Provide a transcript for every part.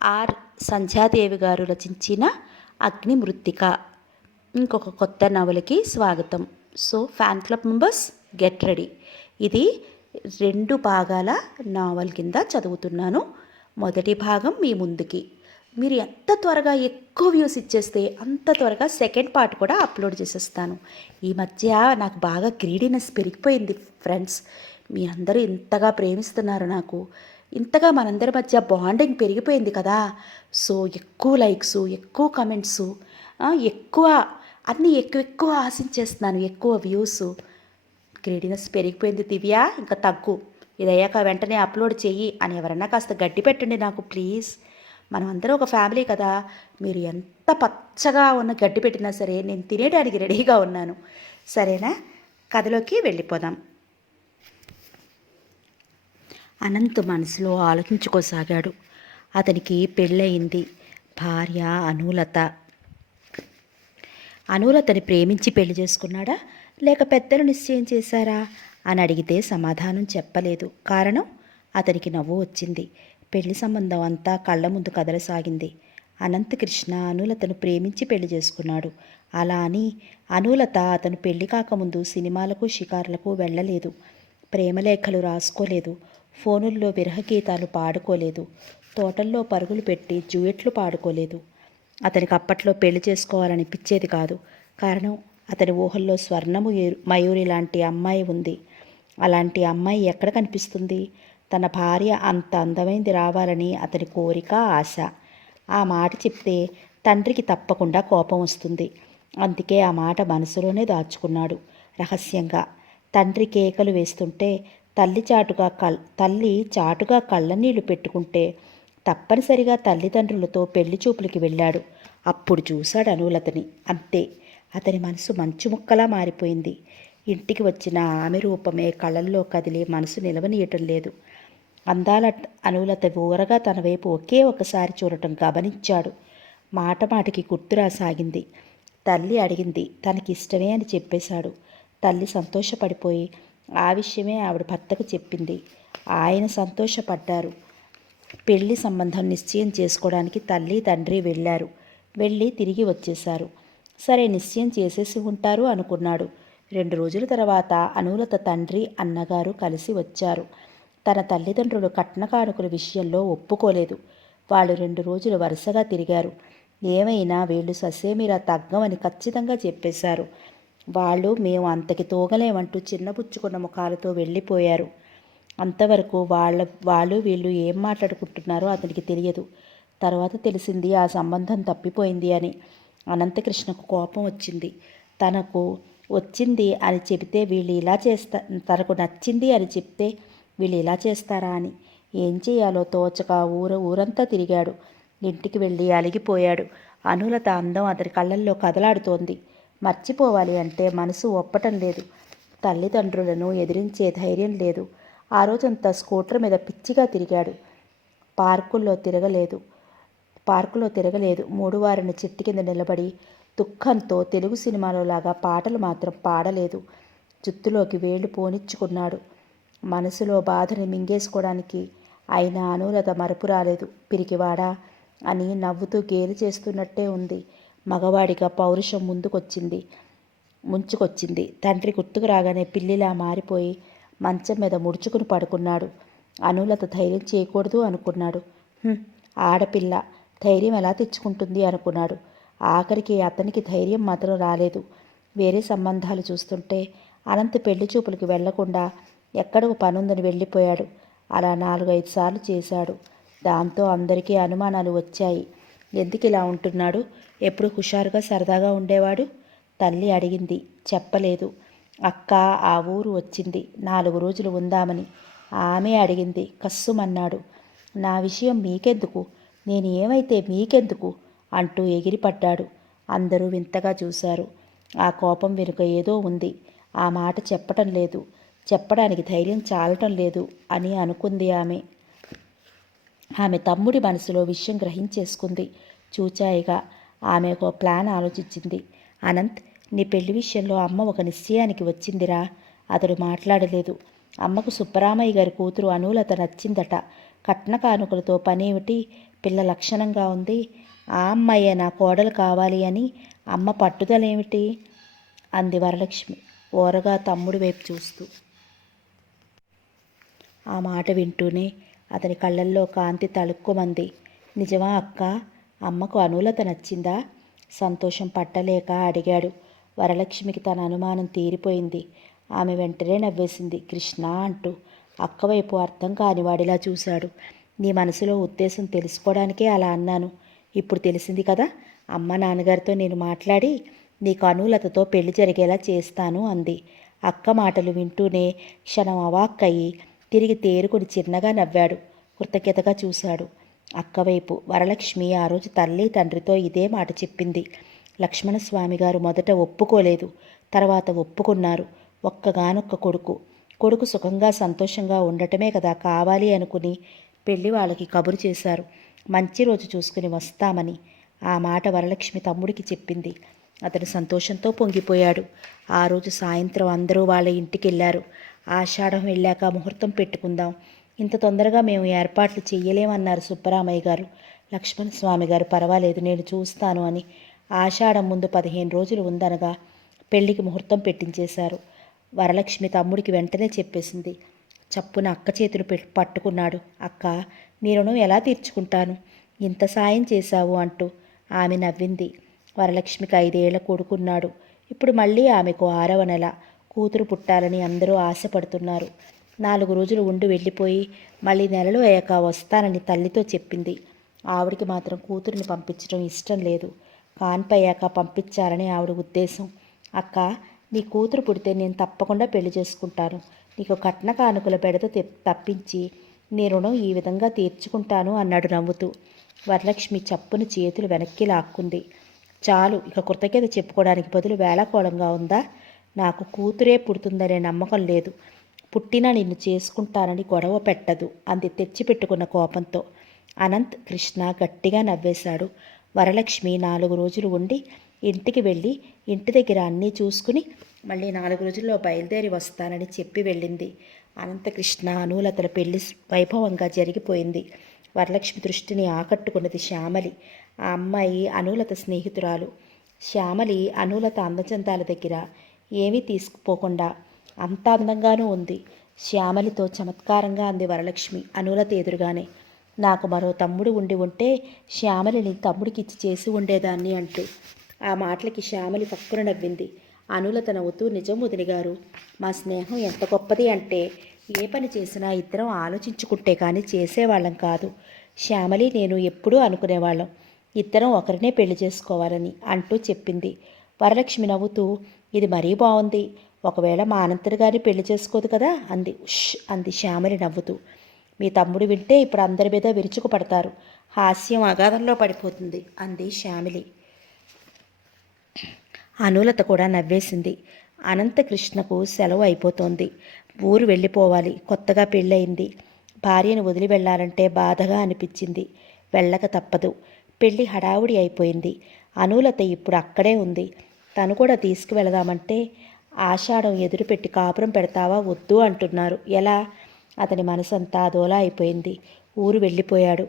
Are Sandhya Devi గారు రచించిన అగ్నిమృత్తిక ఇంకొక కొత్త నవలకి స్వాగతం. So fan club members get ready. ఇది 2 భాగాల నావల్ కింద చదువుతున్నాను. మొదటి భాగం మీ ముందుకి. మీరు ఎంత త్వరగా ఎక్కువ వ్యూస్ ఇచ్చేస్తే అంత త్వరగా సెకండ్ పార్ట్ కూడా అప్లోడ్ చేసేస్తాను. ఈ మధ్య నాకు బాగా గ్రీడీనెస్ పెరిగిపోయింది ఫ్రెండ్స్. మీ అందరూ ఇంతగా ప్రేమిస్తున్నారు నాకు. ఇంతగా మనందరి మధ్య బాండింగ్ పెరిగిపోయింది కదా. సో ఎక్కువ లైక్స్, ఎక్కువ కమెంట్స్, ఎక్కువ అన్నీ ఎక్కువ ఆశించేస్తున్నాను. ఎక్కువ వ్యూస్. గ్రీడీనెస్ పెరిగిపోయింది దివ్య, ఇంకా తగ్గు. ఇది అయ్యాక వెంటనే అప్లోడ్ చెయ్యి అని ఎవరన్నా కాస్త గడ్డి పెట్టండి నాకు ప్లీజ్. మనం అందరం ఒక ఫ్యామిలీ కదా. మీరు ఎంత పచ్చగా ఉన్న గడ్డి పెట్టినా సరే నేను తినేయడానికి రెడీగా ఉన్నాను. సరేనా? కథలోకి వెళ్ళిపోదాం. అనంత్ మనసులో ఆలోచించుకోసాగాడు. అతనికి పెళ్ళయింది. భార్య అనులత. అనులతని ప్రేమించి పెళ్లి చేసుకున్నాడా లేక పెద్దలు నిశ్చయం చేశారా అని అడిగితే సమాధానం చెప్పలేదు. కారణం అతనికి నవ్వు వచ్చింది. పెళ్లి సంబంధం అంతా కళ్ళ ముందు కదలసాగింది. అనంత్ కృష్ణ అనులతను ప్రేమించి పెళ్లి చేసుకున్నాడు. అలా అని అనులత అతను పెళ్లి కాకముందు సినిమాలకు షికారులకు వెళ్ళలేదు. ప్రేమలేఖలు రాసుకోలేదు. ఫోనుల్లో విరహగీతాలు పాడుకోలేదు. తోటల్లో పరుగులు పెట్టి డ్యూయెట్లు పాడుకోలేదు. అతనికి అప్పట్లో పెళ్లి చేసుకోవాలనిపించేది కాదు. కారణం అతని ఊహల్లో స్వర్ణము మయూరి లాంటి అమ్మాయి ఉంది. అలాంటి అమ్మాయి ఎక్కడ కనిపిస్తుంది? తన భార్య అంత అందమైంది రావాలని అతని కోరిక, ఆశ. ఆ మాట చెప్తే తండ్రికి తప్పకుండా కోపం వస్తుంది. అందుకే ఆ మాట మనసులోనే దాచుకున్నాడు రహస్యంగా. తండ్రి కేకలు వేస్తుంటే తల్లి చాటుగా కళ్ళనీళ్లు పెట్టుకుంటే తప్పనిసరిగా తల్లిదండ్రులతో పెళ్లి చూపులకి వెళ్ళాడు. అప్పుడు చూశాడు అనులతని. అంతే, అతని మనసు మంచు ముక్కలా మారిపోయింది. ఇంటికి వచ్చిన ఆమె రూపమే కళ్ళల్లో కదిలి మనసు నిలవనీయటం లేదు. అందాల అనులత ఊరగా తన వైపు ఒకే ఒకసారి చూడటం గమనించాడు. మాటకి గుర్తురాసాగింది. తల్లి అడిగింది, తనకి ఇష్టమే అని చెప్పేశాడు. తల్లి సంతోషపడిపోయి ఆ విషయమే ఆవిడ భర్తకు చెప్పింది. ఆయన సంతోషపడ్డారు. పెళ్లి సంబంధం నిశ్చయం చేసుకోవడానికి తల్లి తండ్రి వెళ్ళి తిరిగి వచ్చేశారు. సరే, నిశ్చయం చేసేసి ఉంటారు అనుకున్నాడు. 2 రోజుల తర్వాత అనులత తండ్రి అన్నగారు కలిసి వచ్చారు. తన తల్లిదండ్రులు కట్న కానుకల విషయంలో ఒప్పుకోలేదు. వాళ్ళు 2 రోజులు వరుసగా తిరిగారు. ఏమైనా వీళ్ళు ససేమిరా తగ్గమని ఖచ్చితంగా చెప్పేశారు. మేము అంతకి తోగలేమంటూ చిన్నపుచ్చుకున్న ముఖాలతో వెళ్ళిపోయారు. అంతవరకు వాళ్ళు వీళ్ళు ఏం మాట్లాడుకుంటున్నారో అతనికి తెలియదు. తర్వాత తెలిసింది ఆ సంబంధం తప్పిపోయింది అని. అనంతకృష్ణకు కోపం వచ్చింది. తనకు వచ్చింది అని చెబితే వీళ్ళు ఇలా తనకు నచ్చింది అని చెప్తే వీళ్ళు ఇలా చేస్తారా అని. ఏం చేయాలో తోచక ఊరంతా తిరిగాడు. ఇంటికి వెళ్ళి అలిగిపోయాడు. అనులత అందం అతని కళ్ళల్లో కదలాడుతోంది. మర్చిపోవాలి అంటే మనసు ఒప్పటం లేదు. తల్లిదండ్రులను ఎదిరించే ధైర్యం లేదు. ఆ రోజంతా స్కూటర్ మీద పిచ్చిగా తిరిగాడు. పార్కులో తిరగలేదు. 3 వారిన చెట్టు కింద నిలబడి దుఃఖంతో తెలుగు సినిమాలో లాగా పాటలు మాత్రం పాడలేదు. జుత్తులోకి వేళ్లు పోనిచ్చుకున్నాడు. మనసులో బాధని మింగేసుకోవడానికి. అయినా అనులత మరపు రాలేదు. పిరికివాడా అని నవ్వుతూ గేలి చేస్తున్నట్టే ఉంది. మగవాడిగా పౌరుషం ముంచుకొచ్చింది. తండ్రి గుర్తుకు రాగానే పిల్లిలా మారిపోయి మంచం మీద ముడుచుకుని పడుకున్నాడు. అనులత ధైర్యం చేయకూడదు అనుకున్నాడు. ఆడపిల్ల ధైర్యం ఎలా తెచ్చుకుంటుంది అనుకున్నాడు. ఆఖరికి అతనికి ధైర్యం మాత్రం రాలేదు. వేరే సంబంధాలు చూస్తుంటే అనంత్ పెళ్లి చూపులకు వెళ్లకుండా ఎక్కడో పనుందని వెళ్ళిపోయాడు. అలా 4-5 సార్లు చేశాడు. దాంతో అందరికీ అనుమానాలు వచ్చాయి. ఎందుకు ఇలా ఉంటున్నాడు? ఎప్పుడు హుషారుగా సరదాగా ఉండేవాడు. తల్లి అడిగింది, చెప్పలేదు. అక్క ఆ ఊరు వచ్చింది 4 రోజులు ఉందామని. ఆమె అడిగింది, కస్సుమన్నాడు. నా విషయం మీకెందుకు, నేను ఏమైతే మీకెందుకు అంటూ ఎగిరిపడ్డాడు. అందరూ వింతగా చూశారు. ఆ కోపం వెనుక ఏదో ఉంది. ఆ మాట చెప్పటం లేదు, చెప్పడానికి ధైర్యం చాలటం లేదు అని అనుకుంది ఆమె. ఆమె తమ్ముడి మనసులో విషయం గ్రహించేసుకుంది. చూచాయిగా ఆమె ఒక ప్లాన్ ఆలోచించింది. అనంత్, నీ పెళ్లి విషయంలో అమ్మ ఒక నిశ్చయానికి వచ్చిందిరా. అతడు మాట్లాడలేదు. అమ్మకు సుబ్బరామయ్య గారి కూతురు అనులత నచ్చిందట. కట్న కానుకలతో పనేమిటి? పిల్ల లక్షణంగా ఉంది. ఆ అమ్మాయే నా కోడలు కావాలి అని అమ్మ పట్టుదలేమిటి? అంది వరలక్ష్మి ఓరగా తమ్ముడి వైపు చూస్తూ. ఆ మాట వింటూనే అతని కళ్ళల్లో కాంతి తళుక్కుమంది. నిజమా అక్క? అమ్మకు అనులత నచ్చిందా? సంతోషం పట్టలేక అడిగాడు. వరలక్ష్మికి తన అనుమానం తీరిపోయింది. ఆమె వెంటనే నవ్వేసింది కృష్ణ అంటూ. అక్కవైపు అర్థం కానివాడిలా చూశాడు. నీ మనసులో ఉద్దేశం తెలుసుకోవడానికే అలా అన్నాను. ఇప్పుడు తెలిసింది కదా. అమ్మ నాన్నగారితో నేను మాట్లాడి నీకు అనులతతో పెళ్లి జరిగేలా చేస్తాను అంది. అక్క మాటలు వింటూనే క్షణం అవాక్కయి తిరిగి తేరుకుని చిన్నగా నవ్వాడు. కృతజ్ఞతగా చూశాడు అక్కవైపు. వరలక్ష్మి ఆ రోజు తల్లి తండ్రితో ఇదే మాట చెప్పింది. లక్ష్మణస్వామి గారు మొదట ఒప్పుకోలేదు, తర్వాత ఒప్పుకున్నారు. ఒక్కగానొక్క కొడుకు సుఖంగా సంతోషంగా ఉండటమే కదా కావాలి అనుకుని పెళ్లి వాళ్ళకి కబురు చేశారు. మంచి రోజు చూసుకుని వస్తామని. ఆ మాట వరలక్ష్మి తమ్ముడికి చెప్పింది. అతను సంతోషంతో పొంగిపోయాడు. ఆ రోజు సాయంత్రం అందరూ వాళ్ళ ఇంటికి వెళ్ళారు. ఆషాఢం వెళ్ళాక ముహూర్తం పెట్టుకుందాం, ఇంత తొందరగా మేము ఏర్పాట్లు చెయ్యలేమన్నారు సుబ్బరామయ్య గారు. లక్ష్మణస్వామి గారు పర్వాలేదు నేను చూస్తాను అని ఆషాఢం ముందు 15 రోజులు ఉందనగా పెళ్లికి ముహూర్తం పెట్టించేశారు. వరలక్ష్మి తమ్ముడికి వెంటనే చెప్పేసింది. చప్పున అక్క చేతులు పట్టుకున్నాడు. అక్క, నీ రుణం ఎలా తీర్చుకుంటాను? ఇంత సాయం చేశావు అంటూ. ఆమె నవ్వింది. వరలక్ష్మికి 5 ఏళ్ల కొడుకున్నాడు. ఇప్పుడు మళ్ళీ ఆమెకు 6వ నెల. కూతురు పుట్టాలని అందరూ ఆశపడుతున్నారు. 4 రోజులు ఉండి వెళ్ళిపోయి మళ్ళీ నెలలు అయ్యాక వస్తానని తల్లితో చెప్పింది. ఆవిడికి మాత్రం కూతురిని పంపించడం ఇష్టం లేదు. కాన్పయ్యాక పంపించాలని ఆవిడ ఉద్దేశం. అక్క, నీ కూతురు పుడితే నేను తప్పకుండా పెళ్లి చేసుకుంటాను. నీకు కట్న కానుకల బెడద తప్పించి నీ రుణం ఈ విధంగా తీర్చుకుంటాను అన్నాడు నవ్వుతూ. వరలక్ష్మి చప్పున చేతులు వెనక్కి లాక్కుంది. చాలు, ఇక కృతజ్ఞత చెప్పుకోవడానికి బదులు వేళాకోళంగా ఉందా? నాకు కూతురే పుడుతుందనే నమ్మకం లేదు. పుట్టినా నిన్ను చేసుకుంటానని గొడవ పెట్టదు అంది తెచ్చిపెట్టుకున్న కోపంతో. అనంత్ కృష్ణ గట్టిగా నవ్వేశాడు. వరలక్ష్మి 4 రోజులు ఉండి ఇంటికి వెళ్ళి ఇంటి దగ్గర అన్నీ చూసుకుని మళ్ళీ 4 రోజుల్లో బయలుదేరి వస్తానని చెప్పి వెళ్ళింది. అనంతకృష్ణ అనులతల పెళ్లి వైభవంగా జరిగిపోయింది. వరలక్ష్మి దృష్టిని ఆకట్టుకున్నది శ్యామలి. ఆ అమ్మాయి అనులత స్నేహితురాలు. శ్యామలి అనులత అందచందాల దగ్గర ఏమీ తీసుకుపోకుండా అంత అందంగానూ ఉంది. శ్యామలితో చమత్కారంగా అంది వరలక్ష్మి అనులత ఎదురుగానే. నాకు మరో తమ్ముడు ఉండి ఉంటే శ్యామలిని తమ్ముడికిచ్చి చేసి ఉండేదాన్ని అంటూ. ఆ మాటలకి శ్యామలి పక్కున నవ్వింది. అనులత నవ్వుతూ, నిజం వదిన గారు, మా స్నేహం ఎంత గొప్పది అంటే ఏ పని చేసినా ఇద్దరం ఆలోచించుకుంటే కానీ చేసేవాళ్ళం కాదు. శ్యామలి నేను ఎప్పుడూ అనుకునేవాళ్ళం ఇద్దరం ఒకరినే పెళ్లి చేసుకోవాలని అంటూ చెప్పింది. వరలక్ష్మి నవ్వుతూ, ఇది మరీ బాగుంది. ఒకవేళ మా అనంతరి గారిని పెళ్లి చేసుకోదు కదా అంది. ఉష్ అంది శ్యామలి నవ్వుతూ. మీ తమ్ముడు వింటే ఇప్పుడు అందరి మీద విరుచుకు పడతారు. హాస్యం అగాధంలో పడిపోతుంది అంది శ్యామిలి. అనులత కూడా నవ్వేసింది. అనంతకృష్ణకు సెలవు అయిపోతోంది. ఊరు వెళ్ళిపోవాలి. కొత్తగా పెళ్ళయింది. భార్యను వదిలి వెళ్ళాలంటే బాధగా అనిపించింది. వెళ్ళక తప్పదు. పెళ్ళి హడావుడి అయిపోయింది. అనులత ఇప్పుడు అక్కడే ఉంది. తను కూడా తీసుకువెళదామంటే ఆషాఢం ఎదురుపెట్టి కాపురం పెడతావా వద్దు అంటున్నారు. ఎలా? అతని మనసంతా అదోలా అయిపోయింది. ఊరు వెళ్ళిపోయాడు.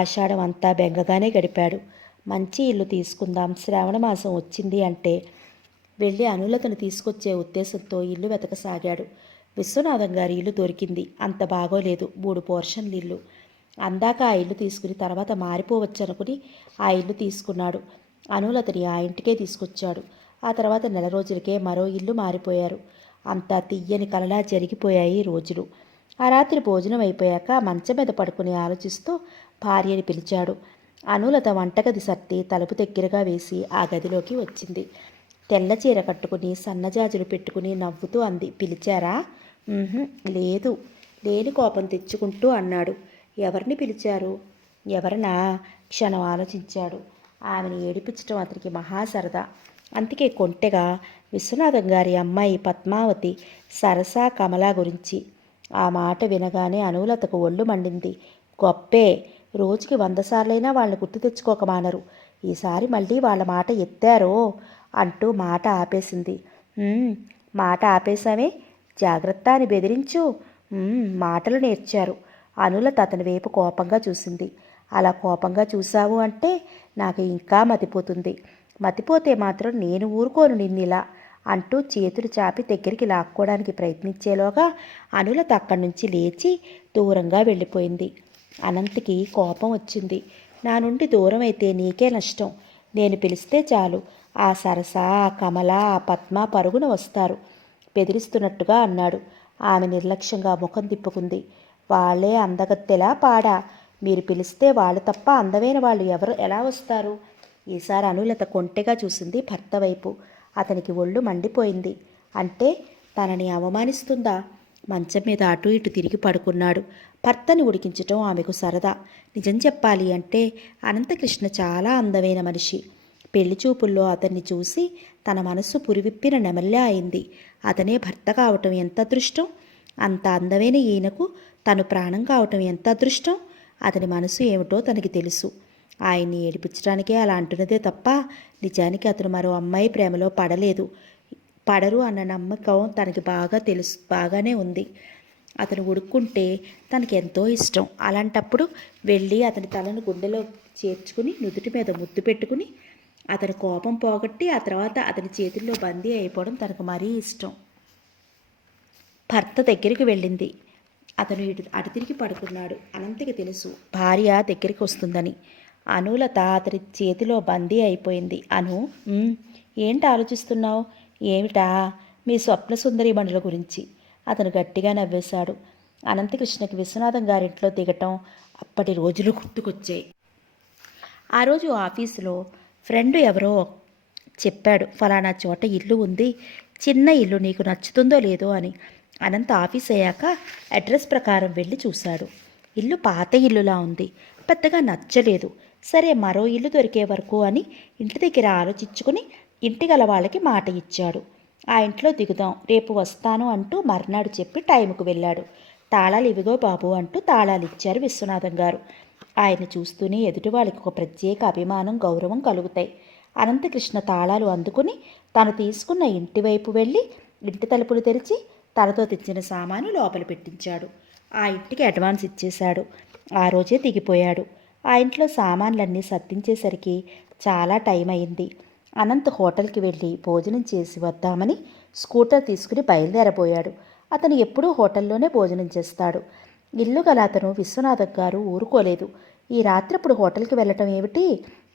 ఆషాఢం అంతా బెంగగానే గడిపాడు. మంచి ఇల్లు తీసుకుందాం, శ్రావణ మాసం వచ్చింది అంటే వెళ్ళి అనులతను తీసుకొచ్చే ఉద్దేశంతో ఇల్లు వెతకసాగాడు. విశ్వనాథం గారి ఇల్లు దొరికింది. అంత బాగోలేదు. 3 పోర్షన్ల ఇల్లు. అందాక ఆ ఇల్లు తీసుకుని తర్వాత మారిపోవచ్చు అనుకుని ఆ ఇల్లు తీసుకున్నాడు. అనులతని ఆ ఇంటికే తీసుకొచ్చాడు. ఆ తర్వాత నెల రోజులకే మరో ఇల్లు మారిపోయారు. అంతా తీయని కలలా జరిగిపోయాయి రోజులు. ఆ రాత్రి భోజనం అయిపోయాక మంచం మీద పడుకుని ఆలోచిస్తూ భార్యని పిలిచాడు. అనులత వంటగది సర్ది తలుపు దగ్గరగా వేసి ఆ గదిలోకి వచ్చింది. తెల్ల చీర కట్టుకుని సన్నజాజులు పెట్టుకుని నవ్వుతూ అంది. పిలిచారా? లేదు. లేని కోపం తెచ్చుకుంటూ అన్నాడు. ఎవరిని పిలిచారు? ఎవరనా? క్షణం ఆలోచించాడు. ఆమెను ఏడిపించడం అతనికి మహా సరదా. అందుకే కొంటెగా విశ్వనాథం గారి అమ్మాయి పద్మావతి సరసా కమలా గురించి. ఆ మాట వినగానే అనులతకు ఒళ్ళు మండింది. గొప్పే. రోజుకి 100 సార్లైనా వాళ్ళని గుర్తు తెచ్చుకోక మానరు. ఈసారి మళ్ళీ వాళ్ళ మాట ఎత్తారో అంటూ మాట ఆపేసింది. మాట ఆపేశామే, జాగ్రత్త అని బెదిరించు. మాటలు నేర్చారు. అనులత అతని వైపు కోపంగా చూసింది. అలా కోపంగా చూశావు అంటే నాకు ఇంకా మతిపోతుంది. మతిపోతే మాత్రం నేను ఊరుకోను నిన్నిలా అంటూ చేతులు చాపి దగ్గరికి లాక్కోవడానికి ప్రయత్నించేలోగా అనులత అక్కడి నుంచి లేచి దూరంగా వెళ్ళిపోయింది. అనంత్కి కోపం వచ్చింది. నా నుండి దూరం అయితే నీకే నష్టం. నేను పిలిస్తే చాలు ఆ సరస, ఆ కమల, ఆ పద్మ పరుగున వస్తారు బెదిరిస్తున్నట్టుగా అన్నాడు. ఆమె నిర్లక్ష్యంగా ముఖం తిప్పుకుంది. వాళ్ళే అందగత్తెలా పాడా? మీరు పిలిస్తే వాళ్ళు తప్ప అందమైన వాళ్ళు ఎవరు ఎలా వస్తారు? ఈసారి అనులత కొంటెగా చూసింది భర్త వైపు. అతనికి ఒళ్ళు మండిపోయింది. అంటే తనని అవమానిస్తుందా? మంచం మీద అటు ఇటు తిరిగి పడుకున్నాడు. భర్తని ఉడికించటం ఆమెకు సరదా. నిజం చెప్పాలి అంటే అనంతకృష్ణ చాలా అందమైన మనిషి. పెళ్లి చూపుల్లో అతన్ని చూసి తన మనస్సు పురివిప్పిన నెమల్లా అయింది. అతనే భర్త కావటం ఎంత అదృష్టం! అంత అందమైన ఈయనకు తను ప్రాణం కావటం ఎంత అదృష్టం! అతని మనసు ఏమిటో తనకి తెలుసు. ఆయన్ని ఏడిపించడానికే అలా అంటున్నదే తప్ప నిజానికి అతను మరో అమ్మాయి ప్రేమలో పడరు అన్న నమ్మకం తనకి బాగానే ఉంది. అతను ఉడుక్కుంటే తనకి ఎంతో ఇష్టం. అలాంటప్పుడు వెళ్ళి అతని తలను గుండెలో చేర్చుకుని నుదుటి మీద ముద్దు పెట్టుకుని అతని కోపం పోగొట్టి ఆ తర్వాత అతని చేతుల్లో బందీ అయిపోవడం తనకు మరీ ఇష్టం. భర్త దగ్గరికి వెళ్ళింది. అతను అటు తిరిగి పడుకున్నాడు. అనంతకి తెలుసు భార్య దగ్గరికి వస్తుందని. అనులత అతని చేతిలో బందీ అయిపోయింది. ఏంటి ఆలోచిస్తున్నావు? ఏమిటా? మీ స్వప్న సుందరి మండల గురించి. అతను గట్టిగా నవ్వేశాడు. అనంతకృష్ణకి విశ్వనాథం గారింట్లో దిగటం అప్పటి రోజులు గుర్తుకొచ్చాయి. ఆ రోజు ఆఫీసులో ఫ్రెండ్ ఎవరో చెప్పాడు, ఫలానా చోట ఇల్లు ఉంది, చిన్న ఇల్లు, నీకు నచ్చుతుందో లేదో అని. అనంత ఆఫీస్ అయ్యాక అడ్రస్ ప్రకారం వెళ్ళి చూశాడు. ఇల్లు పాత ఇల్లులా ఉంది. పెద్దగా నచ్చలేదు. సరే మరో ఇల్లు దొరికే వరకు అని ఇంటి దగ్గర ఆలోచించుకుని ఇంటి గల వాళ్ళకి మాట ఇచ్చాడు. ఆ ఇంట్లో దిగుదాం, రేపు వస్తాను అంటూ మర్నాడు చెప్పి టైంకు వెళ్ళాడు. తాళాలు ఇవిగో బాబు అంటూ తాళాలు ఇచ్చారు విశ్వనాథం గారు. ఆయన చూస్తూనే ఎదుటి వాళ్ళకి ఒక ప్రత్యేక అభిమానం, గౌరవం కలుగుతాయి. అనంతకృష్ణ తాళాలు అందుకుని తను తీసుకున్న ఇంటి వైపు వెళ్ళి ఇంటి తలుపులు తెరిచి తనతో తెచ్చిన సామాను లోపల పెట్టించాడు. ఆ ఇంటికి అడ్వాన్స్ ఇచ్చేశాడు. ఆ రోజే దిగిపోయాడు. ఆ ఇంట్లో సామాన్లన్నీ సర్దించేసరికి చాలా టైం అయింది. అనంత్ హోటల్కి వెళ్ళి భోజనం చేసి వద్దామని స్కూటర్ తీసుకుని బయలుదేరబోయాడు. అతను ఎప్పుడూ హోటల్లోనే భోజనం చేస్తాడు. ఇల్లు గల అతను విశ్వనాథం గారు ఊరుకోలేదు. ఈ రాత్రప్పుడు హోటల్కి వెళ్ళటం ఏమిటి,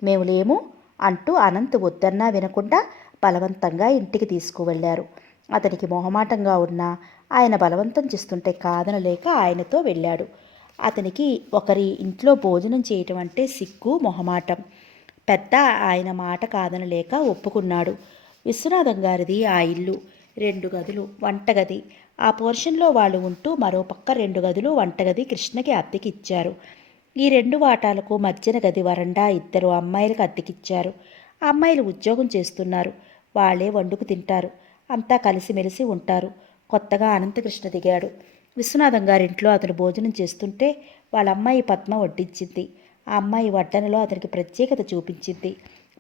మేము లేము అంటూ అనంత్ వద్దన్నా వినకుండా బలవంతంగా ఇంటికి తీసుకువెళ్లారు. అతనికి మొహమాటంగా ఉన్నా ఆయన బలవంతం చేస్తుంటే కాదనలేక ఆయనతో వెళ్ళాడు. అతనికి ఒకరి ఇంట్లో భోజనం చేయటం అంటే సిగ్గు, మొహమాటం. పెద్ద ఆయన మాట కాదనలేక ఒప్పుకున్నాడు. విశ్వనాథం గారిది ఆ ఇల్లు 2 గదులు, వంటగది. ఆ పోర్షన్లో వాళ్ళు ఉంటూ మరో పక్క 2 గదులు, వంటగది కృష్ణకి అద్దెకి ఇచ్చారు. ఈ 2 వాటాలకు మధ్యన గది, వరండా 2 అమ్మాయిలకు అద్దెకిచ్చారు. ఆ అమ్మాయిలు ఉద్యోగం చేస్తున్నారు. వాళ్ళే వండుకు తింటారు. అంతా కలిసిమెలిసి ఉంటారు. కొత్తగా అనంతకృష్ణ దిగాడు. విశ్వనాథం గారింట్లో అతను భోజనం చేస్తుంటే వాళ్ళ అమ్మాయి పద్మ వడ్డించింది. ఆ అమ్మాయి వడ్డనలో అతనికి ప్రత్యేకత చూపించింది.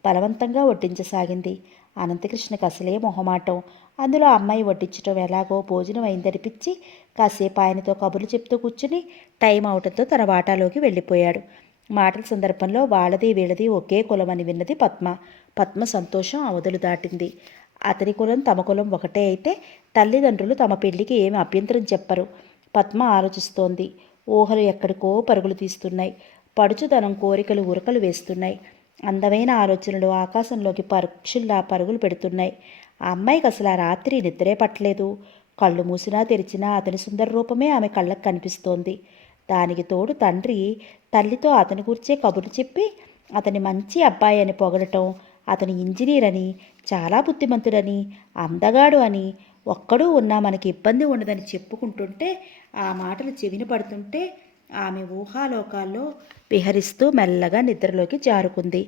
బలవంతంగా వడ్డించసాగింది. అనంతకృష్ణకి అసలే మొహమాటం. అందులో అమ్మాయి వడ్డించడం ఎలాగో భోజనం అయిందనిపించి కాసేపు ఆయనతో కబుర్లు చెప్తూ కూర్చుని టైం అవటంతో తన వాటాలోకి వెళ్ళిపోయాడు. మాటల సందర్భంలో వాళ్ళది వీళ్ళది ఒకే కులం అని విన్నది పద్మ. పద్మ సంతోషం అవధులు దాటింది. అతని కులం తమ కులం ఒకటే అయితే తల్లిదండ్రులు తమ పెళ్లికి ఏమి అభ్యంతరం చెప్పరు. పద్మ ఆలోచిస్తోంది. ఊహలు ఎక్కడికో పరుగులు తీస్తున్నాయి. పడుచుదనం కోరికలు ఉరకలు వేస్తున్నాయి. అందమైన ఆలోచనలు ఆకాశంలోకి పక్షుల్లా పరుగులు పెడుతున్నాయి. ఆ అమ్మాయికి అసలు ఆ రాత్రి నిద్రే పట్టలేదు. కళ్ళు మూసినా తెరిచినా అతని సుందర రూపమే ఆమె కళ్ళకు కనిపిస్తోంది. దానికి తోడు తండ్రి తల్లితో అతని గురించే కబుర్లు చెప్పి అతని మంచి అబ్బాయి అని పొగడటం, అతని ఇంజనీర్ అని, చాలా బుద్ధిమంతుడని, అందగాడు అని, ఒక్కడూ ఉన్నా మనకి ఇబ్బంది ఉండదని చెప్పుకుంటుంటే ఆ మాటలు చెవిన పడుతుంటే ఆమె ఊహాలోకాల్లో విహరిస్తూ మెల్లగా నిద్రలోకి జారుకుంది.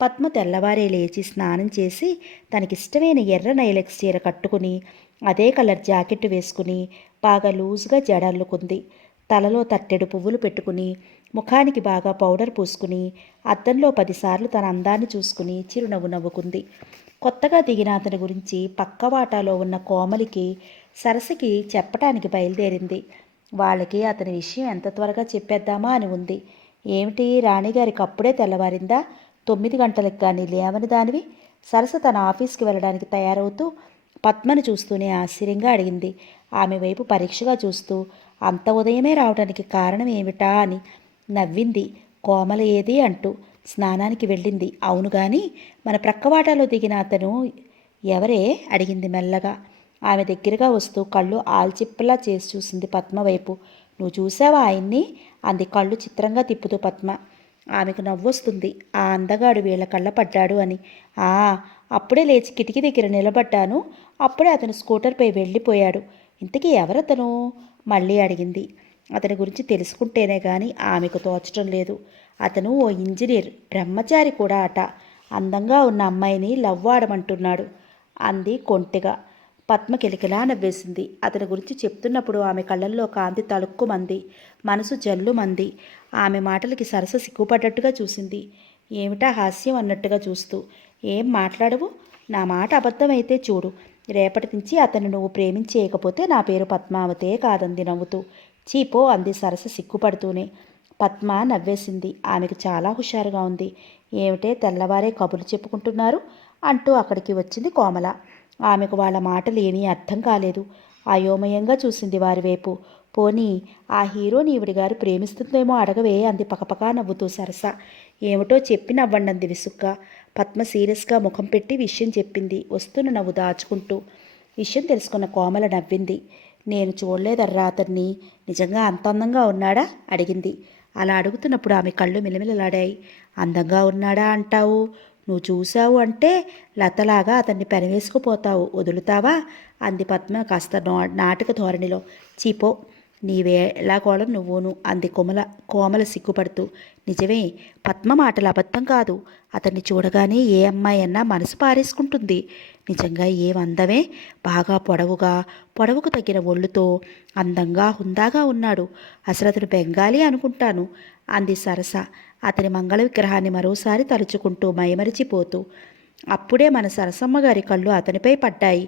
పద్మ తెల్లవారే లేచి స్నానం చేసి తనకిష్టమైన ఎర్ర నైలెక్స్ చీర కట్టుకుని అదే కలర్ జాకెట్ వేసుకుని బాగా లూజుగా జడల్లుకుంది. తలలో తట్టెడు పువ్వులు పెట్టుకుని ముఖానికి బాగా పౌడర్ పూసుకుని అద్దంలో 10 సార్లు తన అందాన్ని చూసుకుని చిరునవ్వు నవ్వుకుంది. కొత్తగా దిగిన అతని గురించి పక్కవాటాలో ఉన్న కోమలికి సరస్సుకి చెప్పటానికి బయలుదేరింది. వాళ్ళకి అతని విషయం ఎంత త్వరగా చెప్పేద్దామా అని ఉంది. ఏమిటి రాణిగారికి అప్పుడే తెల్లవారిందా? 9 గంటలకు కానీ లేవని దానివి? సరస తన ఆఫీస్కి వెళ్ళడానికి తయారవుతూ పద్మను చూస్తూనే ఆశ్చర్యంగా అడిగింది. ఆమె వైపు పరీక్షగా చూస్తూ అంత ఉదయమే రావడానికి కారణం ఏమిటా అని నవ్వింది. కోమల ఏది అంటూ. స్నానానికి వెళ్ళింది. అవును గాని మన ప్రక్కవాటాలో దిగిన అతను ఎవరే అడిగింది మెల్లగా. ఆమె దగ్గరగా వస్తూ కళ్ళు ఆల్చిప్పలా చేసి చూసింది పద్మ వైపు. నువ్వు చూసావా ఆయన్ని అంది కళ్ళు చిత్రంగా తిప్పుతూ పద్మ. ఆమెకు నవ్వొస్తుంది. ఆ అందగాడు వీళ్ళ కళ్ళ పడ్డాడు అని. ఆ అప్పుడే లేచి కిటికీ దగ్గర నిలబడ్డాను. అప్పుడే అతను స్కూటర్పై వెళ్ళిపోయాడు. ఇంతకీ ఎవరతను మళ్ళీ అడిగింది. అతని గురించి తెలుసుకుంటేనే కానీ ఆమెకు తోచడం లేదు. అతను ఓ ఇంజనీర్, బ్రహ్మచారి కూడా అట. అందంగా ఉన్న అమ్మాయిని లవ్ ఆడమంటున్నాడు అంది కొంటెగా. పద్మ కిలకిలా నవ్వేసింది. అతని గురించి చెప్తున్నప్పుడు ఆమె కళ్ళల్లో కాంతి తళుక్కుమంది. మనసు జల్లుమంది. ఆమె మాటలకి సరస సిగ్గుపడ్డట్టుగా చూసింది. ఏమిటా హాస్యం అన్నట్టుగా చూస్తూ. ఏం మాట్లాడవు? నా మాట అబద్ధమైతే చూడు. రేపటి నుంచి అతను నువ్వు ప్రేమించేయకపోతే నా పేరు పద్మావతే కాదంది నవ్వుతూ. చీపో అంది సరస సిగ్గుపడుతూనే. పద్మ నవ్వేసింది. ఆమెకు చాలా హుషారుగా ఉంది. ఏమిటే తెల్లవారే కబుర్లు చెప్పుకుంటున్నారు అంటూ అక్కడికి వచ్చింది కోమల. ఆమెకు వాళ్ళ మాటలు ఏమీ అర్థం కాలేదు. అయోమయంగా చూసింది వారి వైపు. పోనీ ఆ హీరోని ఈవిడిగారు ప్రేమిస్తుందేమో అడగవే అంది పకపకా నవ్వుతూ సరస. ఏమిటో చెప్పి నవ్వండి విసుగ్గా. పద్మ సీరియస్గా ముఖం పెట్టి విషయం చెప్పింది వస్తున్న నవ్వు దాచుకుంటూ. విషయం తెలుసుకున్న కోమల నవ్వింది. నేను చూడలేదర్రా అతన్ని. నిజంగా అంత అందంగా ఉన్నాడా అడిగింది. అలా అడుగుతున్నప్పుడు ఆమె కళ్ళు మిలమిలలాడాయి. అందంగా ఉన్నాడా అంటావు? నువ్వు చూశావు అంటే లతలాగా అతన్ని పెనవేసుకుపోతావు. వదులుతావా అంది పద్మ కాస్త నాటక ధోరణిలో. చీపో నీవే ఎలాగోళం నువ్వును అంది కోమల సిగ్గుపడుతూ. నిజమే, పద్మ మాటలు అబద్ధం కాదు. అతన్ని చూడగానే ఏ అమ్మాయి అన్నా మనసు పారేసుకుంటుంది. నిజంగా ఏమందమే. బాగా పొడవుకు తగిన ఒళ్ళుతో అందంగా హుందాగా ఉన్నాడు. అసలు అతను బెంగాలీ అనుకుంటాను అంది సరస అతని మంగళ విగ్రహాన్ని మరోసారి తలుచుకుంటూ మైమరిచిపోతూ. అప్పుడే మన సరసమ్మ గారి కళ్ళు అతనిపై పడ్డాయి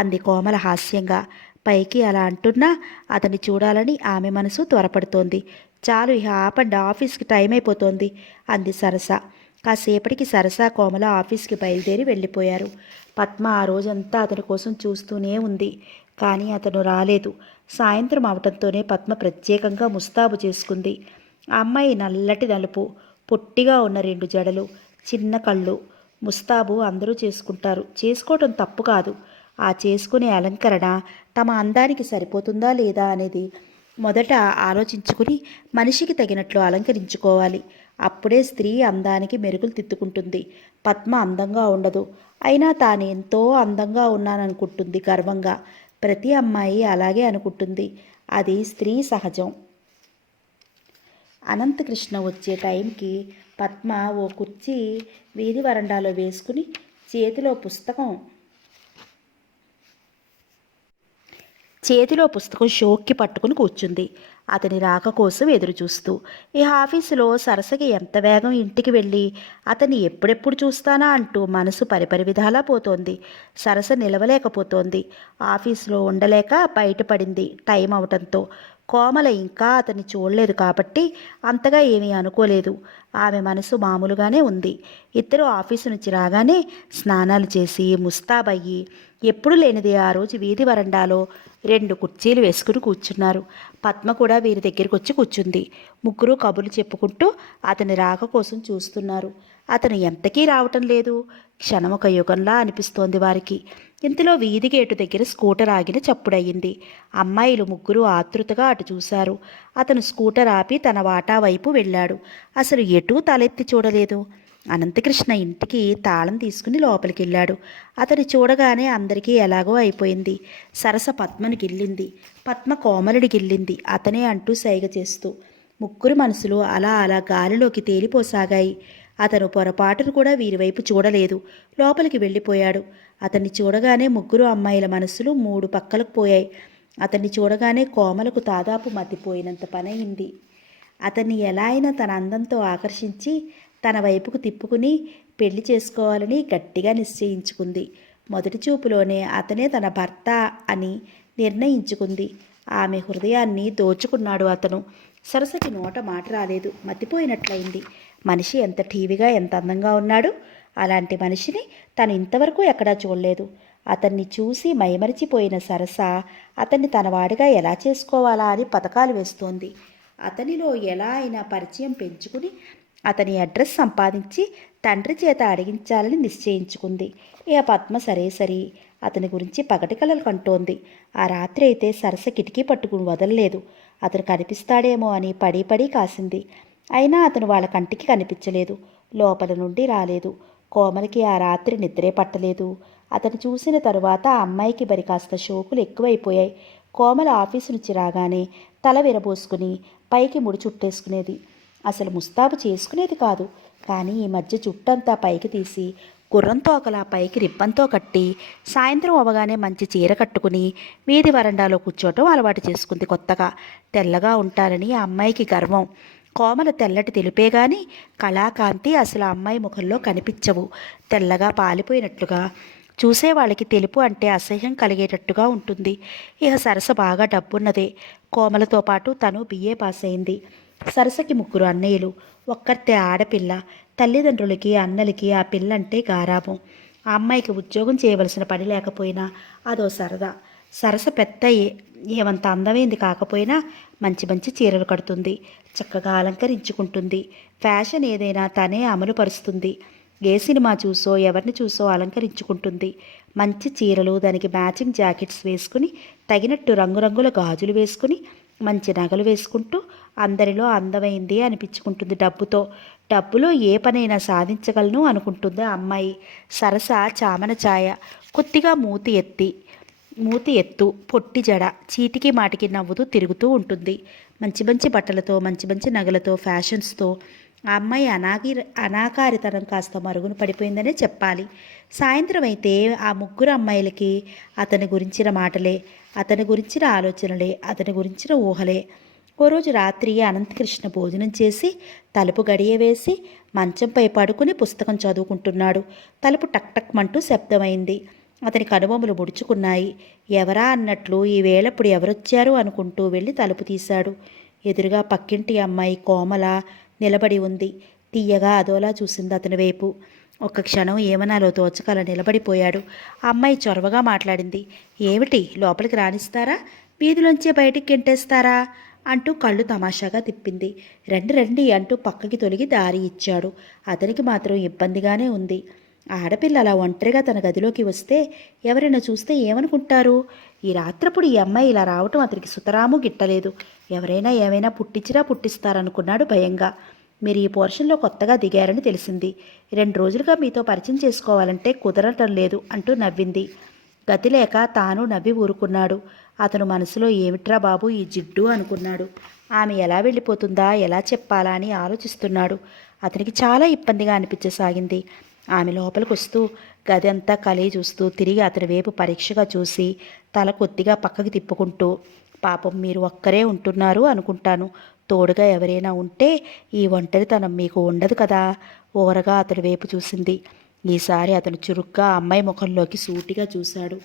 అంది కోమల హాస్యంగా. పైకి అలా అంటున్నా అతన్ని చూడాలని ఆమె మనసు త్వరపడుతోంది. చాలు ఇహ ఆపండి, ఆఫీస్కి టైం అయిపోతోంది అంది సరస. కాసేపటికి సరస కోమల ఆఫీస్కి బయలుదేరి వెళ్ళిపోయారు. పద్మ ఆ రోజంతా అతని కోసం చూస్తూనే ఉంది. కానీ అతను రాలేదు. సాయంత్రం అవటంతోనే పద్మ ప్రత్యేకంగా ముస్తాబు చేసుకుంది. ఆ అమ్మాయి నల్లటి నలుపు, పొట్టిగా ఉన్న 2 జడలు, చిన్న కళ్ళు. ముస్తాబు అందరూ చేసుకుంటారు. చేసుకోవటం తప్పు కాదు. ఆ చేసుకునే అలంకరణ తమ అందానికి సరిపోతుందా లేదా అనేది మొదట ఆలోచించుకుని మనిషికి తగినట్లు అలంకరించుకోవాలి. అప్పుడే స్త్రీ అందానికి మెరుగులు దిద్దుకుంటుంది. పద్మ అందంగా ఉండదు. అయినా తాను ఎంతో అందంగా ఉన్నాననుకుంటుంది గర్వంగా. ప్రతి అమ్మాయి అలాగే అనుకుంటుంది. అది స్త్రీ సహజం. అనంతకృష్ణ వచ్చే టైంకి పద్మ ఓ కుర్చీ వీధి వరండాలో వేసుకుని చేతిలో పుస్తకం షోక్కి పట్టుకుని కూర్చుంది. అతని రాక కోసం ఎదురుచూస్తూ. ఈ ఆఫీసులో సరసకి ఎంత వేగం ఇంటికి వెళ్ళి అతన్ని ఎప్పుడెప్పుడు చూస్తానా అంటూ మనసు పరిపరి విధాలా పోతోంది. సరస నిలవలేకపోతోంది. ఆఫీసులో ఉండలేక బయటపడింది టైం అవటంతో. కోమల ఇంకా అతన్ని చూడలేదు కాబట్టి అంతగా ఏమీ అనుకోలేదు. ఆమె మనసు మామూలుగానే ఉంది. ఇద్దరు ఆఫీసు నుంచి రాగానే స్నానాలు చేసి ముస్తాబయ్యి ఎప్పుడు లేనిది ఆ రోజు వీధి వరండాలో 2 కుర్చీలు వేసుకుని కూర్చున్నారు. పద్మ కూడా వీరి దగ్గరికి వచ్చి కూర్చుంది. ముగ్గురు కబుర్లు చెప్పుకుంటూ అతని రాక కోసం చూస్తున్నారు. అతను ఎంతకీ రావటం లేదు. క్షణం ఒక యుగంలా అనిపిస్తోంది వారికి. ఇంతలో వీధి గేటు దగ్గర స్కూటర్ ఆగిన చప్పుడయ్యింది. అమ్మాయిలు ముగ్గురు ఆతృతగా అటు చూశారు. అతను స్కూటర్ ఆపి తన వాటా వైపు వెళ్ళాడు. అసలు ఎటూ తలెత్తి చూడలేదు. అనంతకృష్ణ ఇంటికి తాళం తీసుకుని లోపలికి వెళ్ళాడు. అతని చూడగానే అందరికీ ఎలాగో అయిపోయింది. సరస పద్మని గిల్లింది. పద్మ కోమలుడి గిల్లింది అతనే అంటూ సైగ చేస్తూ. ముగ్గురు మనసులు అలా అలా గాలిలోకి తేలిపోసాగాయి. అతను పొరపాటును కూడా వీరివైపు చూడలేదు. లోపలికి వెళ్ళిపోయాడు. అతన్ని చూడగానే ముగ్గురు అమ్మాయిల మనసులు 3 పక్కలకు పోయాయి. అతన్ని చూడగానే కోమలకు దాదాపు మతిపోయినంత పనయింది. అతన్ని ఎలా అయినా తన అందంతో ఆకర్షించి తన వైపుకు తిప్పుకుని పెళ్లి చేసుకోవాలని గట్టిగా నిశ్చయించుకుంది. మొదటి చూపులోనే అతనే తన భర్త అని నిర్ణయించుకుంది. ఆమె హృదయాన్ని దోచుకున్నాడు అతను. సరస్వతి నోట మాట రాలేదు. మతిపోయినట్లయింది. మనిషి ఎంత ఠీవిగా ఎంత అందంగా ఉన్నాడు. అలాంటి మనిషిని తను ఇంతవరకు ఎక్కడా చూడలేదు. అతన్ని చూసి మైమరిచిపోయిన సరస అతన్ని తన వాడిగా ఎలా చేసుకోవాలా అని పథకాలు వేస్తోంది. అతనిలో ఎలా అయినా పరిచయం పెంచుకుని అతని అడ్రస్ సంపాదించి తండ్రి చేత అడిగించాలని నిశ్చయించుకుంది. ఇక పద్మ సరే అతని గురించి పగటి కలలు కంటోంది. ఆ రాత్రి అయితే సరస కిటికీ పట్టుకుని వదలలేదు. అతను కనిపిస్తాడేమో అని పడి కాసింది. అయినా అతను వాళ్ళ కంటికి కనిపించలేదు. లోపల నుండి రాలేదు. కోమలికి ఆ రాత్రి నిద్రే పట్టలేదు. అతను చూసిన తరువాత ఆ అమ్మాయికి మరి కాస్త షోకులు ఎక్కువైపోయాయి. కోమల ఆఫీసు నుంచి రాగానే తల విరబోసుకుని పైకి ముడి చుట్టేసుకునేది. అసలు ముస్తాబు చేసుకునేది కాదు. కానీ ఈ మధ్య జుట్టంతా పైకి తీసి గుర్రంతో ఒకలా పైకి రిప్పంతో కట్టి సాయంత్రం అవగానే మంచి చీర కట్టుకుని వీధి వరండాలో కూర్చోవటం అలవాటు చేసుకుంది కొత్తగా. తెల్లగా ఉంటారని ఆ అమ్మాయికి గర్వం. కోమల తెల్లటి తెలుపే గాని కళాకాంతి అసలు ఆ అమ్మాయి ముఖంలో కనిపించవు. తెల్లగా పాలిపోయినట్లుగా చూసేవాళ్ళకి తెలుపు అంటే అసహ్యం కలిగేటట్టుగా ఉంటుంది. ఇక సరస బాగా డబ్బున్నదే. కోమలతో పాటు తను బిఏ పాస్ అయింది. సరసకి 3 అన్నయ్యలు. ఒక్కర్తే ఆడపిల్ల. తల్లిదండ్రులకి అన్నలకి ఆ పిల్లంటే గారాబం. ఆ అమ్మాయికి ఉద్యోగం చేయవలసిన పని లేకపోయినా అదో సరదా. సరస పెద్ద ఏమంత అందమైంది కాకపోయినా మంచి మంచి చీరలు కడుతుంది. చక్కగా అలంకరించుకుంటుంది. ఫ్యాషన్ ఏదైనా తనే అమలు పరుస్తుంది. ఏ సినిమా చూసో ఎవరిని చూసో అలంకరించుకుంటుంది. మంచి చీరలు, దానికి మ్యాచింగ్ జాకెట్స్ వేసుకుని తగినట్టు రంగురంగుల గాజులు వేసుకుని మంచి నగలు వేసుకుంటూ అందరిలో అందమైంది అనిపించుకుంటుంది. డబ్బులో ఏ పనైనా సాధించగలను అనుకుంటుంది ఆ అమ్మాయి. సరస చామన ఛాయ. కొద్దిగా మూతి ఎత్తు, పొట్టి జడ, చీటికి మాటికి నవ్వుతూ తిరుగుతూ ఉంటుంది. మంచి మంచి బట్టలతో, మంచి మంచి నగలతో, ఫ్యాషన్స్తో ఆ అమ్మాయి అనాకారితనం కాస్త మరుగున పడిపోయిందనే చెప్పాలి. సాయంత్రం అయితే ఆ 3 అమ్మాయిలకి అతని గురించిన మాటలే, అతని గురించిన ఆలోచనలే, అతని గురించిన ఊహలే. ఓ రోజు రాత్రి అనంతకృష్ణ భోజనం చేసి తలుపు గడియ వేసి మంచంపై పడుకుని పుస్తకం చదువుకుంటున్నాడు. తలుపు టక్టక్మంటూ శబ్దమైంది. అతని కనుబొమ్మలు ముడుచుకున్నాయి. ఎవరా అన్నట్లు ఈ వేళప్పుడు ఎవరొచ్చారు అనుకుంటూ వెళ్ళి తలుపు తీశాడు. ఎదురుగా పక్కింటి అమ్మాయి కోమల నిలబడి ఉంది. తీయగా అదోలా చూసింది అతని వైపు. ఒక్క క్షణం ఏమనాలో తోచక అలా నిలబడిపోయాడు. ఆ అమ్మాయి చొరవగా మాట్లాడింది. ఏమిటి, లోపలికి రానిస్తారా, వీధిలోంచే బయటికి గెంటేస్తారా అంటూ కళ్ళు తమాషాగా తిప్పింది. రండి రండి అంటూ పక్కకి తొలగి దారి ఇచ్చాడు. అతనికి మాత్రం ఇబ్బందిగానే ఉంది. ఆడపిల్ల అలా ఒంటరిగా తన గదిలోకి వస్తే ఎవరైనా చూస్తే ఏమనుకుంటారు? ఈ రాత్రప్పుడు ఈ అమ్మాయి ఇలా రావటం అతనికి సుతరాము గిట్టలేదు. ఎవరైనా ఏమైనా పుట్టిస్తారనుకున్నాడు భయంగా. మీరు ఈ పోర్షన్లో కొత్తగా దిగారని తెలిసింది. 2 రోజులుగా మీతో పరిచయం చేసుకోవాలంటే కుదరటం లేదు అంటూ నవ్వింది. గతిలేక తాను నవ్వి ఊరుకున్నాడు. అతను మనసులో ఏమిట్రా బాబు ఈ జిడ్డు అనుకున్నాడు. ఆమె ఎలా వెళ్ళిపోతుందా, ఎలా చెప్పాలా అని ఆలోచిస్తున్నాడు. అతనికి చాలా ఇబ్బందిగా అనిపించసాగింది. ఆమె లోపలికి వస్తూ గది అంతా కలయి చూస్తూ తిరిగి అతని వైపు పరీక్షగా చూసి తల కొద్దిగా పక్కకి తిప్పుకుంటూ, పాపం మీరు ఒక్కరే ఉంటున్నారు అనుకుంటాను. తోడుగా ఎవరైనా ఉంటే ఈ ఒంటరితనం మీకు ఉండదు కదా. ఓరగా అతడి వైపు చూసింది. ఈసారి అతను చురుగ్గా అమ్మాయి ముఖంలోకి సూటిగా చూశాడు.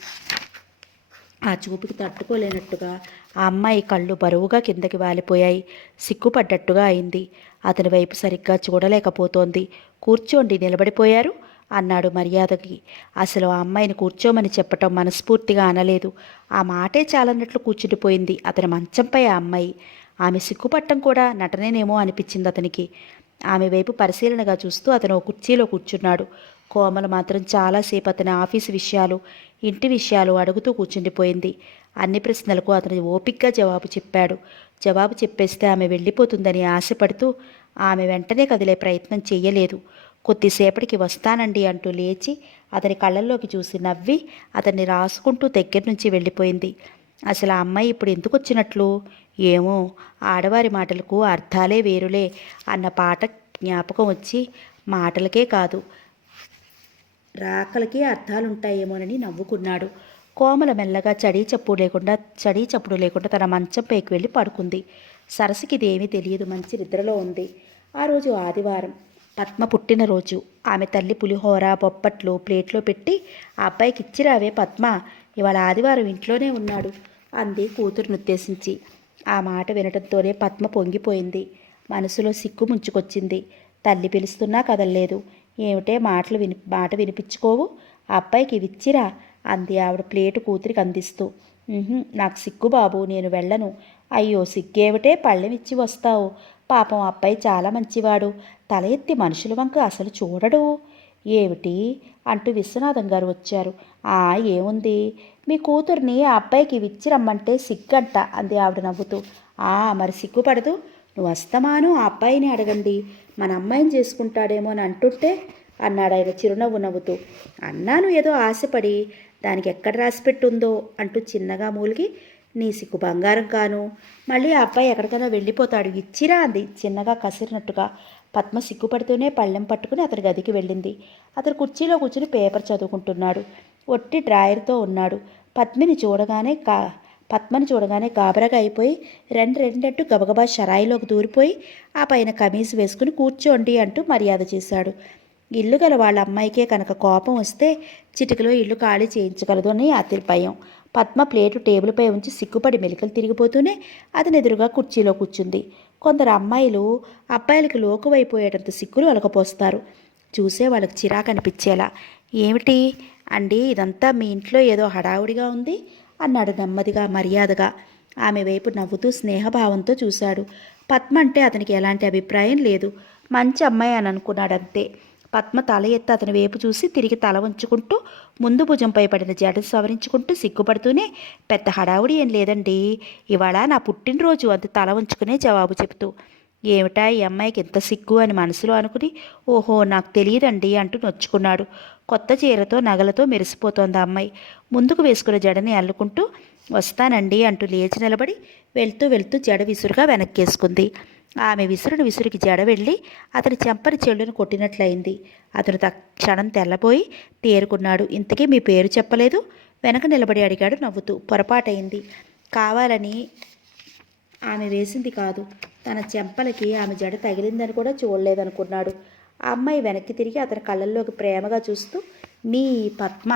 ఆ చూపుకి తట్టుకోలేనట్టుగా ఆ అమ్మాయి కళ్ళు బరువుగా కిందకి వాలిపోయాయి. సిగ్గుపడ్డట్టుగా అయింది. అతని వైపు సరిగ్గా చూడలేకపోతోంది. కూర్చోండి, నిలబడిపోయారు అన్నాడు మర్యాదకి. అసలు ఆ అమ్మాయిని కూర్చోమని చెప్పటం మనస్ఫూర్తిగా అనలేదు. ఆ మాటే చాలన్నట్లు కూర్చుండిపోయింది అతని మంచంపై ఆ అమ్మాయి. ఆమె సిగ్గుపట్టం కూడా నటనేనేమో అనిపించింది అతనికి. ఆమె వైపు పరిశీలనగా చూస్తూ అతను కుర్చీలో కూర్చున్నాడు. కోమల మాత్రం చాలాసేపు అతని ఆఫీసు విషయాలు, ఇంటి విషయాలు అడుగుతూ కూర్చుండిపోయింది. అన్ని ప్రశ్నలకు అతను ఓపిగ్గా జవాబు చెప్పాడు. జవాబు చెప్పేస్తే ఆమె వెళ్ళిపోతుందని ఆశపడుతూ ఆమె వెంటనే కదిలే ప్రయత్నం చెయ్యలేదు. కొద్దిసేపటికి వస్తానండి అంటూ లేచి అతని కళ్ళల్లోకి చూసి నవ్వి అతన్ని రాసుకుంటూ దగ్గర నుంచి వెళ్ళిపోయింది. అసలు ఆ అమ్మాయి ఇప్పుడు ఎందుకు వచ్చినట్లు? ఏమో, ఆడవారి మాటలకు అర్థాలే వేరులే అన్న పాట జ్ఞాపకం వచ్చి మాటలకే కాదు రాకలకే అర్థాలుంటాయేమోనని నవ్వుకున్నాడు. కోమల మెల్లగా చడీ చప్పుడు లేకుండా తన మంచంపైకి వెళ్ళి పడుకుంది. సరస్సుకి ఇదేమీ తెలియదు. మంచి నిద్రలో ఉంది. ఆ రోజు ఆదివారం, పద్మ పుట్టినరోజు. ఆమె తల్లి పులిహోర, బొప్పట్లు ప్లేట్లో పెట్టి ఆ అబ్బాయికి ఇచ్చిరావే పద్మ, ఇవాళ ఆదివారం ఇంట్లోనే ఉన్నాడు అంది కూతురునుద్దేశించి. ఆ మాట వినటంతోనే పద్మ పొంగిపోయింది. మనసులో సిగ్గు ముంచుకొచ్చింది. తల్లి పిలుస్తున్నా కదల్లేదు. ఏమిటే మాట వినిపించుకోవు, ఆ అబ్బాయికి ఇవిచ్చిరా అంది ఆవిడ ప్లేటు కూతురికి అందిస్తూ. నాకు సిగ్గు బాబు, నేను వెళ్ళను. అయ్యో సిగ్గేమిటే, పళ్ళెం ఇచ్చి వస్తావు. పాపం అబ్బాయి చాలా మంచివాడు, తల ఎత్తి మనుషుల వంక అసలు చూడడు. ఏమిటి అంటూ విశ్వనాథం గారు వచ్చారు. ఏముంది, మీ కూతుర్ని ఆ అబ్బాయికి విచ్చి రమ్మంటే సిగ్గంట అంది ఆవిడ నవ్వుతూ. మరి సిగ్గుపడదు, నువ్వు వస్తమాను ఆ అబ్బాయిని అడగండి, మన అమ్మాయిని చేసుకుంటాడేమో అని అంటుంటే అన్నాడు ఆయన చిరునవ్వు నవ్వుతూ. అన్నాను ఏదో ఆశపడి, దానికి ఎక్కడ రాసిపెట్టుందో అంటూ చిన్నగా మూలిగి, నీ సిగ్గు బంగారం కాను, మళ్ళీ ఆ అబ్బాయి ఎక్కడికైనా వెళ్ళిపోతాడు, ఇచ్చిరా అంది చిన్నగా కసిరినట్టుగా. పద్మ సిగ్గుపడుతూనే పళ్ళెం పట్టుకుని అతని గదికి వెళ్ళింది. అతను కుర్చీలో కూర్చుని పేపర్ చదువుకుంటున్నాడు. ఒట్టి డ్రాయర్తో ఉన్నాడు. పద్మని చూడగానే గాబరగా అయిపోయి రెండంటూ గబగబా షరాయిలోకి దూరిపోయి ఆ పైన కమీజు వేసుకుని కూర్చోండి అంటూ మర్యాద చేశాడు. ఇల్లు గల వాళ్ళ అమ్మాయికే కనుక కోపం వస్తే చిటికలో ఇల్లు ఖాళీ చేయించగలదు అని అతని భయం. పద్మ ప్లేటు టేబుల్పై ఉంచి సిగ్గుపడి మెలికలు తిరిగిపోతూనే అతని ఎదురుగా కుర్చీలో కూర్చుంది. కొందరు అమ్మాయిలు అబ్బాయిలకి లోకువైపోయేటంత సిగ్గులు ఒలకపోస్తారు. చూసే వాళ్ళకి చిరాకు అనిపించేలా. ఏమిటి అండి ఇదంతా, మీ ఇంట్లో ఏదో హడావుడిగా ఉంది అన్నాడు నెమ్మదిగా మర్యాదగా. ఆమె వైపు నవ్వుతూ స్నేహభావంతో చూశాడు. పద్మ అంటే అతనికి ఎలాంటి అభిప్రాయం లేదు. మంచి అమ్మాయి అని అనుకున్నాడంతే. పద్మ తల ఎత్తి అతని వైపు చూసి తిరిగి తల ఉంచుకుంటూ ముందు భుజంపై పడిన జడ సవరించుకుంటూ సిగ్గుపడుతూనే, పెద్ద హడావుడి ఏం లేదండి, ఇవాళ నా పుట్టినరోజు అంత తల ఉంచుకునే జవాబు చెబుతూ. ఏమిటా ఈ అమ్మాయికి ఎంత సిగ్గు అని మనసులో అనుకుని, ఓహో నాకు తెలియదండి అంటూ నొచ్చుకున్నాడు. కొత్త చీరతో నగలతో మెరిసిపోతోంది ఆ అమ్మాయి. ముందుకు వేసుకున్న జడని అల్లుకుంటూ వస్తానండి అంటూ లేచి నిలబడి వెళ్తూ వెళ్తూ జడ విసురుగా వెనక్కేసుకుంది. ఆమె విసురుకి జడ వెళ్ళి అతని చెంపని చెల్లును కొట్టినట్లయింది. అతను తక్షణం తెల్లబోయి తేరుకున్నాడు. ఇంతకీ మీ పేరు చెప్పలేదు, వెనక నిలబడి అడిగాడు నవ్వుతూ. పొరపాటైంది, కావాలని ఆమె వేసింది కాదు. తన చెంపలకి ఆమె జడ తగిలిందని కూడా చూడలేదనుకున్నాడు. ఆ అమ్మాయి వెనక్కి తిరిగి అతని కళ్ళల్లోకి ప్రేమగా చూస్తూ, మీ పద్మ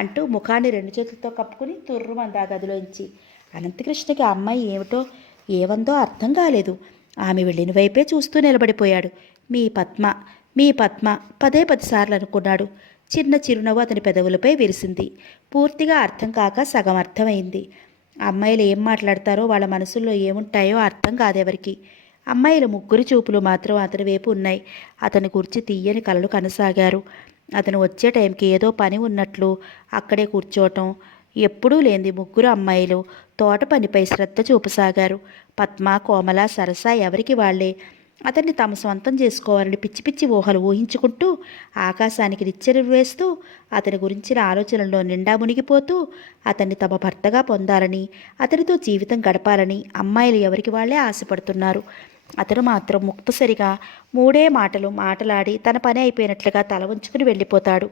అంటూ ముఖాన్ని రెండు చేతులతో కప్పుకుని తుర్రుమంది ఆ గదిలోంచి. అనంతకృష్ణకి ఆ అమ్మాయి ఏమిటో ఏవందో అర్థం కాలేదు. ఆమె వెళ్ళిన వైపే చూస్తూ నిలబడిపోయాడు. మీ పద్మ 10 సార్లు అనుకున్నాడు. చిన్న చిరునవ్వు అతని పెదవులపై విరిసింది. పూర్తిగా అర్థం కాక సగం అర్థమైంది. అమ్మాయిలు ఏం మాట్లాడతారో, వాళ్ళ మనసుల్లో ఏముంటాయో అర్థం కాదెవరికి. అమ్మాయిల ముగ్గురి చూపులు మాత్రం అతని వైపు ఉన్నాయి. అతని గురించి తీయని కలలు కనసాగారు. అతను వచ్చే టైంకి ఏదో పని ఉన్నట్లు అక్కడే కూర్చోవటం. ఎప్పుడూ లేనిది ముగ్గురు అమ్మాయిలు తోట పనిపై శ్రద్ధ చూపసాగారు. పద్మ, కోమల, సరస ఎవరికి వాళ్లే అతన్ని తమ సొంతం చేసుకోవాలని పిచ్చి పిచ్చి ఊహలు ఊహించుకుంటూ ఆకాశానికి నిచ్చెనలు వేస్తూ అతని గురించిన ఆలోచనల్లో నిండా మునిగిపోతూ అతన్ని తమ భర్తగా పొందాలని, అతనితో జీవితం గడపాలని అమ్మాయిలు ఎవరికి వాళ్లే ఆశపడుతున్నారు. అతను మాత్రం ముక్తసరిగా 3 మాటలు మాటలాడి తన పని అయిపోయినట్లుగా తల వంచుకుని వెళ్ళిపోతాడు.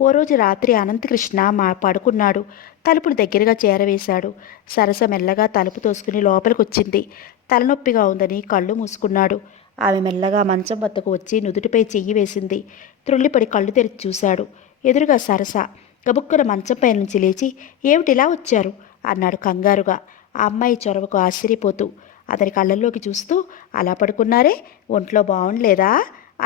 ఓ రోజు రాత్రి అనంతకృష్ణ పడుకున్నాడు. తలుపులు దగ్గరగా చేరవేశాడు. సరస మెల్లగా తలుపు తోసుకుని లోపలికొచ్చింది. తలనొప్పిగా ఉందని కళ్ళు మూసుకున్నాడు. ఆమె మెల్లగా మంచం వద్దకు వచ్చి నుదుటిపై చెయ్యి వేసింది. త్రుళ్ళిపడి కళ్ళు తెరిచి చూశాడు. ఎదురుగా సరస. గబుక్కున మంచంపై నుంచి లేచి, ఏమిటిలా వచ్చారు అన్నాడు కంగారుగా, ఆ అమ్మాయి చొరవకు ఆశ్చర్యపోతూ. అతని కళ్ళల్లోకి చూస్తూ, అలా పడుకున్నారే, ఒంట్లో బాగుండలేదా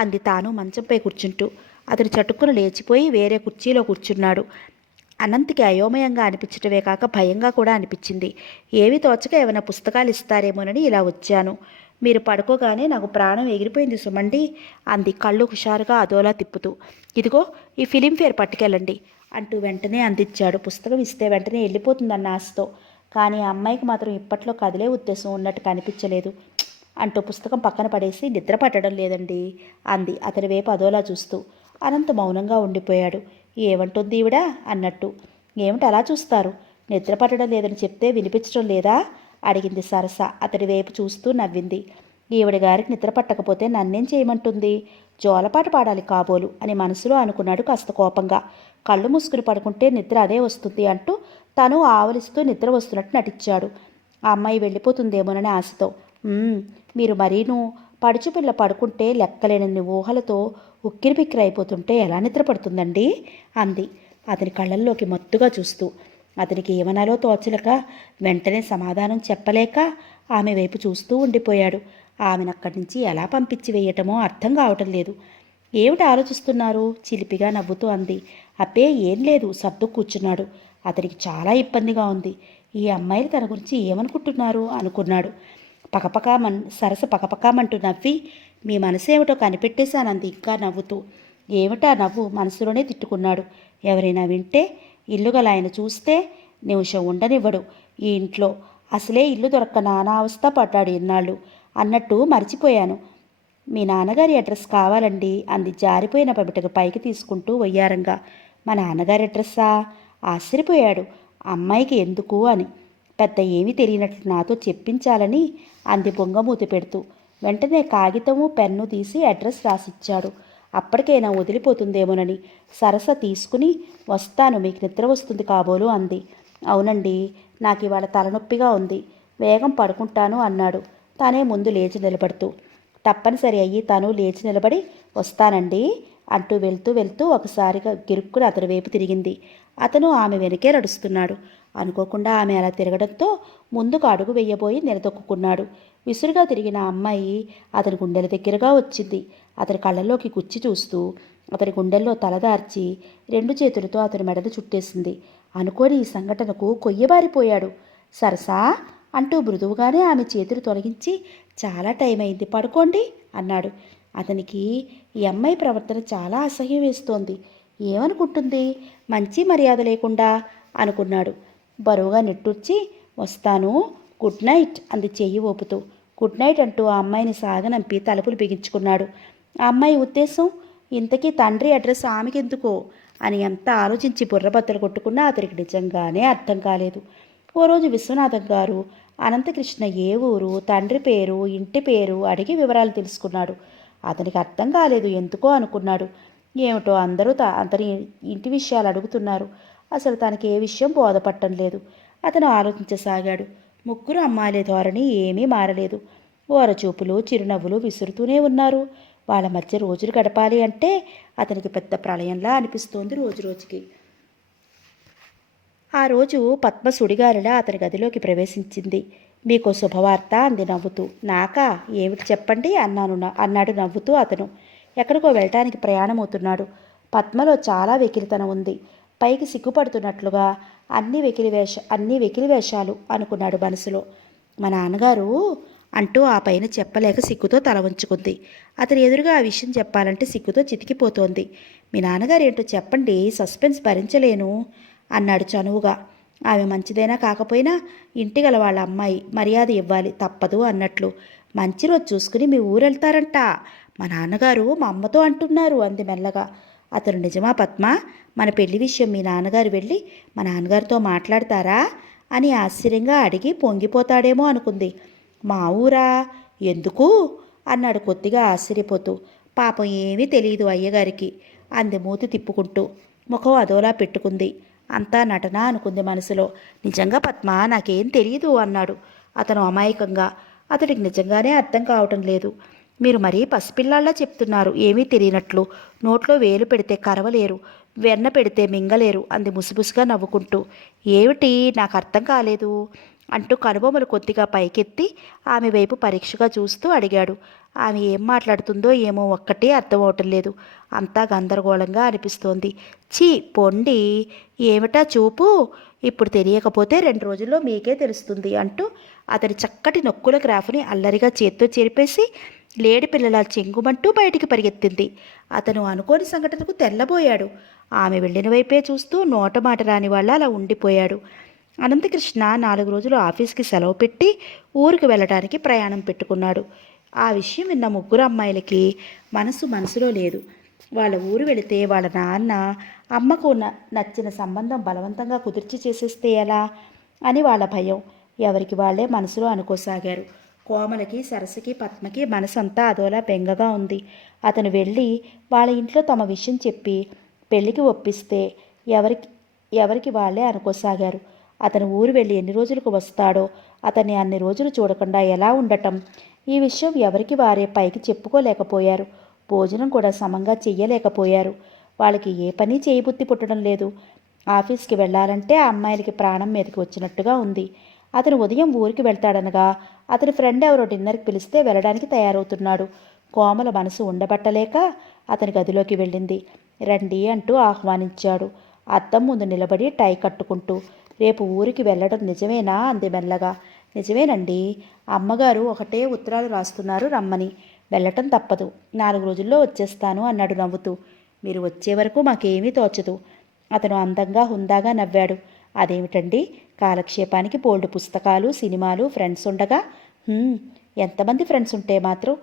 అంది తాను మంచంపై కూర్చుంటూ. అతను చటుక్కున లేచిపోయి వేరే కుర్చీలో కూర్చున్నాడు. అనంత్కి అయోమయంగా అనిపించటమే కాక భయంగా కూడా అనిపించింది. ఏవి తోచక ఏమైనా పుస్తకాలు ఇస్తారేమోనని ఇలా వచ్చాను. మీరు పడుకోగానే నాకు ప్రాణం ఎగిరిపోయింది సుమండి అంది కళ్ళు హుషారుగా అదోలా తిప్పుతూ. ఇదిగో ఈ ఫిలింఫేర్ పట్టుకెళ్ళండి అంటూ వెంటనే అందించాడు. పుస్తకం ఇస్తే వెంటనే వెళ్ళిపోతుందన్న ఆశతో. కానీ ఆ అమ్మాయికి మాత్రం ఇప్పట్లో కదిలే ఉద్దేశం ఉన్నట్టు కనిపించలేదు. అంటూ పుస్తకం పక్కన పడేసి, నిద్ర పట్టడం లేదండి అంది అతని వైపు అదోలా చూస్తూ. అనంత మౌనంగా ఉండిపోయాడు. ఏమంటుంది ఈవిడ అన్నట్టు. ఏమిటి అలా చూస్తారు, నిద్ర పట్టడం లేదని చెప్తే వినిపించడం లేదా అడిగింది సరస అతడి వైపు చూస్తూ నవ్వింది. ఈవిడ గారికి నిద్ర పట్టకపోతే నన్నేం చేయమంటుంది, జోలపాట పాడాలి కాబోలు అని మనసులో అనుకున్నాడు కాస్త కోపంగా. కళ్ళు మూసుకుని పడుకుంటే నిద్ర అదే వస్తుంది అంటూ తను ఆవలిస్తూ నిద్ర వస్తున్నట్టు నటించాడు. ఆ అమ్మాయి వెళ్ళిపోతుందేమోనని ఆశతో. మీరు మరీను పడుచుపిల్ల పడుకుంటే లెక్కలేనన్ని ఊహలతో ఉక్కిరిబిక్కిరి అయిపోతుంటే ఎలా నిద్రపడుతుందండి అంది అతని కళ్ళల్లోకి మత్తుగా చూస్తూ. అతనికి ఏమనాలో తోచలేక వెంటనే సమాధానం చెప్పలేక ఆమె వైపు చూస్తూ ఉండిపోయాడు. ఆమెను అక్కడి నుంచి ఎలా పంపించి వేయటమో అర్థం కావటం లేదు. ఏమిటి ఆలోచిస్తున్నారు? చిలిపిగా నవ్వుతూ అంది. అబ్బే ఏం లేదు, సర్దు కూర్చున్నాడు. అతనికి చాలా ఇబ్బందిగా ఉంది. ఈ అమ్మాయిలు తన గురించి ఏమనుకుంటున్నారు అనుకున్నాడు. సరస పకపకామంటూ నవ్వి, మీ మనసేమిటో కనిపెట్టేశానంది ఇంకా నవ్వుతూ. ఏమిటా నవ్వు? మనసులోనే తిట్టుకున్నాడు. ఎవరైనా వింటే, ఇల్లుగల ఆయన చూస్తే నిమిషం ఉండనివ్వడు ఈ ఇంట్లో. అసలే ఇల్లు దొరక్క నానా అవస్థ పడ్డాడు ఇన్నాళ్ళు. అన్నట్టు మర్చిపోయాను, మీ నాన్నగారి అడ్రస్ కావాలండి అంది జారిపోయిన పబిటకు పైకి తీసుకుంటూ వయ్యారంగా. మా నాన్నగారి అడ్రస్సా? ఆశ్చర్యపోయాడు. అమ్మాయికి ఎందుకు అని. పెద్ద ఏమీ తెలియనట్లు నాతో చెప్పించాలని అంది బొంగమూతి పెడుతూ. వెంటనే కాగితము పెన్ను తీసి అడ్రస్ రాసిచ్చాడు. అప్పటికైనా వదిలిపోతుందేమోనని సరస తీసుకుని, వస్తాను, మీకు నిద్ర వస్తుంది కాబోలు అంది. అవునండి, నాకు ఇవాళ తలనొప్పిగా ఉంది, వేగం పడుకుంటాను అన్నాడు తానే ముందు లేచి నిలబడుతూ. తప్పనిసరి అయ్యి తను లేచి నిలబడి, వస్తానండి అంటూ వెళ్తూ వెళ్తూ ఒకసారిగా గిరుక్కుని అతని వైపు తిరిగింది. అతను ఆమె వెనకే నడుస్తున్నాడు. అనుకోకుండా ఆమె అలా తిరగడంతో ముందుకు అడుగు వెయ్యబోయి నిలదొక్కున్నాడు. విసురుగా తిరిగిన అమ్మాయి అతని గుండెల దగ్గరగా వచ్చింది. అతని కళ్ళల్లోకి కుచ్చి చూస్తూ అతని గుండెల్లో తలదార్చి 2 చేతులతో అతని మెడలు చుట్టేసింది. అనుకోని ఈ సంఘటనకు కొయ్యబారిపోయాడు. సరసా అంటూ మృదువుగానే ఆమె చేతులు తొలగించి, చాలా టైం అయింది, పడుకోండి అన్నాడు. అతనికి ఈ అమ్మాయి ప్రవర్తన చాలా అసహ్యం వేస్తోంది. ఏమనుకుంటుంది మంచి మర్యాద లేకుండా అనుకున్నాడు. బరువుగా నిట్టూర్చి, వస్తాను, గుడ్ నైట్ అంది చెయ్యి ఊపుతూ. గుడ్ నైట్ అంటూ ఆ అమ్మాయిని సాగనంపి తలుపులు బిగించుకున్నాడు. ఆ అమ్మాయి ఉద్దేశం, ఇంతకీ తండ్రి అడ్రస్ ఆమెకెందుకో అని ఎంత ఆలోచించి బుర్రబద్దలు కొట్టుకున్నా అతనికి నిజంగానే అర్థం కాలేదు. ఓ రోజు విశ్వనాథం గారు అనంతకృష్ణ ఏ ఊరు, తండ్రి పేరు, ఇంటి పేరు అడిగి వివరాలు తెలుసుకున్నాడు. అతనికి అర్థం కాలేదు, ఎందుకో అనుకున్నాడు. ఏమిటో అందరూ అతని ఇంటి విషయాలు అడుగుతున్నారు. అసలు తనకి ఏ విషయం బోధపట్టం లేదు. అతను ఆలోచించసాగాడు. ముగ్గురు అమ్మాయిల ధోరణి ఏమీ మారలేదు. ఓరచూపులు, చిరునవ్వులు విసురుతూనే ఉన్నారు. వాళ్ళ మధ్య రోజులు గడపాలి అంటే అతనికి పెద్ద ప్రళయంలా అనిపిస్తోంది రోజురోజుకి. ఆ రోజు పద్మ సుడిగాలిలా అతని గదిలోకి ప్రవేశించింది. మీకో శుభవార్త అంది నవ్వుతూ. నాకా? ఏమిటి చెప్పండి అన్నాడు నవ్వుతూ అతను. ఎక్కడికో వెళ్ళటానికి ప్రయాణమవుతున్నాడు. పద్మలో చాలా వెకిలితనం ఉంది. పైకి సిగ్గుపడుతున్నట్లుగా అన్ని వెకిలి వేషాలు అనుకున్నాడు మనసులో. మా నాన్నగారు అంటూ ఆ పైన చెప్పలేక సిగ్గుతో తల ఉంచుకుంది. అతని ఎదురుగా ఆ విషయం చెప్పాలంటే సిగ్గుతో చితికిపోతోంది. మీ నాన్నగారు ఏంటో చెప్పండి, సస్పెన్స్ భరించలేను అన్నాడు చనువుగా. ఆమె మంచిదైనా కాకపోయినా ఇంటిగల వాళ్ళ అమ్మాయి, మర్యాద ఇవ్వాలి తప్పదు అన్నట్లు. మంచి రోజు చూసుకుని మీ ఊరెళ్తారంట మా నాన్నగారు మా అమ్మతో అంటున్నారు అంది మెల్లగా. అతను నిజమా పద్మ? మన పెళ్లి విషయం మీ నాన్నగారు వెళ్ళి మా నాన్నగారితో మాట్లాడతారా అని ఆశ్చర్యంగా అడిగి పొంగిపోతాడేమో అనుకుంది. మా ఊరా? ఎందుకు అన్నాడు కొద్దిగా ఆశ్చర్యపోతూ. పాపం ఏమీ తెలియదు అయ్యగారికి అంది మూతి తిప్పుకుంటూ. ముఖం అదోలా పెట్టుకుంది. అంతా నటన అనుకుంది మనసులో. నిజంగా పద్మ, నాకేం తెలియదు అన్నాడు అతను అమాయకంగా. అతడికి నిజంగానే అర్థం కావటం లేదు. మీరు మరీ పసిపిల్లాళ్ళ చెప్తున్నారు, ఏమీ తెలియనట్లు. నోట్లో వేలు పెడితే కరవలేరు, వెన్న పెడితే మింగలేరు అంది ముసిముసిగా నవ్వుకుంటూ. ఏమిటి, నాకు అర్థం కాలేదు అంటూ కనుబొమ్మలు కొద్దిగా పైకెత్తి ఆమె వైపు పరీక్షగా చూస్తూ అడిగాడు. ఆమె ఏం మాట్లాడుతుందో ఏమో ఒక్కటే అర్థమవటం లేదు. అంతా గందరగోళంగా అనిపిస్తోంది. ఛీ పొండి, ఏమిటా చూపు? ఇప్పుడు తెలియకపోతే 2 రోజుల్లో మీకే తెలుస్తుంది అంటూ అతని చక్కటి నొక్కుల గ్రాఫ్ని అల్లరిగా చేత్తో చెరిపేసి లేడి పిల్లల చెంగుమంటూ బయటికి పరిగెత్తింది. అతను అనుకోని సంఘటనకు తెల్లబోయాడు. ఆమె వెళ్ళిన వైపే చూస్తూ నోట మాట రాని వాళ్ళ అలా ఉండిపోయాడు. అనంతకృష్ణ 4 రోజులు ఆఫీస్కి సెలవు పెట్టి ఊరికి వెళ్ళడానికి ప్రయాణం పెట్టుకున్నాడు. ఆ విషయం విన్న ముగ్గురు అమ్మాయిలకి మనసులో లేదు. వాళ్ళ ఊరు వెళితే వాళ్ళ నాన్న అమ్మకు నచ్చిన సంబంధం బలవంతంగా కుదిర్చి చేసేస్తే ఎలా అని వాళ్ళ భయం. ఎవరికి వాళ్ళే మనసులో అనుకోసాగారు. కోమలకి, సరస్సుకి, పద్మకి మనసంతా అదోలా బెంగగా ఉంది. అతను వెళ్ళి వాళ్ళ ఇంట్లో తమ విషయం చెప్పి పెళ్లికి ఒప్పిస్తే ఎవరికి వాళ్ళే అనుకోసాగారు. అతను ఊరు వెళ్ళి ఎన్ని రోజులకు వస్తాడో, అతన్ని అన్ని రోజులు చూడకుండా ఎలా ఉండటం, ఈ విషయం ఎవరికి వారే పైకి చెప్పుకోలేకపోయారు. భోజనం కూడా సమంగా చెయ్యలేకపోయారు. వాళ్ళకి ఏ పని చేయబుద్ధి పుట్టడం లేదు. ఆఫీస్కి వెళ్ళాలంటే ఆ అమ్మాయిలకి ప్రాణం మీదకి వచ్చినట్టుగా ఉంది. అతను ఉదయం ఊరికి వెళ్తాడనగా అతని ఫ్రెండ్ ఎవరో డిన్నర్కి పిలిస్తే వెళ్ళడానికి తయారవుతున్నాడు. కోమల మనసు ఉండబట్టలేక అతని గదిలోకి వెళ్ళింది. రండి అంటూ ఆహ్వానించాడు. అద్దం ముందు నిలబడి టై కట్టుకుంటూ. రేపు ఊరికి వెళ్ళడం నిజమేనా అంది మెల్లగా. నిజమేనండి. అమ్మగారు ఒకటే ఉత్తరాలు రాస్తున్నారు రమ్మని. వెళ్ళటం తప్పదు. 4 రోజుల్లో వచ్చేస్తాను అన్నాడు నవ్వుతూ. మీరు వచ్చే వరకు మాకేమీ తోచదు. అతను అందంగా హుందాగా నవ్వాడు. అదేమిటండి, కాలక్షేపానికి బోల్డు పుస్తకాలు, సినిమాలు, ఫ్రెండ్స్ ఉండగా. ఎంతమంది ఫ్రెండ్స్ ఉంటే మాత్రం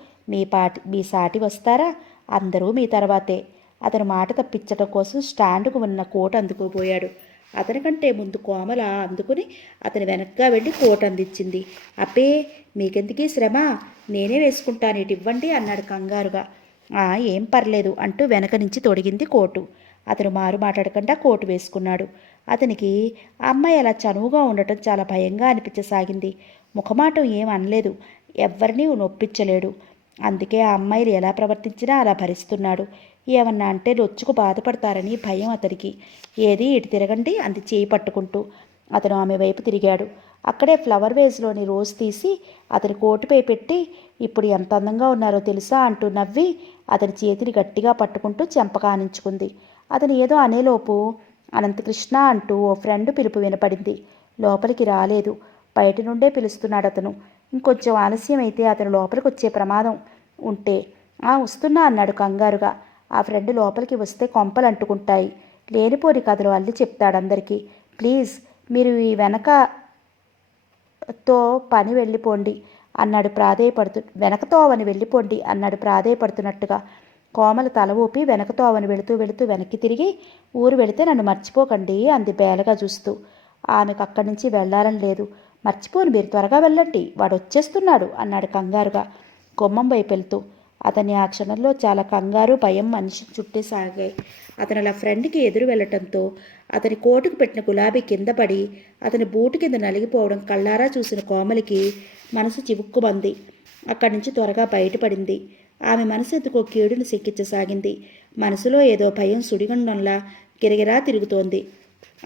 మీ సాటి వస్తారా? అందరూ మీ తర్వాతే. అతను మాట తప్పించడం కోసం స్టాండుకు ఉన్న కోట్ అందుకోబోయాడు. అతనికంటే ముందు కోమల అందుకుని అతని వెనక్గా వెళ్ళి కోట్ అందించింది. అబ్బే, మీకెందుకీ శ్రమ, నేనే వేసుకుంటాను, ఇటు ఇవ్వండి అన్నాడు కంగారుగా. ఏం పర్లేదు అంటూ వెనక నుంచి తొడిగింది కోటు. అతను మారు మాట్లాడకుండా కోటు వేసుకున్నాడు. అతనికి ఆ అమ్మాయి అలా చనువుగా ఉండటం చాలా భయంగా అనిపించసాగింది. ముఖమాటం ఏం అనలేదు, ఎవ్వరినీ నొప్పించలేడు. అందుకే ఆ అమ్మాయిలు ఎలా ప్రవర్తించినా అలా భరిస్తున్నాడు. ఏమన్నా అంటే రొచ్చుకు బాధపడతారని భయం అతనికి. ఏది ఇటు తిరగండి అంది చేయి పట్టుకుంటూ. అతను ఆమె వైపు తిరిగాడు. అక్కడే ఫ్లవర్ వేజ్లోని రోజ్ తీసి అతని కోటుపై పెట్టి, ఇప్పుడు ఎంత అందంగా ఉన్నారో తెలుసా అంటూ నవ్వి అతని చేతిని గట్టిగా పట్టుకుంటూ చెంపకానించుకుంది. అతను ఏదో అనేలోపు అనంతకృష్ణ అంటూ ఓ ఫ్రెండ్ పిలుపు వినపడింది. లోపలికి రాలేదు. బయట నుండే పిలుస్తున్నాడు అతను. ఇంకొంచెం ఆలస్యం అయితే అతను లోపలికి వచ్చే ప్రమాదం ఉంటే. వస్తున్నా అన్నాడు కంగారుగా. ఆ ఫ్రెండ్ లోపలికి వస్తే కొంపలు అంటుకుంటాయి. లేనిపోని కథలు అల్లి చెప్తాడందరికీ. ప్లీజ్, మీరు ఈ వెనకతో పని వెళ్ళిపోండి అన్నాడు ప్రాధేయపడుతున్నట్టుగా. కోమల తల ఊపి వెనకతోవని వెళుతూ వెనక్కి తిరిగి, ఊరు వెళితే నన్ను మర్చిపోకండి అంది బేలగా చూస్తూ. ఆమెకు అక్కడి నుంచి వెళ్లాలని లేదు. మర్చిపోను, మీరు త్వరగా వెళ్ళండి, వాడు వచ్చేస్తున్నాడు అన్నాడు కంగారుగా గుమ్మం వైపు వెళ్తూ. అతన్ని ఆ క్షణంలో చాలా కంగారు, భయం మనిషి చుట్టేసాగాయి. అతను అలా ఫ్రెండ్కి ఎదురు వెళ్ళటంతో అతని కోటుకు పెట్టిన గులాబీ కింద పడి అతని బూటు కింద నలిగిపోవడం కళ్ళారా చూసిన కోమలికి మనసు చివుక్కుమంది. అక్కడి నుంచి త్వరగా బయటపడింది. ఆమె మనసు ఎందుకో కీడును సిక్కించసాగింది. మనసులో ఏదో భయం సుడిగుండంలా గిరగిరా తిరుగుతోంది.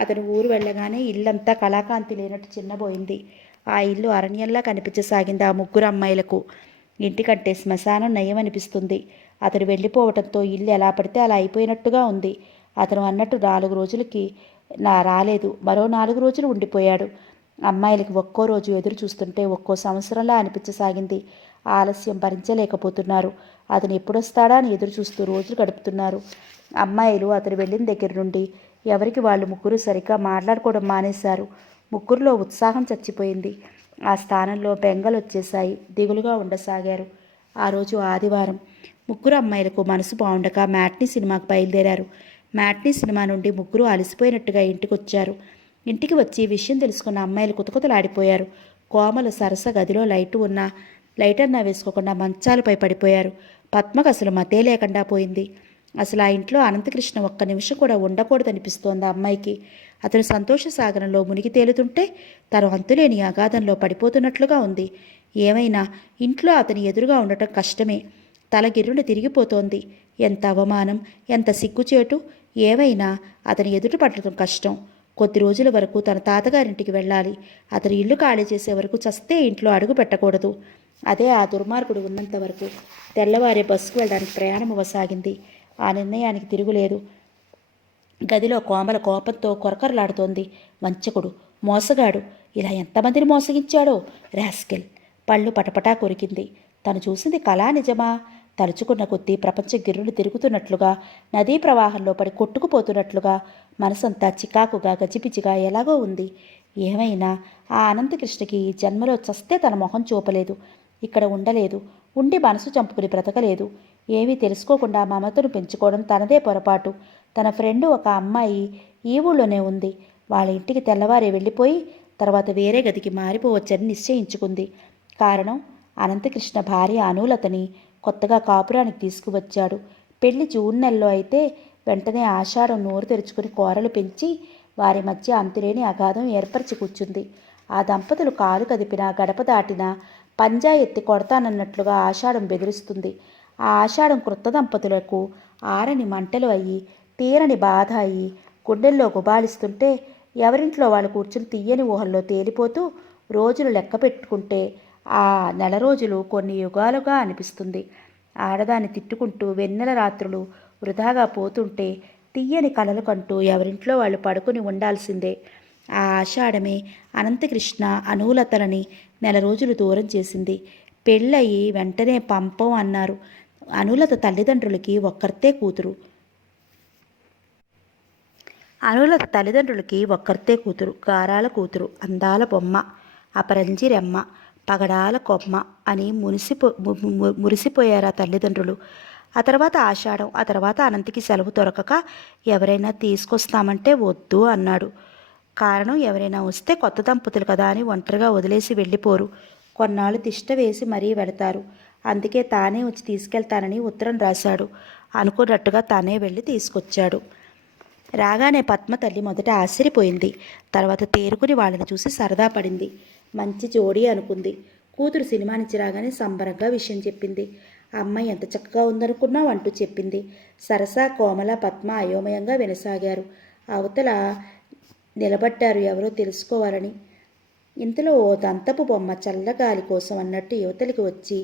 అతను ఊరు వెళ్ళగానే ఇల్లంతా కళాకాంతి లేనట్టు చిన్నబోయింది. ఆ ఇల్లు అరణ్యంలా కనిపించసాగింది ఆ ముగ్గురు అమ్మాయిలకు. ఇంటికంటే శ్మశానం నయమనిపిస్తుంది. అతను వెళ్ళిపోవటంతో ఇల్లు ఎలా పడితే అలా అయిపోయినట్టుగా ఉంది. అతను అన్నట్టు 4 రోజులకి రాలేదు. మరో 4 రోజులు ఉండిపోయాడు. అమ్మాయిలకి ఒక్కో రోజు ఎదురు చూస్తుంటే ఒక్కో సంవత్సరంలా అనిపించసాగింది. ఆలస్యం భరించలేకపోతున్నారు. అతను ఎప్పుడొస్తాడా అని ఎదురు చూస్తూ రోజులు గడుపుతున్నారు. అమ్మాయిలు అతను వెళ్ళిన దగ్గర నుండి ఎవరికి వాళ్ళు ముగ్గురు సరిగ్గా మాట్లాడుకోవడం మానేశారు. ముగ్గురులో ఉత్సాహం చచ్చిపోయింది. ఆ స్థానంలో బెంగలు వచ్చేశాయి. దిగులుగా ఉండసాగారు. ఆ రోజు ఆదివారం. ముగ్గురు అమ్మాయిలకు మనసు బాగుండక మ్యాట్నీ సినిమాకు బయలుదేరారు. మ్యాట్నీ సినిమా నుండి ముగ్గురు అలసిపోయినట్టుగా ఇంటికొచ్చారు. ఇంటికి వచ్చి విషయం తెలుసుకున్న అమ్మాయిలు కుతకుతలాడిపోయారు. కోమల సరస గదిలో లైటర్నా వేసుకోకుండా మంచాలపై పడిపోయారు. పద్మకు అసలు మతే లేకుండా పోయింది. అసలు ఆ ఇంట్లో అనంతకృష్ణ ఒక్క నిమిషం కూడా ఉండకూడదనిపిస్తోంది ఆ అమ్మాయికి. అతను సంతోష సాగరంలో మునిగి తేలుతుంటే తను అంతులేని అగాధంలో పడిపోతున్నట్లుగా ఉంది. ఏమైనా ఇంట్లో అతని ఎదురుగా ఉండటం కష్టమే. తల గిర్రున తిరిగిపోతోంది. ఎంత అవమానం, ఎంత సిగ్గుచేటు. ఏమైనా అతని ఎదుట పడటం కష్టం. కొద్ది రోజుల వరకు తన తాతగారింటికి వెళ్ళాలి. అతని ఇల్లు ఖాళీ చేసే వరకు చస్తే ఇంట్లో అడుగు పెట్టకూడదు. అదే ఆ దుర్మార్గుడు ఉన్నంత వరకు. తెల్లవారే బస్సుకు వెళ్ళడానికి ప్రయాణం అవ్వసాగింది. ఆ నిర్ణయానికి తిరుగులేదు. గదిలో కోమల కోపంతో కొరకరలాడుతోంది. వంచకుడు, మోసగాడు, ఇలా ఎంతమందిని మోసగించాడో రాస్కెల్. పళ్ళు పటపటా కొరికింది. తను చూసింది కళా నిజమా? తలుచుకున్న కొద్దీ ప్రపంచం గిర్రులు తిరుగుతున్నట్లుగా, నదీ ప్రవాహంలో పడి కొట్టుకుపోతున్నట్లుగా, మనసంతా చికాకుగా గజిబిజిగా ఎలాగో ఉంది. ఏమైనా ఆ అనంతకృష్ణకి ఈ జన్మలో చస్తే తన మొహం చూపలేదు. ఇక్కడ ఉండలేదు. ఉండి మనసు చంపుకుని బ్రతకలేదు. ఏమీ తెలుసుకోకుండా మమతను పెంచుకోవడం తనదే పొరపాటు. తన ఫ్రెండు ఒక అమ్మాయి ఈ ఊళ్ళోనే ఉంది. వాళ్ళ ఇంటికి తెల్లవారే వెళ్ళిపోయి తర్వాత వేరే గదికి మారిపోవచ్చని నిశ్చయించుకుంది. కారణం, అనంతకృష్ణ భార్య అనులతని కొత్తగా కాపురానికి తీసుకువచ్చాడు. పెళ్లి జూన్ నెలలో అయితే వెంటనే ఆషాఢం నోరు తెరుచుకుని కోరలు పెంచి వారి మధ్య అంతులేని అగాధం ఏర్పరిచి కూర్చుంది. ఆ దంపతులు కాలు కదిపినా, గడప దాటినా పంజా ఎత్తి కొడతానన్నట్లుగా ఆషాఢం బెదిరిస్తుంది. ఆ ఆషాఢం క్రొత్త దంపతులకు ఆరని మంటలు అయ్యి, తీరని బాధ అయ్యి, గుండెల్లో గుబాళిస్తుంటే ఎవరింట్లో వాళ్ళు కూర్చుని తీయని ఊహల్లో తేలిపోతూ రోజులు లెక్క పెట్టుకుంటే ఆ నెల రోజులు కొన్ని యుగాలుగా అనిపిస్తుంది. ఆడదాన్ని తిట్టుకుంటూ వెన్నెల రాత్రులు వృధాగా పోతుంటే తీయని కలలు కంటూ ఎవరింట్లో వాళ్ళు పడుకుని ఉండాల్సిందే. ఆ ఆషాఢమే అనంతకృష్ణ అనూలతలని నెల రోజులు దూరం చేసింది. పెళ్ళయి వెంటనే పంపం అన్నారు. అనులత తల్లిదండ్రులకి ఒక్కర్తే కూతురు, గారాల కూతురు, అందాల బొమ్మ, అపరంజి రెమ్మ, పగడాల కొమ్మ అని మురిసిపోయారు ఆ తల్లిదండ్రులు. ఆ తర్వాత ఆషాఢం, ఆ తర్వాత అనంతకి సెలవు దొరకక ఎవరైనా తీసుకొస్తామంటే వద్దు అన్నాడు. కారణం, ఎవరైనా వస్తే కొత్త దంపతులు కదా అని ఒంటరిగా వదిలేసి వెళ్ళిపోరు. కొన్నాళ్ళు తిష్ట వేసి మరీ వెళతారు. అందుకే తానే వచ్చి తీసుకెళ్తానని ఉత్తరం రాశాడు. అనుకున్నట్టుగా తానే వెళ్ళి తీసుకొచ్చాడు. రాగానే పద్మ తల్లి మొదట ఆశ్చర్యపోయింది. తర్వాత తేరుకుని వాళ్ళని చూసి సరదా పడింది. మంచి జోడీ అనుకుంది. కూతురు సినిమా నుంచి రాగానే సంబరంగా విషయం చెప్పింది. ఆ అమ్మాయి ఎంత చక్కగా ఉందనుకున్నావు అంటూ చెప్పింది. సరస, కోమల, పద్మ అయోమయంగా వినసాగారు. అవతల నిలబడ్డారు ఎవరో తెలుసుకోవాలని. ఇంతలో ఓ దంతపు బొమ్మ చల్లగాలి కోసం అన్నట్టు యువతలికి వచ్చి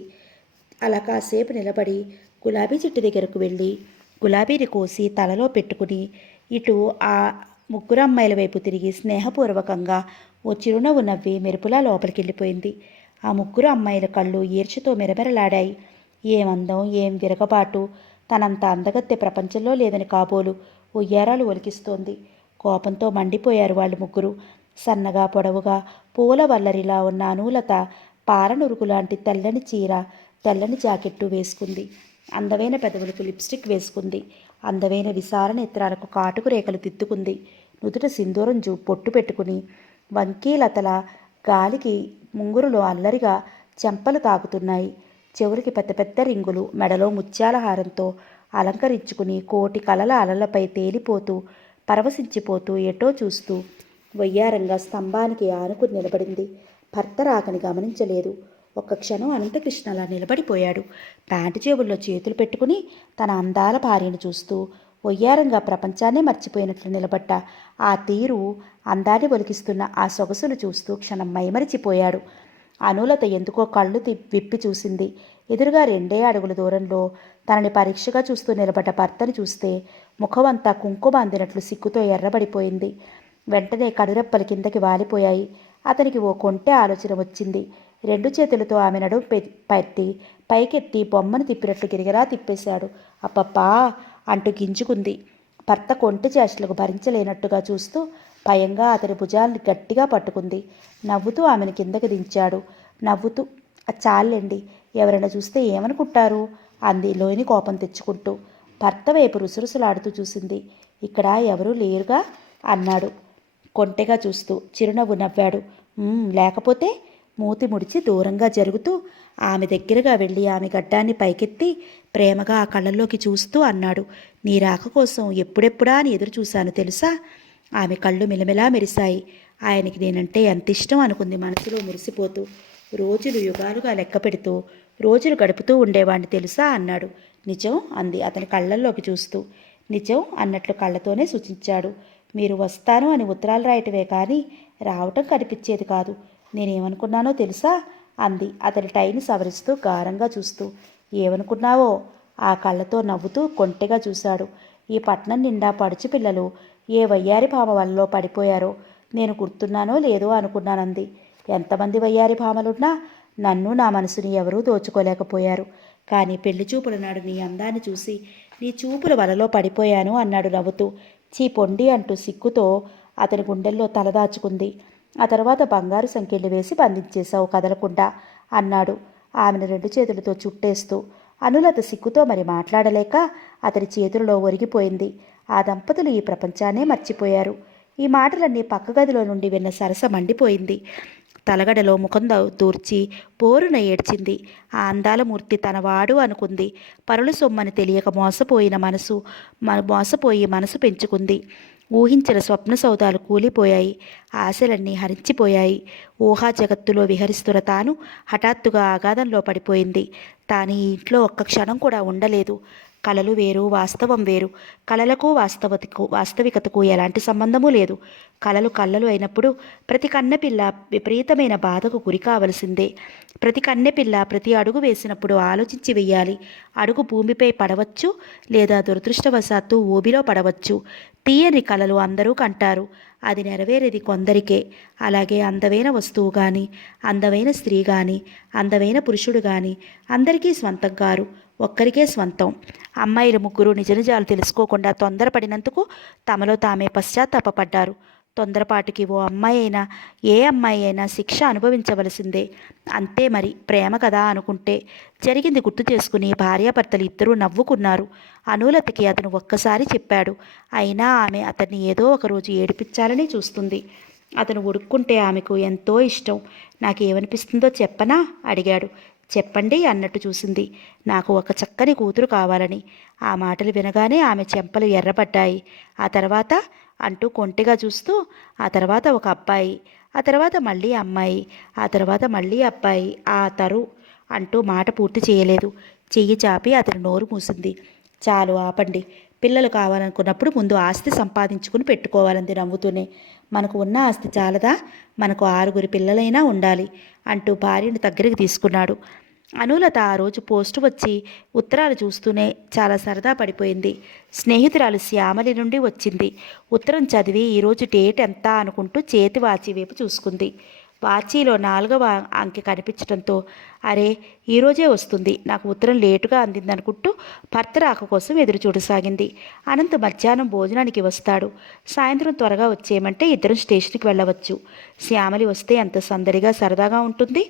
అలా కాసేపు నిలబడి గులాబీ చెట్టు దగ్గరకు వెళ్ళి గులాబీని కోసి తలలో పెట్టుకుని ఇటు ఆ ముగ్గురు అమ్మాయిల వైపు తిరిగి స్నేహపూర్వకంగా ఓ చిరునవ్వు నవ్వి మెరుపులా లోపలికి వెళ్ళిపోయింది. ఆ ముగ్గురు అమ్మాయిల కళ్ళు ఈర్ష్యతో మెరమెరలాడాయి. ఏం అందం, ఏం విరగబాటు! తనంత అందగత్తె ప్రపంచంలో లేదని కాబోలు ఉయ్యారాలు ఒలికిస్తోంది. కోపంతో మండిపోయారు వాళ్ళు ముగ్గురు. సన్నగా పొడవుగా పూల వల్లరిలా ఉన్న అనూలత పారనురుగు లాంటి తెల్లని చీర, తెల్లని జాకెట్టు వేసుకుంది. అందమైన పెదవులకు లిప్స్టిక్ వేసుకుంది. అందమైన విశాల నేత్రాలకు కాటుకు రేఖలు దిద్దుకుంది. నుదుట సింధూరం పొట్టు పెట్టుకుని వంకీలతల గాలికి ముంగురులు అల్లరిగా చెంపలు తాకుతున్నాయి. చెవులకి పెద్ద పెద్ద రింగులు, మెడలో ముత్యాల హారంతో అలంకరించుకుని కోటి కలల అలలపై తేలిపోతూ పరవశించిపోతూ ఎటో చూస్తూ వయ్యారంగా స్తంభానికి ఆనుకుని నిలబడింది. భర్త రాకని గమనించలేదు. ఒక్క క్షణం అనంతకృష్ణ అలా నిలబడిపోయాడు. ప్యాంటు జేబుల్లో చేతులు పెట్టుకుని తన అందాల భార్యను చూస్తూ వయ్యారంగా ప్రపంచాన్నే మర్చిపోయినట్లు నిలబడ్డ ఆ తీరు, అందాన్ని ఒలికిస్తున్న ఆ సొగసులు చూస్తూ క్షణం మైమరిచిపోయాడు. అనులత ఎందుకో కళ్ళు విప్పి చూసింది. ఎదురుగా 2 అడుగుల దూరంలో తనని పరీక్షగా చూస్తూ నిలబడ్డ భర్తని చూస్తే ముఖమంతా కుంకుమ అందినట్లు సిగ్గుతో ఎర్రబడిపోయింది. వెంటనే కనురెప్పలు కిందకి వాలిపోయాయి. అతనికి ఓ కొంటె ఆలోచన వచ్చింది. 2 చేతులతో ఆమె నడుము పెట్టి పైకెత్తి బొమ్మను తిప్పినట్లు గిరిగిరా తిప్పేశాడు. అప్పప్పా అంటూ గింజుకుంది. భర్త కొంటె చేష్టలకు భరించలేనట్టుగా చూస్తూ భయంగా అతని భుజాన్ని గట్టిగా పట్టుకుంది. నవ్వుతూ ఆమెను కిందకి దించాడు. నవ్వుతూ, చాలండి, ఎవరైనా చూస్తే ఏమనుకుంటారు అంది లోని కోపం తెచ్చుకుంటూ. భర్త వైపు రుసరుసలాడుతూ చూసింది. ఇక్కడ ఎవరూ లేరుగా అన్నాడు కొంటెగా చూస్తూ. చిరునవ్వు నవ్వాడు. లేకపోతే మూతి ముడిచి దూరంగా జరుగుతూ ఆమె దగ్గరగా వెళ్ళి ఆమె గడ్డాన్ని పైకెత్తి ప్రేమగా ఆ కళ్ళల్లోకి చూస్తూ అన్నాడు. నీ రాక కోసం ఎప్పుడెప్పుడా అని ఎదురు చూశాను తెలుసా? ఆమె కళ్ళు మిలమిలా మెరిశాయి. ఆయనకి నేనంటే ఎంత ఇష్టం అనుకుంది మనసులో మురిసిపోతూ. రోజులు యుగాలుగా లెక్క పెడుతూ రోజులు గడుపుతూ ఉండేవాడిని తెలుసా అన్నాడు. నిజం అంది అతని కళ్ళల్లోకి చూస్తూ. నిజం అన్నట్లు కళ్ళతోనే సూచించాడు. మీరు వస్తాను అని ఉత్తరాలు రాయటమే కానీ రావటం కనిపించేది కాదు. నేనేమనుకున్నానో తెలుసా అంది అతని టైని సవరిస్తూ గారంగా చూస్తూ. ఏమనుకున్నావో? ఆ కళ్ళతో నవ్వుతూ కొంటెగా చూశాడు. ఈ పట్నం నిండా పడుచు పిల్లలు ఏ వయ్యారి భామ వలలో పడిపోయారో నేను గుర్తున్నానో లేదో అనుకున్నానంది. ఎంతమంది వయ్యారి భామలున్నా నన్ను నా మనసుని ఎవరూ దోచుకోలేకపోయారు. కానీ పెళ్లి చూపుల నాడు నీ అందాన్ని చూసి నీ చూపుల వలలో పడిపోయాను అన్నాడు నవ్వుతూ. చీ పొండి అంటూ సిగ్గుతో అతని గుండెల్లో తలదాచుకుంది. ఆ తర్వాత బంగారు సంకెళ్ళు వేసి బంధించేశావు కదలకుండా అన్నాడు ఆమెను 2 చేతులతో చుట్టేస్తూ. అనులత సిగ్గుతో మరి మాట్లాడలేక అతని చేతులలో ఒరిగిపోయింది. ఆ దంపతులు ఈ ప్రపంచాన్నే మర్చిపోయారు. ఈ మాటలన్నీ పక్క గదిలో నుండి విన్న సరస మండిపోయింది. తలగడలో ముఖం దూర్చి బోరున ఏడ్చింది. ఆ అందాల మూర్తి తనవాడు అనుకుంది. పరుల సొమ్మని తెలియక మోసపోయి మనసు పెంచుకుంది. ఊహించిన స్వప్న సౌధాలు కూలిపోయాయి. ఆశలన్నీ హరించిపోయాయి. ఊహా జగత్తులో విహరిస్తున్న తాను హఠాత్తుగా ఆఘాతంలో పడిపోయింది. తాను ఈ ఇంట్లో ఒక్క క్షణం కూడా ఉండలేదు. కలలు వేరు, వాస్తవం వేరు. కలలకు వాస్తవికతకు ఎలాంటి సంబంధమూ లేదు. కలలు కళ్ళలు అయినప్పుడు ప్రతి కన్నెపిల్ల విపరీతమైన బాధకు గురి కావలసిందే. ప్రతి కన్నెపిల్ల ప్రతి అడుగు వేసినప్పుడు ఆలోచించి వెయ్యాలి. అడుగు భూమిపై పడవచ్చు, లేదా దురదృష్టవశాత్తు ఊబిలో పడవచ్చు. తీయని కలలు అందరూ కంటారు. అది నెరవేరేది కొందరికే. అలాగే అందమైన వస్తువు కానీ, అందమైన స్త్రీ కానీ, అందమైన పురుషుడు కానీ అందరికీ స్వంతం కారు, ఒక్కరికే స్వంతం. అమ్మాయిలు ముగ్గురు నిజ నిజాలు తెలుసుకోకుండా తొందరపడినందుకు తమలో తామే పశ్చాత్తాపపడ్డారు. తొందరపాటుకి ఓ అమ్మాయి అయినా, ఏ అమ్మాయి అయినా శిక్ష అనుభవించవలసిందే. అంతే మరి, ప్రేమ కదా అనుకుంటే. జరిగింది గుర్తు చేసుకుని భార్యాభర్తలు ఇద్దరూ నవ్వుకున్నారు. అనులతకి అతను ఒక్కసారి చెప్పాడు. అయినా ఆమె అతన్ని ఏదో ఒకరోజు ఏడిపించాలని చూస్తుంది. అతను ఉడుక్కుంటే ఆమెకు ఎంతో ఇష్టం. నాకేమనిపిస్తుందో చెప్పనా అడిగాడు. చెప్పండి అన్నట్టు చూసింది. నాకు ఒక చక్కని కూతురు కావాలని. ఆ మాటలు వినగానే ఆమె చెంపలు ఎర్రబడ్డాయి. ఆ తర్వాత అంటూ కొంటెగా చూస్తూ, ఆ తర్వాత ఒక అబ్బాయి, ఆ తర్వాత మళ్ళీ అమ్మాయి, ఆ తర్వాత మళ్ళీ అబ్బాయి, ఆ తరు అంటూ మాట పూర్తి చేయలేదు. చెయ్యి చాపి అతని నోరు మూసింది. చాలు ఆపండి. పిల్లలు కావాలనుకున్నప్పుడు ముందు ఆస్తి సంపాదించుకుని పెట్టుకోవాలంది నవ్వుతూనే. మనకు ఉన్న ఆస్తి చాలదా? మనకు 6 పిల్లలైనా ఉండాలి అంటూ భార్యను దగ్గరికి తీసుకున్నాడు. అనులత ఆ రోజు పోస్టు వచ్చి ఉత్తరాలు చూస్తూనే చాలా సరదా పడిపోయింది. స్నేహితురాలు శ్యామలి నుండి వచ్చింది. ఉత్తరం చదివి ఈరోజు డేట్ ఎంత అనుకుంటూ చేతి వాచి వైపు చూసుకుంది. వాచీలో 4వ అంకె కనిపించడంతో, అరే ఈరోజే వస్తుంది, నాకు ఉత్తరం లేటుగా అందిందనుకుంటూ భర్త రాక కోసం ఎదురు చూడసాగింది. అనంత్ మధ్యాహ్నం భోజనానికి వస్తాడు. సాయంత్రం త్వరగా వచ్చేయమంటే ఇద్దరం స్టేషన్కి వెళ్ళవచ్చు. శ్యామలి వస్తే ఎంత సందడిగా సరదాగా ఉంటుంది,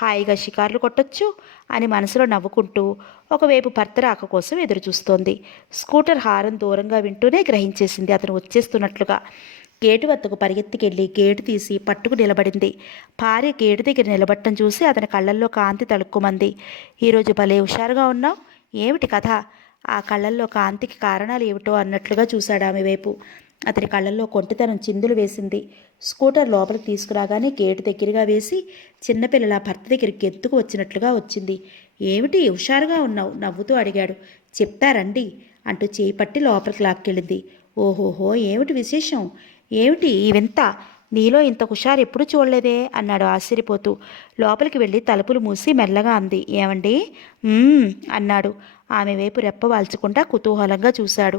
హాయిగా షికార్లు కొట్టొచ్చు అని మనసులో నవ్వుకుంటూ ఒకవైపు భర్త రాక కోసం ఎదురు చూస్తోంది. స్కూటర్ హారన్ దూరంగా వింటూనే గ్రహించేసింది అతను వచ్చేస్తున్నట్లుగా. గేటు వద్దకు పరిగెత్తికెళ్ళి గేటు తీసి పట్టుకు నిలబడింది. భార్య గేటు దగ్గర నిలబట్టం చూసి అతని కళ్ళల్లో కాంతి తలుక్కుమంది. ఈరోజు భలే హుషారుగా ఉన్నావు, ఏమిటి కథ? ఆ కళ్ళల్లో కాంతికి కారణాలు ఏమిటో అన్నట్లుగా చూశాడు ఆమె వైపు. అతని కళ్ళల్లో కొంటితనం చిందులు వేసింది. స్కూటర్ లోపలికి తీసుకురాగానే గేటు దగ్గరగా వేసి చిన్నపిల్లల భర్త దగ్గరికి ఎత్తుకు వచ్చినట్లుగా వచ్చింది. ఏమిటి హుషారుగా ఉన్నావు? నవ్వుతూ అడిగాడు. చెప్తారండి అంటూ చేయి పట్టి లోపలికి లాక్కెళ్ళింది. ఓహోహో, ఏమిటి విశేషం? ఏమిటి ఈ వింత? నీలో ఇంత హుషారు ఎప్పుడు చూడలేదే అన్నాడు ఆశ్చర్యపోతూ. లోపలికి వెళ్ళి తలుపులు మూసి మెల్లగా అంది. ఏమండి అన్నాడు. ఆమె వైపు రెప్ప వాల్చకుండా కుతూహలంగా చూశాడు.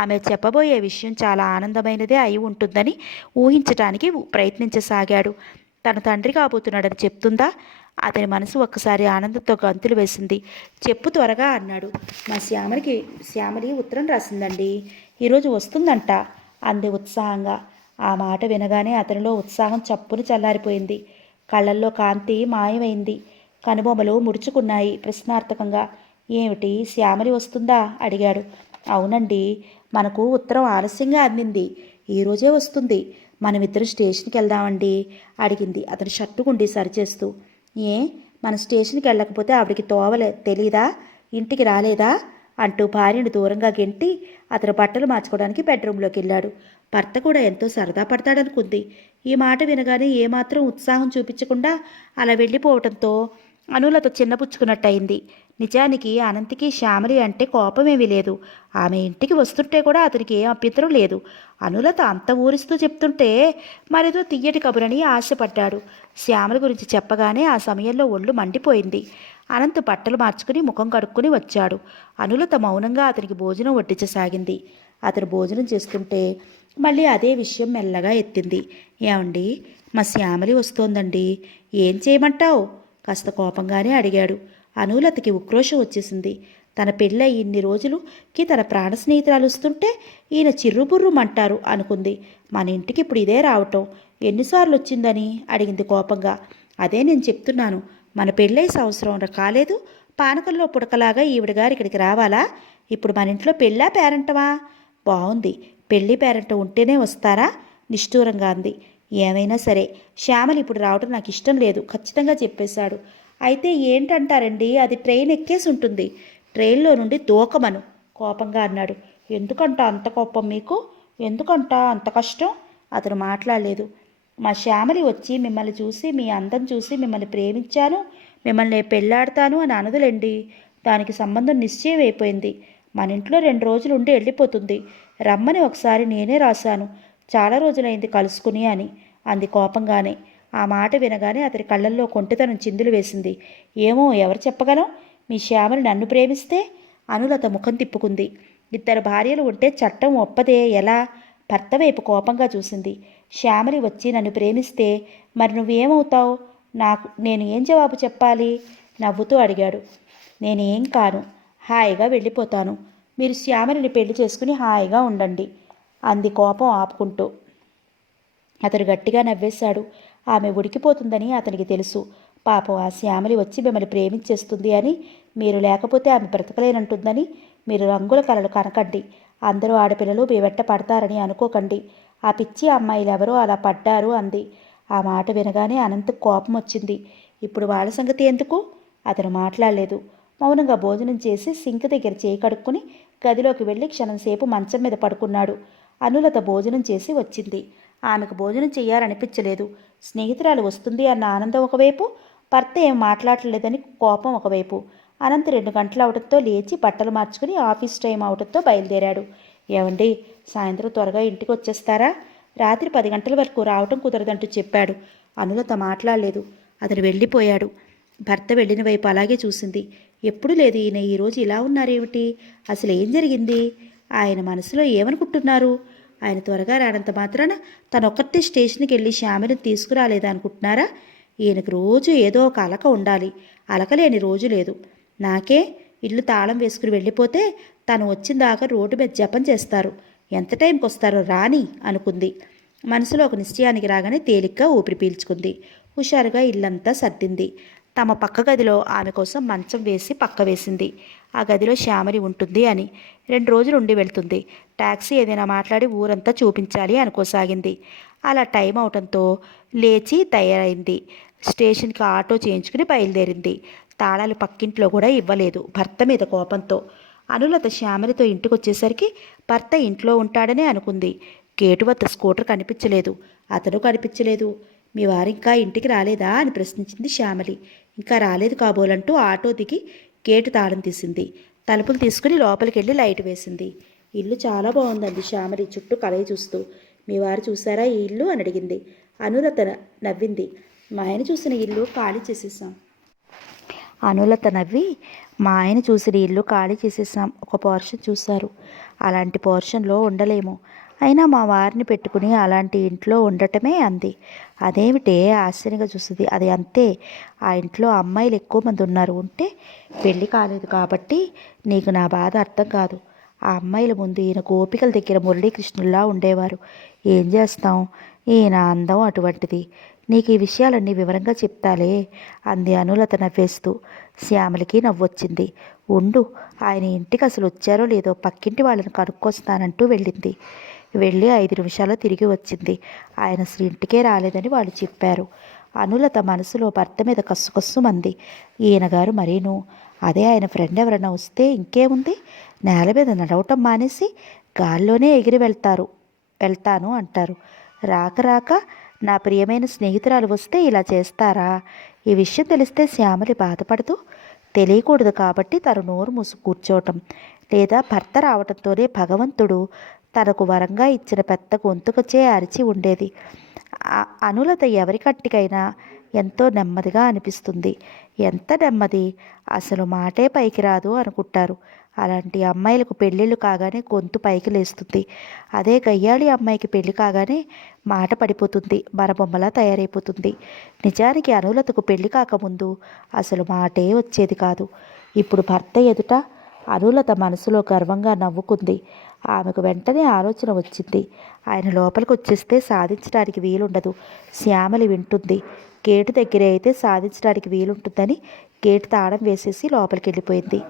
ఆమె చెప్పబోయే విషయం చాలా ఆనందమైనదే అయి ఉంటుందని ఊహించటానికి ప్రయత్నించసాగాడు. తన తండ్రి కాబోతున్నాడని చెప్తుందా? అతని మనసు ఒక్కసారి ఆనందంతో గంతులు వేసింది. చెప్పు త్వరగా అన్నాడు. మా శ్యామలి ఉత్తరం రాసిందండి, ఈరోజు వస్తుందంట అంది ఉత్సాహంగా. ఆ మాట వినగానే అతనిలో ఉత్సాహం చప్పును చల్లారిపోయింది. కళ్ళల్లో కాంతి మాయమైంది. కనుబొమ్మలు ముడుచుకున్నాయి ప్రశ్నార్థకంగా. ఏమిటి, శ్యామలి వస్తుందా అడిగాడు. అవునండి, మనకు ఉత్తరం ఆలస్యంగా అందింది, ఈరోజే వస్తుంది. మనమిద్దరం స్టేషన్కి వెళ్దామండి అడిగింది అతని షర్టుగుండి సరిచేస్తూ. ఏ, మన స్టేషన్కి వెళ్ళకపోతే ఆవిడికి తెలీదా? ఇంటికి రాలేదా అంటూ భార్యను దూరంగా గెంటి అతను బట్టలు మార్చుకోవడానికి బెడ్రూమ్లోకి వెళ్ళాడు. భర్త కూడా ఎంతో సరదా పడతాడనుకుంది. ఈ మాట వినగానే ఏమాత్రం ఉత్సాహం చూపించకుండా అలా వెళ్ళిపోవటంతో అనులతో చిన్నపుచ్చుకున్నట్టయింది. నిజానికి అనంతికి శ్యామలి అంటే కోపమేమీ లేదు. ఆమె ఇంటికి వస్తుంటే కూడా అతనికి ఏం అభ్యంతరం లేదు. అనులత అంత ఊరిస్తూ చెప్తుంటే మరేదో తియ్యటి కబురని ఆశపడ్డాడు. శ్యామల గురించి చెప్పగానే ఆ సమయంలో ఒళ్ళు మండిపోయింది. అనంత్ బట్టలు మార్చుకుని ముఖం కడుక్కుని వచ్చాడు. అనులత మౌనంగా అతనికి భోజనం వడ్డించసాగింది. అతను భోజనం చేస్తుంటే మళ్ళీ అదే విషయం మెల్లగా ఎత్తింది. ఏమండి, మా శ్యామలి వస్తోందండి, ఏం చేయమంటావు కాస్త కోపంగానే అడిగాడు. అనులతకి ఉక్రోషం వచ్చేసింది. తన పెళ్ళై ఇన్ని రోజులుకి తన ప్రాణ స్నేహితురాలు వస్తుంటే ఈయన చిర్రుబుర్రుమంటారు అనుకుంది. మన ఇంటికి ఇప్పుడు ఇదే రావటం ఎన్నిసార్లు వచ్చిందని అడిగింది కోపంగా. అదే నేను చెప్తున్నాను, మన పెళ్ళై సంవత్సరం కాలేదు, పానకంలో పుడకలాగా ఈవిడగారు ఇక్కడికి రావాలా? ఇప్పుడు మన ఇంట్లో పెళ్ళా పేరంటమా? బాగుంది, పెళ్ళి పేరంటం ఉంటేనే వస్తారా? నిష్ఠూరంగా అంది. ఏమైనా సరే శ్యామలి ఇప్పుడు రావడం నాకు ఇష్టం లేదు ఖచ్చితంగా చెప్పేశాడు. అయితే ఏంటంటారండి, అది ట్రైన్ ఎక్కేసి ఉంటుంది, ట్రైన్లో నుండి దూకమను కోపంగా అన్నాడు. ఎందుకంట అంత కోపం మీకు? ఎందుకంట అంత కష్టం? అతను మాట్లాడలేదు. మా శ్యామలి వచ్చి మిమ్మల్ని చూసి, మీ అందం చూసి మిమ్మల్ని ప్రేమించాను, మిమ్మల్ని పెళ్ళాడతాను అని అనదులేండి. దానికి సంబంధం నిశ్చయం అయిపోయింది. మన ఇంట్లో 2 రోజులు ఉండి వెళ్ళిపోతుంది. రమ్మని ఒకసారి నేనే రాశాను. చాలా రోజులైంది కలుసుకుని అని అంది కోపంగానే. ఆ మాట వినగానే అతని కళ్ళల్లో కొంటెతనం చిందులు వేసింది. ఏమో ఎవరు చెప్పగలం? మీ శ్యామలు నన్ను ప్రేమిస్తే? అనులత ముఖం తిప్పుకుంది. 2 భార్యలు ఉంటే చట్టం ఒప్పదే ఎలా? భర్త వైపు కోపంగా చూసింది. శ్యామలి వచ్చి నన్ను ప్రేమిస్తే మరి నువ్వేమవుతావు? నేను ఏం జవాబు చెప్పాలి? నవ్వుతూ అడిగాడు. నేనేం కాను, హాయిగా వెళ్ళిపోతాను. మీరు శ్యామలిని పెళ్లి చేసుకుని హాయిగా ఉండండి అంది కోపం ఆపుకుంటూ. అతడు గట్టిగా నవ్వేశాడు. ఆమె ఉడికిపోతుందని అతనికి తెలుసు. పాపం ఆ శ్యామలి వచ్చి మిమ్మల్ని ప్రేమించేస్తుంది అని, మీరు లేకపోతే ఆమె బ్రతకలేనంటుందని మీరు రంగుల కలలు కనకండి. అందరూ ఆడపిల్లలు మీ వెంట పడతారని అనుకోకండి. ఆ పిచ్చి అమ్మాయిలు ఎవరో అలా పడ్డారు అంది. ఆ మాట వినగానే అనంతకు కోపం వచ్చింది. ఇప్పుడు వాళ్ళ సంగతి ఎందుకు? అతను మాట్లాడలేదు. మౌనంగా భోజనం చేసి సింక్ దగ్గర చేయి కడుక్కుని గదిలోకి వెళ్ళి క్షణంసేపు మంచం మీద పడుకున్నాడు. అనులత భోజనం చేసి వచ్చింది. ఆమెకు భోజనం చెయ్యాలనిపించలేదు. స్నేహితురాలు వస్తుంది అన్న ఆనందం ఒకవైపు, భర్త ఏం మాట్లాడలేదని కోపం ఒకవైపు. అనంత్ 2 గంటలు అవడంతో లేచి బట్టలు మార్చుకుని ఆఫీస్ టైం అవడంతో బయలుదేరాడు. ఏమండి, సాయంత్రం త్వరగా ఇంటికి వచ్చేస్తారా? రాత్రి 10 గంటల వరకు రావటం కుదరదంటూ చెప్పాడు. అనులత మాట్లాడలేదు. అతను వెళ్ళిపోయాడు. భర్త వెళ్ళిన వైపు అలాగే చూసింది. ఎప్పుడు లేదు ఈయన ఈరోజు ఇలా ఉన్నారేమిటి? అసలు ఏం జరిగింది? ఆయన మనసులో ఏమనుకుంటున్నారు? ఆయన త్వరగా రానంత మాత్రాన తనొక్కటే స్టేషన్కి వెళ్ళి శ్యామని తీసుకురాలేదా అనుకుంటున్నారా? ఈయనకు రోజు ఏదో ఒక అలక ఉండాలి. అలకలేని రోజు లేదు. నాకే ఇల్లు తాళం వేసుకుని వెళ్ళిపోతే తను వచ్చిన దాకా రోడ్డు మీద జపం చేస్తారు. ఎంత టైంకి వస్తారో రాని అనుకుంది. మనసులో ఒక నిశ్చయానికి రాగానే తేలిగ్గా ఊపిరి పీల్చుకుంది. హుషారుగా ఇల్లంతా సర్దింది. తమ పక్క గదిలో ఆమె కోసం మంచం వేసి పక్క వేసింది. ఆ గదిలో శ్యామలి ఉంటుంది అని. 2 రోజులు ఉండి వెళ్తుంది. ట్యాక్సీ ఏదైనా మాట్లాడి ఊరంతా చూపించాలి అనుకోసాగింది. అలా టైం అవటంతో లేచి తయారైంది. స్టేషన్కి ఆటో చేయించుకుని బయలుదేరింది. తాళాలు పక్కింట్లో కూడా ఇవ్వలేదు భర్త మీద కోపంతో. అనులత శ్యామలితో ఇంటికి వచ్చేసరికి భర్త ఇంట్లో ఉంటాడనే అనుకుంది. గేటు వద్ద స్కూటర్ కనిపించలేదు. అతను కనిపించలేదు. మీ వారింకా ఇంటికి రాలేదా అని ప్రశ్నించింది శ్యామలి. ఇంకా రాలేదు కాబోలంటూ ఆటో దిగి గేటు తాళం తీసింది. తలుపులు తీసుకుని లోపలికి వెళ్ళి లైట్ వేసింది. ఇల్లు చాలా బాగుందండి శ్యామలి చుట్టూ కలయి చూస్తూ. మీ వారు చూసారా ఈ ఇల్లు అని అడిగింది. అనులత నవ్వింది. మా ఆయన చూసిన ఇల్లు ఖాళీ చేసేసాం. అనులత నవ్వి, మా ఆయన చూసిన ఇల్లు ఖాళీ చేసేసాం. ఒక పోర్షన్ చూశారు. అలాంటి పోర్షన్లో ఉండలేము. అయినా మా వారిని పెట్టుకుని అలాంటి ఇంట్లో ఉండటమే అంది. అదేమిటే ఆశ్చర్యంగా చూస్తుంది. అది అంతే. ఆ ఇంట్లో అమ్మాయిలు ఎక్కువ మంది ఉన్నారు. ఉంటే పెళ్ళి కాలేదు కాబట్టి నీకు నా బాధ అర్థం కాదు. ఆ అమ్మాయిల ముందు ఈయన గోపికల దగ్గర మురళీకృష్ణుల్లా ఉండేవారు. ఏం చేస్తాం, ఈయన అందం అటువంటిది. నీకు ఈ విషయాలన్నీ వివరంగా చెప్తాలే అంది అనులత నవ్వేస్తూ. శ్యామలికి నవ్వొచ్చింది. ఉండు, ఆయన ఇంటికి అసలు వచ్చారో లేదో పక్కింటి వాళ్ళని కనుక్కొస్తానంటూ వెళ్ళింది. వెళ్ళి 5 నిమిషాల్లో తిరిగి వచ్చింది. ఆయన అసలు ఇంటికే రాలేదని వాళ్ళు చెప్పారు. అనులత మనసులో భర్త మీద కస్సుకస్సుమంది. ఈయనగారు మరీను. అదే ఆయన ఫ్రెండ్ ఎవరైనా వస్తే ఇంకేముంది, నేల మీద నడవటం మానేసి గాల్లోనే ఎగిరి వెళ్తాను అంటారు. రాక రాక నా ప్రియమైన స్నేహితురాలు వస్తే ఇలా చేస్తారా? ఈ విషయం తెలిస్తే శ్యామలి బాధపడదు. తెలియకూడదు కాబట్టి తను నోరు మూసు కూర్చోవటం, లేదా భర్త రావటంతోనే భగవంతుడు తనకు వరంగా ఇచ్చిన పెద్ద గొంతుకచే అరిచి ఉండేది. అనులత ఎవరికట్టికైనా ఎంతో నెమ్మదిగా అనిపిస్తుంది. ఎంత నెమ్మది, అసలు మాటే పైకి రాదు అనుకుంటారు. అలాంటి అమ్మాయిలకు పెళ్ళిళ్ళు కాగానే గొంతు పైకి లేస్తుంది. అదే గయ్యాళి అమ్మాయికి పెళ్లి కాగానే మాట పడిపోతుంది, మరబొమ్మలా తయారైపోతుంది. నిజానికి అనులతకు పెళ్లి కాకముందు అసలు మాటే వచ్చేది కాదు. ఇప్పుడు భర్త ఎదుట అనులత మనసులో గర్వంగా నవ్వుకుంది. ఆమెకు వెంటనే ఆలోచన వచ్చింది. ఆయన లోపలికి వచ్చేస్తే సాధించడానికి వీలుండదు. శ్యామలి వింటుంది. గేటు దగ్గరే అయితే సాధించడానికి వీలుంటుందని గేటు తాళం వేసేసి లోపలికి వెళ్ళిపోయింది.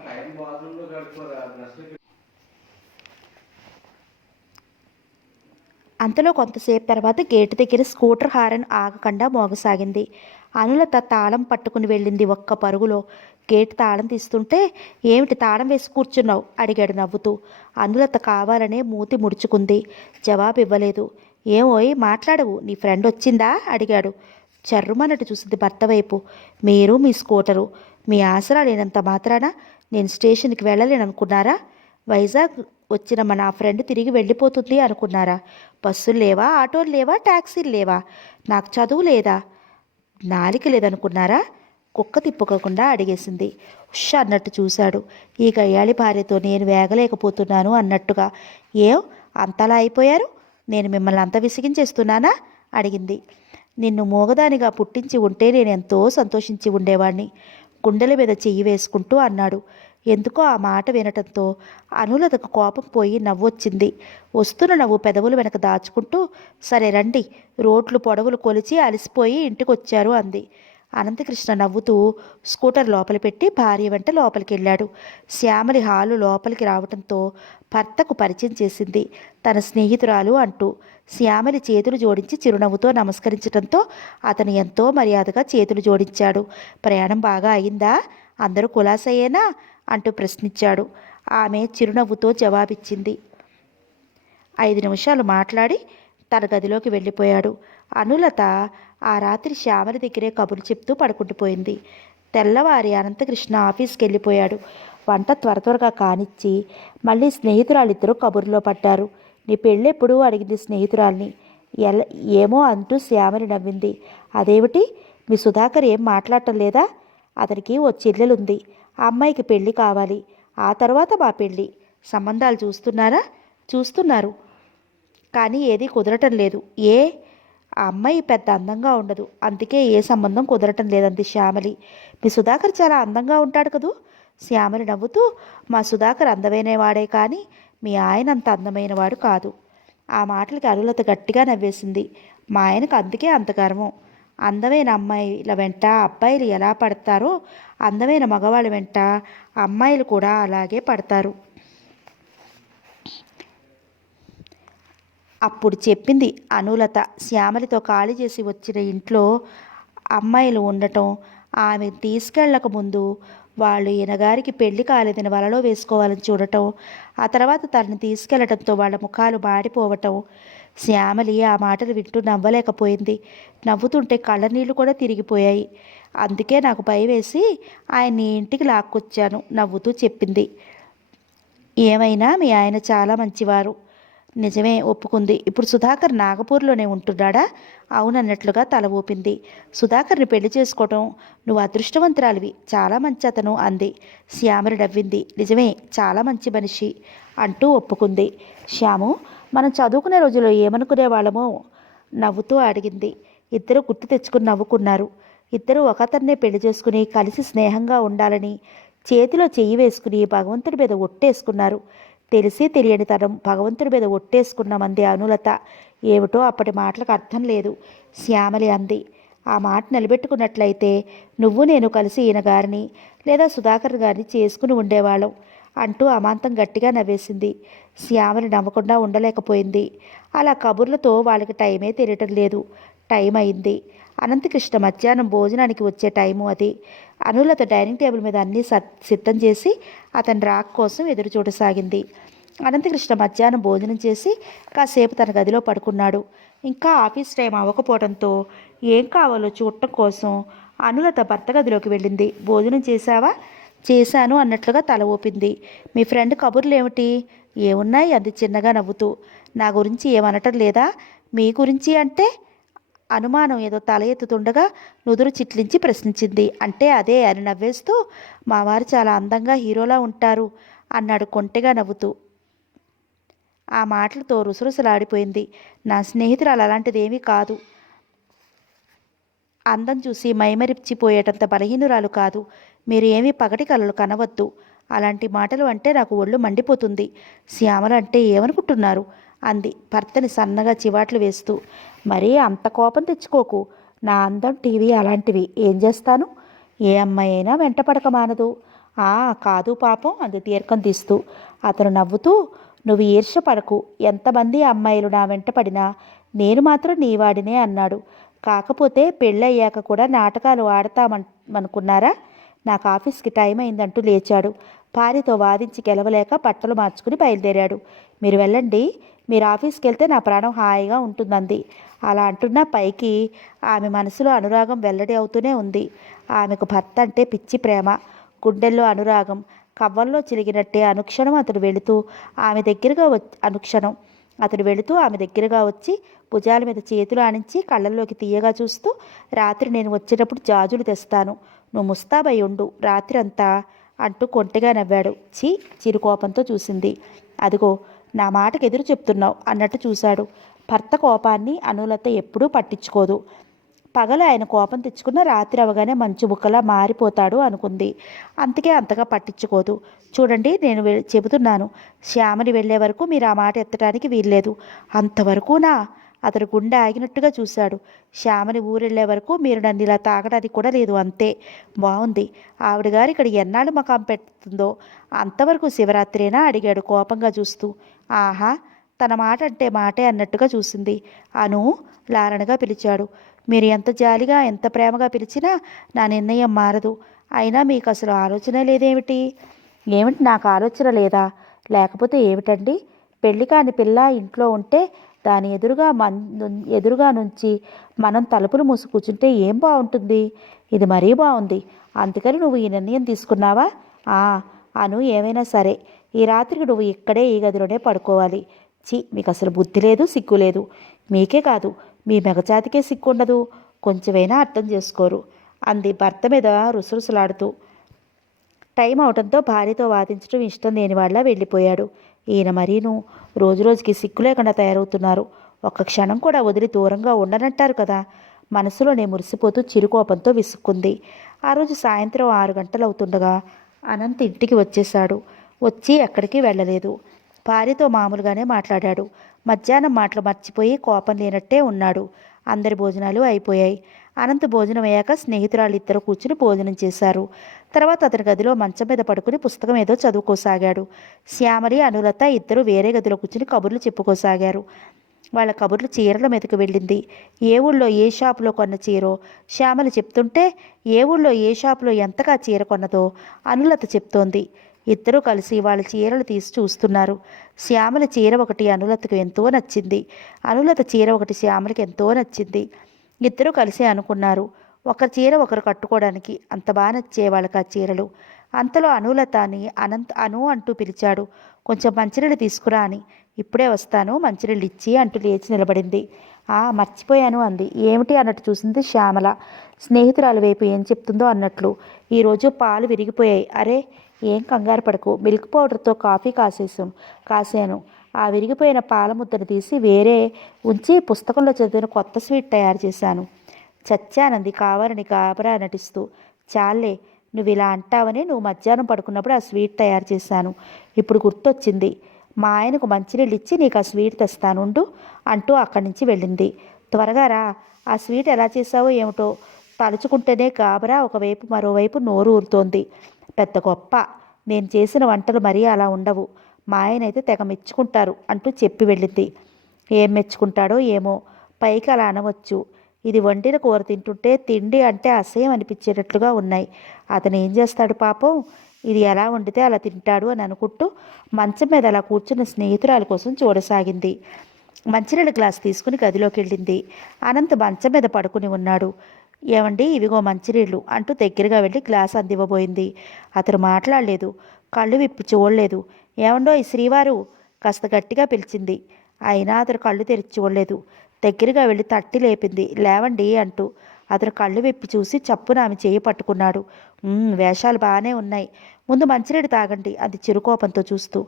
అంతలో కొంతసేపు తర్వాత గేటు దగ్గర స్కూటర్ హారన్ ఆగకుండా మోగసాగింది. అనులత తాళం పట్టుకుని వెళ్ళింది ఒక్క పరుగులో. గేటు తాళం తీస్తుంటే, ఏమిటి తాళం వేసి కూర్చున్నావు అడిగాడు నవ్వుతూ. అనులత కావాలనే మూతి ముడుచుకుంది. జవాబు ఇవ్వలేదు. ఏమోయ్ మాట్లాడవు, నీ ఫ్రెండ్ వచ్చిందా అడిగాడు. చర్రుమన్నట్టు చూసింది భర్త వైపు. మీరు మీ స్కూటరు, మీ ఆసరా లేనంత మాత్రాన నేను స్టేషన్కి వెళ్ళలేననుకున్నారా? వైజాగ్ వచ్చిన నా ఫ్రెండ్ తిరిగి వెళ్ళిపోతుంది అనుకున్నారా? బస్సులు లేవా, ఆటోలు లేవా, ట్యాక్సీలు లేవా? నాకు చదువు లేదా, నాలిక లేదనుకున్నారా? కుక్క తిప్పుకోకుండా అడిగేసింది. ఉష్ అన్నట్టు చూశాడు. ఈ గయ్యాళి భార్యతో నేను వేగలేకపోతున్నాను అన్నట్టుగా. ఏం అంతలా అయిపోయారు? నేను మిమ్మల్ని అంత విసిగించేస్తున్నానా? అడిగింది. నిన్ను మూగదానిగా పుట్టించి ఉంటే నేను ఎంతో సంతోషించి ఉండేవాణ్ణి, గుండెల మీద చెయ్యి వేసుకుంటూ అన్నాడు. ఎందుకో ఆ మాట వినటంతో అనులతకు కోపం పోయి నవ్వొచ్చింది. వస్తున్న నవ్వు పెదవులు వెనక దాచుకుంటూ, సరే రండి, రోడ్లు పొడవులు కొలిచి అలసిపోయి ఇంటికొచ్చారు అంది. అనంతకృష్ణ నవ్వుతూ స్కూటర్ లోపల పెట్టి భార్య వెంట లోపలికి వెళ్ళాడు. శ్యామలి హాలు లోపలికి రావటంతో భర్తకు పరిచయం చేసింది, తన స్నేహితురాలు అంటూ. శ్యామలి చేతులు జోడించి చిరునవ్వుతో నమస్కరించడంతో అతను ఎంతో మర్యాదగా చేతులు జోడించాడు. ప్రయాణం బాగా అయిందా, అందరూ కులాసయ్యేనా అంటూ ప్రశ్నించాడు. ఆమె చిరునవ్వుతో జవాబిచ్చింది. 5 నిమిషాలు మాట్లాడి తన గదిలోకి వెళ్ళిపోయాడు. అనులత ఆ రాత్రి శ్యామలి దగ్గరే కబుర్లు చెప్తూ పడుకుండిపోయింది. తెల్లవారి అనంతకృష్ణ ఆఫీస్కి వెళ్ళిపోయాడు. వంట త్వర త్వరగా కానిచ్చి మళ్ళీ స్నేహితురాలిద్దరూ కబుర్లో పడ్డారు. నీ పెళ్ళెప్పుడు అడిగింది స్నేహితురాల్ని. ఏమో అంటూ శ్యామలి నవ్వింది. అదేమిటి, మీ సుధాకర్ ఏం మాట్లాడటం లేదా? అతనికి ఓ చెల్లెలుంది, ఆ అమ్మాయికి పెళ్ళి కావాలి, ఆ తర్వాత మా పెళ్ళి. సంబంధాలు చూస్తున్నారా? చూస్తున్నారు, కానీ ఏదీ కుదరటం లేదు. ఏ? ఆ అమ్మాయి పెద్ద అందంగా ఉండదు, అందుకే ఏ సంబంధం కుదరటం లేదంది శ్యామలి. మీ సుధాకర్ చాలా అందంగా ఉంటాడు కదూ? శ్యామలి నవ్వుతూ, మా సుధాకర్ అందమైనవాడే కానీ మీ ఆయన అంత అందమైనవాడు కాదు. ఆ మాటలకి అనులత గట్టిగా నవ్వేసింది. మా ఆయనకు అందుకే అంత గర్వం. అందమైన అమ్మాయిల వెంట అబ్బాయిలు ఎలా పడతారో అందమైన మగవాళ్ళ వెంట అమ్మాయిలు కూడా అలాగే పడతారు. అప్పుడు చెప్పింది అనులత. శ్యామలితో ఖాళీ చేసి వచ్చిన ఇంట్లో అమ్మాయిలు ఉండటం, ఆమె తీసుకెళ్ళక ముందు వాళ్ళు ఈయనగారికి పెళ్లి కాలేదని వలలో వేసుకోవాలని చూడటం, ఆ తర్వాత తనని తీసుకెళ్లటంతో వాళ్ళ ముఖాలు మాడిపోవటం. శ్యామలి ఆ మాటలు వింటూ నవ్వలేకపోయింది. నవ్వుతుంటే కళ్ళ నీళ్లు కూడా తిరిగిపోయాయి. అందుకే నాకు భయం వేసి ఆయన్ని ఇంటికి లాక్కొచ్చాను నవ్వుతూ చెప్పింది. ఏమైనా మీ ఆయన చాలా మంచివారు. నిజమే, ఒప్పుకుంది. ఇప్పుడు సుధాకర్ నాగపూర్లోనే ఉంటున్నాడా? అవునన్నట్లుగా తల ఊపింది. సుధాకర్ని పెళ్లి చేసుకోవటం నువ్వు అదృష్టవంతురాలివి, చాలా మంచి అతను అంది. శ్యామలి నవ్వింది. నిజమే, చాలా మంచి మనిషి అంటూ ఒప్పుకుంది. శ్యాము, మనం చదువుకునే రోజుల్లో ఏమనుకునేవాళ్ళమో నవ్వుతూ అడిగింది. ఇద్దరు గుర్తు తెచ్చుకుని నవ్వుకున్నారు. ఇద్దరు ఒకతన్నే పెళ్లి చేసుకుని కలిసి స్నేహంగా ఉండాలని చేతిలో చెయ్యి వేసుకుని భగవంతుడి మీద ఒట్టేసుకున్నారు. తెలిసి తెలియని తనం భగవంతుడి మీద ఒట్టేసుకున్నామంది అనులత. ఏమిటో అప్పటి మాటలకు అర్థం లేదు. శ్యామలి అంది. ఆ మాట నిలబెట్టుకున్నట్లయితే నువ్వు నేను కలిసి ఈయన గారిని లేదా సుధాకర్ గారిని చేసుకుని ఉండేవాళ్ళం అంటూ అమాంతం గట్టిగా నవ్వేసింది. శ్యామలి నవ్వకుండా ఉండలేకపోయింది. అలా కబుర్లతో వాళ్ళకి టైమే తెలియటం లేదు. టైం అయింది. అనంతకృష్ణ మధ్యాహ్నం భోజనానికి వచ్చే టైము అది. అనులత డైనింగ్ టేబుల్ మీద అన్నీ సిద్ధం చేసి అతని రాక్ కోసం ఎదురు చూడసాగింది. అనంతకృష్ణ మధ్యాహ్నం భోజనం చేసి కాసేపు తన గదిలో పడుకున్నాడు. ఇంకా ఆఫీస్ టైం అవ్వకపోవడంతో ఏం కావాలో చూడటం కోసం అనులత భర్త గదిలోకి వెళ్ళింది. భోజనం చేశావా? చేశాను అన్నట్లుగా తల ఊపింది. మీ ఫ్రెండ్ కబుర్లు ఏమిటి? ఏమున్నాయి అంది చిన్నగా నవ్వుతూ. నా గురించి ఏమనటం లేదా? మీ గురించి అంటే? అనుమానం ఏదో తల ఎత్తుతుండగా నుదురు చిట్లించి ప్రశ్నించింది. అంటే అదే అని నవ్వేస్తూ, మా వారు చాలా అందంగా హీరోలా ఉంటారు అన్నాడు కొంటెగా నవ్వుతూ. ఆ మాటలతో రుసరుసలాడిపోయింది. నా స్నేహితురాలు అలాంటిదేమీ కాదు. అందం చూసి మైమరిచిపోయేటంత బలహీనురాలు కాదు. మీరు ఏమీ పగటి కలలు కనవద్దు. అలాంటి మాటలు అంటే నాకు ఒళ్ళు మండిపోతుంది. శ్యామల అంటే ఏమనుకుంటున్నారు అంది భర్తని సన్నగా చివాట్లు వేస్తూ. మరీ అంత కోపం తెచ్చుకోకు. నా అందం టీవీ అలాంటివి, ఏం చేస్తాను? ఏ అమ్మాయి అయినా వెంటపడక మానదు. కాదు పాపం అంది దీర్ఘం తీస్తూ. అతను నవ్వుతూ, నువ్వు ఈర్ష్యపడకు. ఎంతమంది అమ్మాయిలు నా వెంట పడినా నేను మాత్రం నీవాడినే అన్నాడు. కాకపోతే పెళ్ళయ్యాక కూడా నాటకాలు ఆడతామనుకున్నారా? నాకు ఆఫీస్కి టైం అయిందంటూ లేచాడు. భార్యతో వాదించి గెలవలేక బట్టలు మార్చుకుని బయలుదేరాడు. మీరు వెళ్ళండి, మీరు ఆఫీస్కి వెళ్తే నా ప్రాణం హాయిగా ఉంటుందంది. అలా అంటున్నా పైకి ఆమె మనసులో అనురాగం వెల్లడి అవుతూనే ఉంది. ఆమెకు భర్త అంటే పిచ్చి ప్రేమ, గుండెల్లో అనురాగం, కవ్వంలో చిలిగినట్టే అనుక్షణం అతడు వెళుతూ ఆమె దగ్గరగా అనుక్షణం అతడు వెళుతూ ఆమె దగ్గరగా వచ్చి భుజాల మీద చేతులు ఆనించి కళ్ళల్లోకి తీయగా చూస్తూ, రాత్రి నేను వచ్చేటప్పుడు జాజులు తెస్తాను, నువ్వు ముస్తాబై ఉండు రాత్రి అంతా అంటూ కొంటెగా నవ్వాడు. చిరుకోపంతో చూసింది. అదిగో నా మాటకు ఎదురు చెప్తున్నావు అన్నట్టు చూశాడు. భర్త కోపాన్ని అనులత ఎప్పుడూ పట్టించుకోదు. పగలు ఆయన కోపం తెచ్చుకున్న రాత్రి అవగానే మంచు బుక్కలా మారిపోతాడు అనుకుంది. అందుకే అంతగా పట్టించుకోదు. చూడండి, నేను చెబుతున్నాను, శ్యామని వెళ్లే వరకు మీరు ఆ మాట ఎత్తడానికి వీల్లేదు. అంతవరకునా? అతడు గుండె ఆగినట్టుగా చూశాడు. శ్యామని ఊరెళ్లే వరకు మీరు నన్ను ఇలా తాగడానికి కూడా లేదు, అంతే. బాగుంది. ఆవిడ గారు ఇక్కడ ఎన్నాళ్ళు మకాం పెడుతుందో అంతవరకు శివరాత్రేనా అడిగాడు కోపంగా చూస్తూ. ఆహా, తన మాట అంటే మాటే అన్నట్టుగా చూసింది. అను లాలనగా పిలిచాడు. మీరు ఎంత జాలిగా ఎంత ప్రేమగా పిలిచినా నా నిర్ణయం మారదు. అయినా మీకు అసలు ఆలోచన లేదేమిటి? ఏమిటి, నాకు ఆలోచన లేదా? లేకపోతే ఏమిటండి? పెళ్లి కాని పిల్ల ఇంట్లో ఉంటే దాని ఎదురుగా నుంచి మనం తలుపులు మూసి కూర్చుంటే ఏం బాగుంటుంది? ఇది మరీ బాగుంది. అందుకని నువ్వు ఈ నిర్ణయం తీసుకున్నావా? అను, ఏమైనా సరే ఈ రాత్రికి నువ్వు ఇక్కడే ఈ గదిలోనే పడుకోవాలి. మీకు అసలు బుద్ధి లేదు, సిగ్గు లేదు. మీకే కాదు, మీ మెగజాతికే సిగ్గుండదు. కొంచెమైనా అర్థం చేసుకోరు అంది భర్త మీద రుసరుసలాడుతూ. టైం అవడంతో భార్యతో వాదించడం ఇష్టం లేని వాళ్ళ వెళ్ళిపోయాడు. ఈయన మరీను రోజురోజుకి సిగ్గు లేకుండా తయారవుతున్నారు. ఒక్క క్షణం కూడా వదిలి దూరంగా ఉండనంటారు కదా. మనసులోనే మురిసిపోతూ చిరుకోపంతో విసుక్కుంది. ఆ రోజు సాయంత్రం 6 గంటలవుతుండగా అనంత్ ఇంటికి వచ్చేశాడు. వచ్చి ఎక్కడికి వెళ్ళలేదు. భార్యతో మామూలుగానే మాట్లాడాడు. మధ్యాహ్నం మాటలు మర్చిపోయి కోపం లేనట్టే ఉన్నాడు. అందరి భోజనాలు అయిపోయాయి. అనంత్ భోజనం అయ్యాక స్నేహితురాళ్ళు ఇద్దరు కూర్చుని భోజనం చేశారు. తర్వాత అతని గదిలో మంచం మీద పడుకుని పుస్తకం ఏదో చదువుకోసాగాడు. శ్యామలి, అనులత ఇద్దరు వేరే గదిలో కూర్చుని కబుర్లు చెప్పుకోసాగారు. వాళ్ళ కబుర్లు చీరల మీదకు వెళ్ళింది. ఏ ఊళ్ళో ఏ షాపులో కొన్న చీరో శ్యామలి చెప్తుంటే, ఏ ఊళ్ళో ఏ షాపులో ఎంతగా చీర కొన్నదో అనులత చెప్తోంది. ఇద్దరూ కలిసి వాళ్ళ చీరలు తీసి చూస్తున్నారు. శ్యామల చీర ఒకటి అనులతకు ఎంతో నచ్చింది. అనులత చీర ఒకటి శ్యామలకి ఎంతో నచ్చింది. ఇద్దరూ కలిసి అనుకున్నారు, ఒకరి చీర ఒకరు కట్టుకోవడానికి. అంత బాగా నచ్చే వాళ్ళకి ఆ చీరలు. అంతలో అనులతని అను అంటూ పిలిచాడు. కొంచెం మంచినీళ్ళు తీసుకురా అని. ఇప్పుడే వస్తాను, మంచినీళ్ళు ఇచ్చి అంటూ లేచి నిలబడింది. మర్చిపోయాను అంది. ఏమిటి అన్నట్టు చూసింది శ్యామల. స్నేహితురాలు వైపు ఏం చెప్తుందో అన్నట్లు. ఈరోజు పాలు విరిగిపోయాయి. అరే, ఏం కంగారు పడకు, మిల్క్ పౌడర్తో కాఫీ కాసాను. ఆ విరిగిపోయిన పాల ముద్దను తీసి వేరే ఉంచి పుస్తకంలో చదివిన కొత్త స్వీట్ తయారు చేశాను. చచ్చానంది కావాలని గాబరా నటిస్తూ. చాలే, నువ్వు ఇలా అంటావని నువ్వు మధ్యాహ్నం పడుకున్నప్పుడు ఆ స్వీట్ తయారు చేశాను. ఇప్పుడు గుర్తొచ్చింది. మా ఆయనకు మంచినీళ్ళు ఇచ్చి నీకు ఆ స్వీట్ తెస్తానుండు అంటూ అక్కడి నుంచి వెళ్ళింది. త్వరగా రా. ఆ స్వీట్ ఎలా చేశావో ఏమిటో తలుచుకుంటేనే గాబరా ఒకవైపు మరోవైపు నోరు ఊరుతోంది. పెద్ద గొప్ప. నేను చేసిన వంటలు మరీ అలా ఉండవు. మా ఆయనైతే తెగ మెచ్చుకుంటారు అంటూ చెప్పి వెళ్ళింది. ఏం మెచ్చుకుంటాడో ఏమో, పైకి అలా అనవచ్చు. ఇది వండిన కూర తింటుంటే తిండి అంటే అసహ్యం అనిపించేటట్లుగా ఉన్నాయి. అతను ఏం చేస్తాడు పాపం, ఇది ఎలా వండితే అలా తింటాడు అని అనుకుంటూ మంచం మీద అలా కూర్చున్న స్నేహితురాల కోసం చూడసాగింది. మంచినీళ్ళ గ్లాస్ తీసుకుని గదిలోకి వెళ్ళింది. అనంత్ మంచం మీద పడుకుని ఉన్నాడు. ఏమండి, ఇవిగో మంచినీళ్ళు అంటూ దగ్గరగా వెళ్ళి గ్లాస్ అందివ్వబోయింది. అతను మాట్లాడలేదు, కళ్ళు విప్పి చూడలేదు. ఏమండో ఈ శ్రీవారు కాస్త గట్టిగా పిలిచింది. అయినా అతను కళ్ళు తెరిచి చూడలేదు. దగ్గరగా వెళ్ళి తట్టి లేపింది. లేవండి అంటూ. అతను కళ్ళు విప్పి చూసి చప్పున ఆమె చేయి పట్టుకున్నాడు. వేషాలు బాగానే ఉన్నాయి, ముందు మంచినీళ్ళు తాగండి అది చిరుకోపంతో చూస్తూ.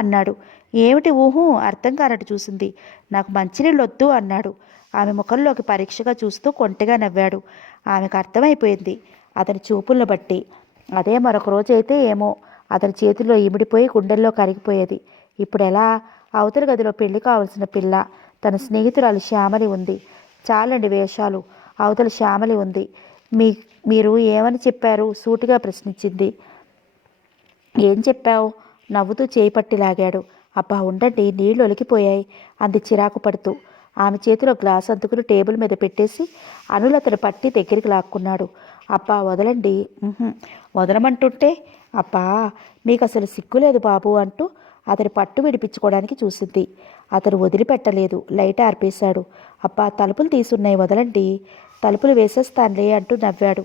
అన్నాడు. ఏమిటి ఊహు అర్థం కానట్టు చూసింది. నాకు మంచినీళ్ళు వద్దు అన్నాడు. ఆమె ముఖంలోకి పరీక్షగా చూస్తూ కొంటెగా నవ్వాడు. ఆమెకు అర్థమైపోయింది అతని చూపులను బట్టి. అదే మరొక రోజైతే ఏమో అతని చేతుల్లో ఇమిడిపోయి గుండెల్లో కరిగిపోయేది. ఇప్పుడు ఎలా? అవతల గదిలో పెళ్లి కావలసిన పిల్ల తన స్నేహితురాలు శ్యామలి ఉంది. చాలండి వేషాలు, అవతల శ్యామలి ఉంది. మీరు ఏమని చెప్పారు సూటిగా ప్రశ్నించింది. ఏం చెప్పావు? నవ్వుతూ చేయి పట్టి లాగాడు. అబ్బా ఉండండి, నీళ్లు ఒలికిపోయాయి అంది చిరాకు పడుతూ. ఆమె చేతిలో గ్లాస్ అందుకుని టేబుల్ మీద పెట్టేసి అనులతను పట్టి దగ్గరికి లాక్కున్నాడు. అబ్బా వదలండి. వదలమంటుంటే. అబ్బా మీకు అసలు సిగ్గులేదు బాబు అంటూ అతని పట్టు విడిపించుకోవడానికి చూసింది. అతను వదిలిపెట్టలేదు. లైట్ ఆర్పేశాడు. అబ్బా తలుపులు తీసున్నాయి, వదలండి. తలుపులు వేసేస్తానులే అంటూ నవ్వాడు.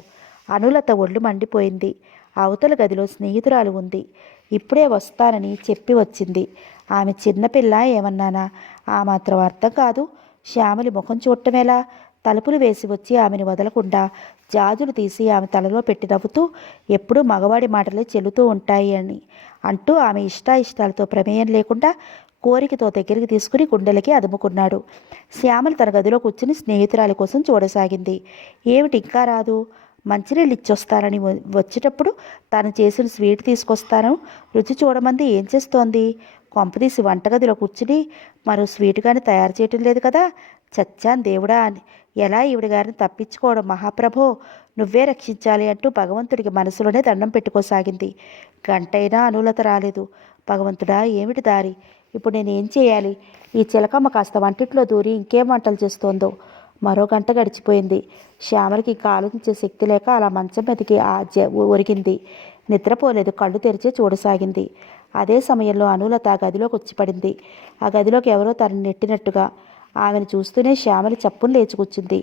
అనులత ఒళ్ళు మండిపోయింది. అవతల గదిలో స్నేహితురాలు ఉంది. ఇప్పుడే వస్తానని చెప్పి వచ్చింది. ఆమె చిన్నపిల్ల ఏమన్నానా? ఆ మాత్రం అర్థం కాదు. శ్యామలి ముఖం చూడటమేలా? తలుపులు వేసి వచ్చి ఆమెను వదలకుండా జాజులు తీసి ఆమె తలలో పెట్టి నవ్వుతూ ఎప్పుడూ మగవాడి మాటలే చెల్లుతూ ఉంటాయి అని అంటూ ఆమె ఇష్టాయిష్టాలతో ప్రమేయం లేకుండా కోరికతో దగ్గరికి తీసుకుని గుండెలకి అదుముకున్నాడు. శ్యామలు తన గదిలో కూర్చుని స్నేహితురాలి కోసం చూడసాగింది. ఏమిటి ఇంకా రాదు? మంచినీళ్ళు ఇచ్చొస్తానని వచ్చేటప్పుడు తాను చేసిన స్వీట్ తీసుకొస్తాను, రుచి చూడమంది ఏం చేస్తోంది? కొంపదీసి వంటగదిలో కూర్చుని మరో స్వీట్ కానీ తయారు చేయటం లేదు కదా? చచ్చాను దేవుడా అని ఎలా ఈవిడ గారిని తప్పించుకోవడం? మహాప్రభో, నువ్వే రక్షించాలి అంటూ భగవంతుడికి మనసులోనే దండం పెట్టుకోసాగింది. గంటైనా అనులత రాలేదు. భగవంతుడా, ఏమిటి దారి? ఇప్పుడు నేనేం చేయాలి? ఈ చిలకమ్మ కాస్త వంటిట్లో దూరి ఇంకేం వంటలు చేస్తోందో. మరో గంట గడిచిపోయింది. శ్యామలకి ఇంకా ఆలోచించే శక్తి లేక అలా మంచం మీదకి ఒరిగింది. నిద్రపోలేదు. కళ్ళు తెరిచే చూడసాగింది. అదే సమయంలో అనులత ఆ గదిలోకి వచ్చి పడింది. ఆ గదిలోకి ఎవరో తనని నెట్టినట్టుగా. ఆమెను చూస్తూనే శ్యామలి చప్పును లేచి కూర్చుంది.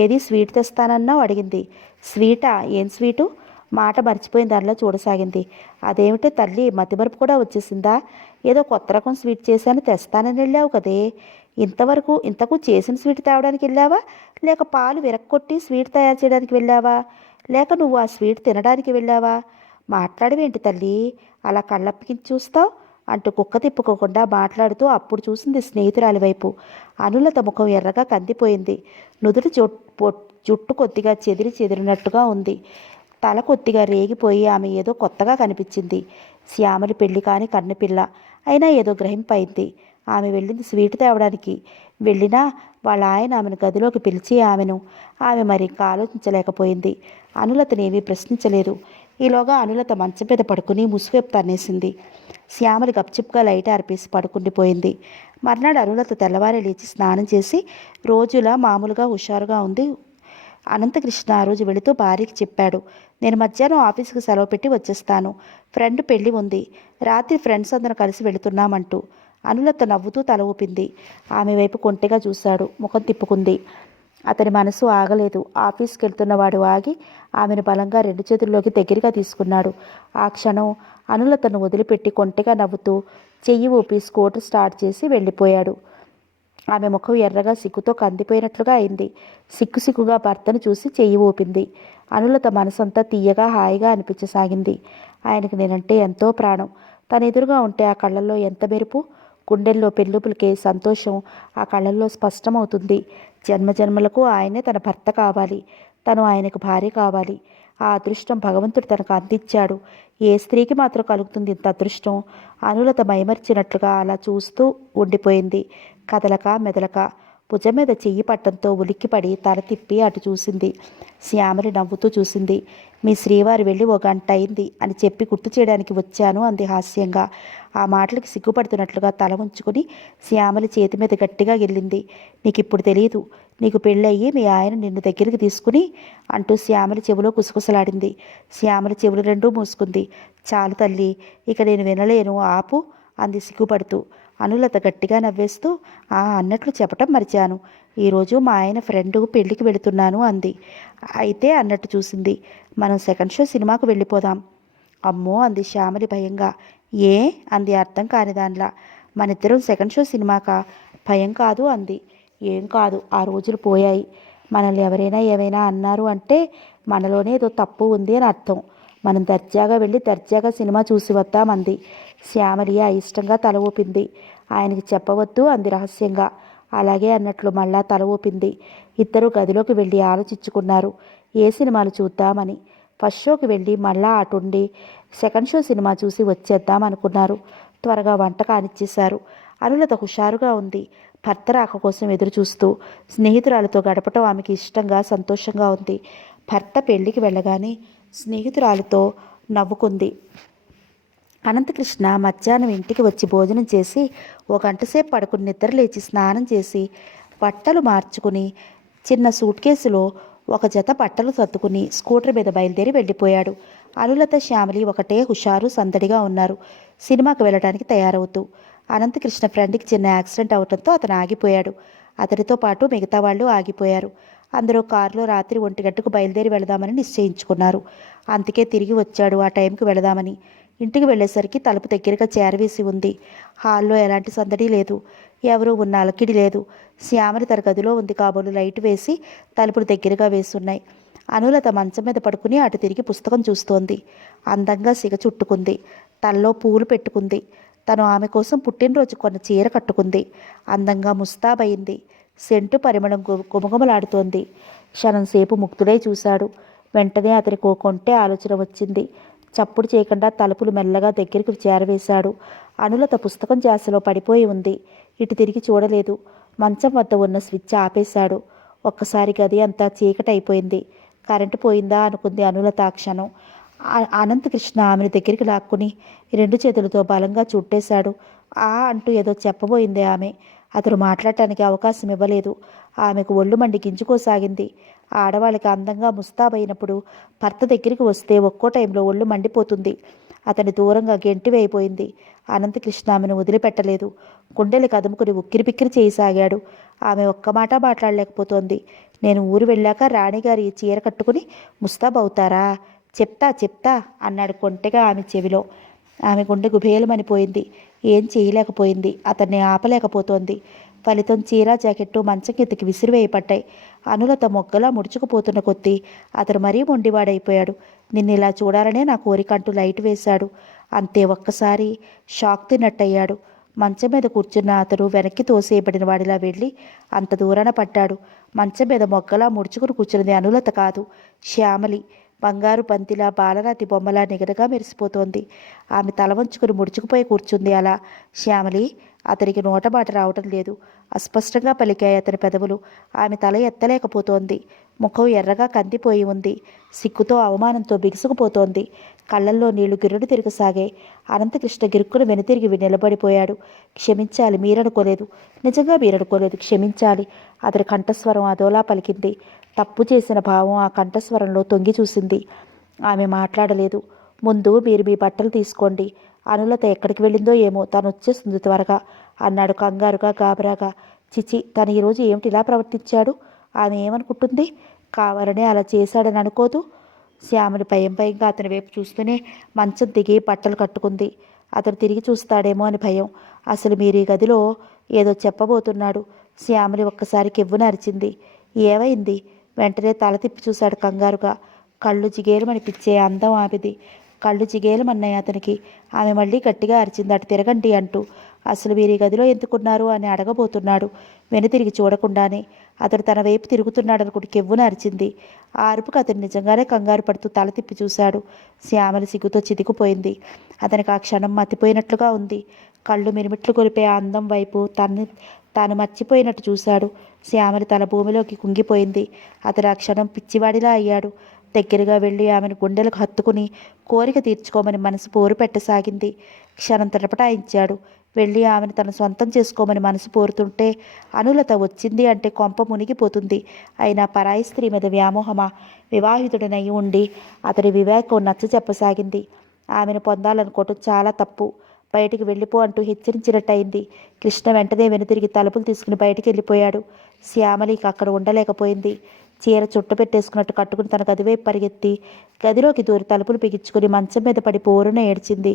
ఏది స్వీట్ తెస్తానన్నావు అడిగింది. స్వీటా? ఏం స్వీటు? మాట మర్చిపోయిన దానిలో చూడసాగింది. అదేమిటో తల్లి, మతిమరుపు కూడా వచ్చేసిందా? ఏదో కొత్త రకం స్వీట్ చేశాను తెస్తానని వెళ్ళావు కదే. ఇంతకు చేసిన స్వీట్ తేవడానికి వెళ్ళావా, లేక పాలు విరక్కొట్టి స్వీట్ తయారు చేయడానికి వెళ్ళావా, లేక నువ్వు ఆ స్వీట్ తినడానికి వెళ్ళావా? మాట్లాడవేంటి తల్లి, అలా కళ్ళప్పగించి చూస్తావు అంటూ కుక్క తిప్పుకోకుండా మాట్లాడుతూ అప్పుడు చూసింది స్నేహితురాలి వైపు. అనులత ముఖం ఎర్రగా కందిపోయింది. నుదుటి జుట్టు కొద్దిగా చెదిరినట్టుగా ఉంది. తల కొద్దిగా రేగిపోయి ఆమె ఏదో కొత్తగా కనిపించింది. శ్యామలి పెళ్లి కాని కన్నెపిల్ల అయినా ఏదో గ్రహింపైంది. ఆమె వెళ్ళింది స్వీట్ తేవడానికి. వెళ్ళినా వాళ్ళ ఆయన ఆమెను గదిలోకి పిలిచి ఆమె మరి ఇంకా ఆలోచించలేకపోయింది. అనులతనేమీ ప్రశ్నించలేదు. ఈలోగా అనులత మంచం మీద పడుకుని ముసువైపు తన్నేసింది. శ్యామలి గప్చిప్గా లైట్ ఆర్పేసి పడుకుండిపోయింది. మర్నాడు అనులత తెల్లవారే లేచి స్నానం చేసి రోజులా మామూలుగా హుషారుగా ఉంది. అనంతకృష్ణ ఆ రోజు వెళుతూ భార్యకి చెప్పాడు, నేను మధ్యాహ్నం ఆఫీసుకు సెలవు పెట్టి వచ్చేస్తాను. ఫ్రెండ్ పెళ్లి ఉంది. రాత్రి ఫ్రెండ్స్ అందరం కలిసి వెళుతున్నామంటూ. అనులత నవ్వుతూ తల ఊపింది. ఆమె వైపు కొంటెగా చూశాడు. ముఖం తిప్పుకుంది. అతని మనసు ఆగలేదు. ఆఫీస్కి వెళ్తున్నవాడు ఆగి ఆమెను బలంగా రెండు చేతుల్లోకి దగ్గరగా తీసుకున్నాడు. ఆ క్షణం అనులతను వదిలిపెట్టి కొంటెగా నవ్వుతూ చెయ్యి ఊపి స్కూటర్ స్టార్ట్ చేసి వెళ్ళిపోయాడు. ఆమె ముఖం ఎర్రగా సిగ్గుతో కందిపోయినట్లుగా అయింది. సిగ్గుగా భర్తను చూసి చెయ్యి ఊపింది. అనులత మనసంతా తీయగా హాయిగా అనిపించసాగింది. ఆయనకు నేనంటే ఎంతో ప్రాణం. తన ఎదురుగా ఉంటే ఆ కళ్ళల్లో ఎంత మెరుపు! గుండెల్లో పెళ్ళుపులకే సంతోషం ఆ కళ్ళల్లో స్పష్టమవుతుంది. జన్మజన్మలకు ఆయనే తన భర్త కావాలి. తను ఆయనకు భార్య కావాలి. ఆ అదృష్టం భగవంతుడు తనకు అందించాడు. ఏ స్త్రీకి మాత్రం కలుగుతుంది ఇంత అదృష్టం? అనులత మైమర్చినట్లుగా అలా చూస్తూ ఉండిపోయింది. కదలక మెదలక. భుజం మీద చెయ్యి పట్టంతో ఉలిక్కిపడి తల తిప్పి అటు చూసింది. శ్యామలి నవ్వుతూ చూసింది. మీ శ్రీవారు వెళ్ళి 1 గంట అయింది అని చెప్పి గుర్తు చేయడానికి వచ్చాను అంది హాస్యంగా. ఆ మాటలకి సిగ్గుపడుతున్నట్లుగా తల ఉంచుకుని శ్యామలి చేతి మీద గట్టిగా గెల్లింది. నీకు ఇప్పుడు తెలియదు. నీకు పెళ్ళయ్యి మీ ఆయన నిన్ను దగ్గరికి తీసుకుని అంటూ శ్యామలి చెవిలో కుసకుసలాడింది. శ్యామలి చెవులు రెండూ మూసుకుంది. చాలు తల్లి, ఇక నేను వినలేను, ఆపు అంది సిగ్గుపడుతూ. అనులత గట్టిగా నవ్వేస్తూ అన్నట్లు చెప్పటం మరిచాను. ఈరోజు మా ఆయన ఫ్రెండ్ పెళ్ళికి వెళుతున్నాను అంది. అయితే అన్నట్టు చూసింది. మనం సెకండ్ షో సినిమాకు వెళ్ళిపోదాం. అమ్మో అంది శ్యామలి భయంగా. ఏ అంది అర్థం కాని దానిలా. మనిద్దరం సెకండ్ షో సినిమాకా? భయం కాదు అంది. ఏం కాదు, ఆ రోజులు పోయాయి. మనల్ని ఎవరైనా ఏమైనా అన్నారు అంటే మనలోనే ఏదో తప్పు ఉంది అని అర్థం. మనం దర్జాగా వెళ్ళి దర్జాగా సినిమా చూసి వద్దామంది. శ్యామలి అయిష్టంగా తల ఊపింది. ఆయనకి చెప్పవద్దు అంది రహస్యంగా. అలాగే అన్నట్లు మళ్ళా తల ఊపింది. ఇద్దరు గదిలోకి వెళ్ళి ఆలోచించుకున్నారు ఏ సినిమాలు చూద్దామని. ఫస్ట్ షోకి వెళ్ళి మళ్ళా అటుండి సెకండ్ షో సినిమా చూసి వచ్చేద్దాం అనుకున్నారు. త్వరగా వంట కానిచ్చేశారు. అనులత హుషారుగా ఉంది. భర్త రాక కోసం ఎదురు చూస్తూ. స్నేహితురాలతో గడపటం ఆమెకి ఇష్టంగా సంతోషంగా ఉంది. భర్త పెళ్లికి వెళ్ళగానే స్నేహితురాలతో నవ్వుకుంది. అనంతకృష్ణ మధ్యాహ్నం ఇంటికి వచ్చి భోజనం చేసి 1 గంటసేపు పడుకుని నిద్ర లేచి స్నానం చేసి బట్టలు మార్చుకుని చిన్న సూట్ కేసులో 1 జత బట్టలు సర్దుకుని స్కూటర్ మీద బయలుదేరి వెళ్ళిపోయాడు. అనులత శ్యామలి ఒకటే హుషారు సందడిగా ఉన్నారు సినిమాకి వెళ్ళడానికి తయారవుతూ. అనంతకృష్ణ ఫ్రెండ్కి చిన్న యాక్సిడెంట్ అవడంతో అతను ఆగిపోయాడు. అతనితో పాటు మిగతా వాళ్ళు ఆగిపోయారు. అందరూ కారులో రాత్రి 1 గంటకు బయలుదేరి వెళదామని నిశ్చయించుకున్నారు. అందుకే తిరిగి వచ్చాడు ఆ టైంకి వెళదామని. ఇంటికి వెళ్ళేసరికి తలుపు దగ్గరగా చేరవేసి ఉంది. హాల్లో ఎలాంటి సందడి లేదు. ఎవరూ ఉన్న అలకిడి లేదు. శ్యామలి తన గదిలో ఉంది కాబోలు లైట్ వేసి తలుపులు దగ్గరగా వేసున్నాయి. అనులత మంచం మీద పడుకుని అటు తిరిగి పుస్తకం చూస్తోంది. అందంగా సిగ చుట్టుకుంది. తలలో పూలు పెట్టుకుంది. తను ఆమె కోసం పుట్టినరోజు కొన్న చీర కట్టుకుంది. అందంగా ముస్తాబయింది. సెంటు పరిమళం గుమగుమలాడుతోంది. క్షణంసేపు ముక్తుడై చూశాడు. వెంటనే అతనికి కొంటే ఆలోచన వచ్చింది. చప్పుడు చేయకుండా తలుపులు మెల్లగా దగ్గరికి చేరవేశాడు. అనులత పుస్తకం ధ్యాసలో పడిపోయి ఉంది. ఇటు తిరిగి చూడలేదు. మంచం వద్ద ఉన్న స్విచ్ ఆపేశాడు. ఒక్కసారి గది అంతా చీకటైపోయింది. కరెంటు పోయిందా అనుకుంది అనులత ఆ క్షణం. అనంతకృష్ణ ఆమెను దగ్గరికి లాక్కుని 2 చేతులతో బలంగా చుట్టేశాడు. అంటూ ఏదో చెప్పబోయింది ఆమె. అతను మాట్లాడటానికి అవకాశం ఇవ్వలేదు. ఆమెకు ఒళ్ళు మండి గింజుకోసాగింది. ఆడవాళ్ళకి అందంగా ముస్తాబైనప్పుడు భర్త దగ్గరికి వస్తే ఒక్కో టైంలో ఒళ్ళు మండిపోతుంది. అతని దూరంగా గెంటివేయిపోయింది. అనంతకృష్ణ ఆమెను వదిలిపెట్టలేదు. గుండెలు కదుముకుని ఉక్కిరిపిక్కిరి చేయసాగాడు. ఆమె ఒక్క మాట మాట్లాడలేకపోతోంది. నేను ఊరు వెళ్ళాక రాణిగారి చీర కట్టుకుని ముస్తాబవుతారా? చెప్తా అన్నాడు కొంటెగా ఆమె చెవిలో. ఆమె గుండె గుబేలమనిపోయింది. ఏం చేయలేకపోయింది. అతన్ని ఆపలేకపోతోంది. ఫలితం చీర జాకెట్టు మంచం కిందకి విసిరివేయపడ్డాయి. అనులత మొగ్గలా ముడుచుకుపోతున్న కొద్దీ అతను మరీ మొండివాడైపోయాడు. నిన్నిలా చూడాలనే నా కోరికంటూ లైట్ వేశాడు. అంతే, ఒక్కసారి షాక్ తిన్నట్టయ్యాడు. మంచం మీద కూర్చున్న అతను వెనక్కి తోసేయబడిన వాడిలా వెళ్ళి అంత దూరాన పడ్డాడు. మంచం మీద మొగ్గలా ముడుచుకుని కూర్చున్నది అనులత కాదు, శ్యామలి. బంగారు బంతిలా బాలరాతి బొమ్మలా నిగడగా మెరిసిపోతోంది. ఆమె తల వంచుకుని ముడుచుకుపోయి కూర్చుంది. అలా శ్యామలి. అతనికి నోటమాట రావటం లేదు. అస్పష్టంగా పలికాయి అతని పెదవులు. ఆమె తల ఎత్తలేకపోతోంది. ముఖం ఎర్రగా కందిపోయి ఉంది. సిగ్గుతో అవమానంతో బిగుసుకుపోతోంది. కళ్ళల్లో నీళ్లు గిర్రుడు తిరగసాగాయి. అనంతకృష్ణ గిరుక్కును వెనుతిరిగి నిలబడిపోయాడు. క్షమించాలి, మీరనుకోలేదు. నిజంగా మీరనుకోలేదు. క్షమించాలి. అతని కంఠస్వరం అదోలా పలికింది. తప్పు చేసిన భావం ఆ కంఠస్వరంలో తొంగి చూసింది. ఆమె మాట్లాడలేదు. ముందు మీరు మీ బట్టలు తీసుకోండి. అనులత ఎక్కడికి వెళ్ళిందో ఏమో, తను వచ్చేస్తుంది త్వరగా అన్నాడు కంగారుగా, గాబరాగా. చిచి, తను ఈరోజు ఏమిటి ఇలా ప్రవర్తించాడు? ఆమె ఏమనుకుంటుంది? కావాలనే అలా చేశాడని అనుకోదు. శ్యామని భయంగా అతని వైపు చూస్తూనే మంచం దిగి బట్టలు కట్టుకుంది. అతను తిరిగి చూస్తాడేమో అని భయం. అసలు మీరు ఈ గదిలో ఏదో చెప్పబోతున్నాడు. శ్యామని ఒక్కసారి కెవ్వున అరిచింది. ఏమైంది? వెంటనే తల తిప్పి చూశాడు కంగారుగా. కళ్ళు జిగేలమనిపించే అందం ఆమెది. కళ్ళు జిగేలమన్నాయి అతనికి. ఆమె మళ్ళీ గట్టిగా అరిచింది, అటు తిరగండి అంటూ. అసలు మీరు ఈ గదిలో ఎందుకున్నారు అని అడగబోతున్నాడు. వెనుతిరిగి చూడకుండానే అతడు తన వైపు తిరుగుతున్నాడనుకుంటూ కెవ్వున అరిచింది. ఆ అరుపుకు అతను నిజంగానే కంగారు పడుతూ తల తిప్పి చూశాడు. శ్యామలి సిగ్గుతో చితికిపోయింది. అతనికి ఆ క్షణం మతిపోయినట్లుగా ఉంది. కళ్ళు మిరుమిట్లు కొలిపే ఆ అందం వైపు తాను మర్చిపోయినట్టు చూశాడు. శ్యామలి తల భూమిలోకి కుంగిపోయింది. అతడు ఆ క్షణం పిచ్చివాడిలా అయ్యాడు. దగ్గరగా వెళ్ళి ఆమెను గుండెలకు హత్తుకుని కోరిక తీర్చుకోమని మనసు పోరు పెట్టసాగింది. క్షణం తటపటాయించాడు. వెళ్ళి ఆమెను తన సొంతం చేసుకోమని మనసు పోరుతుంటే అనులత వచ్చింది అంటే కొంప మునిగిపోతుంది. అయినా పరాయి స్త్రీ మీద వ్యామోహమా? వివాహితుడినై ఉండి అతడి వివేకం నచ్చ చెప్పసాగింది. ఆమెను పొందాలనుకోవటం చాలా తప్పు. బయటికి వెళ్ళిపో అంటూ హెచ్చరించినట్టయింది. కృష్ణ వెంటనే వెనుతిరిగి తలుపులు తీసుకుని బయటికి వెళ్ళిపోయాడు. శ్యామలికి అక్కడ ఉండలేకపోయింది. చీర చుట్ట పెట్టేసుకున్నట్టు కట్టుకుని తన గదివైపు పరిగెత్తి గదిలోకి దూరి తలుపులు బిగించుకుని మంచం మీద పడి పోరున ఏడ్చింది.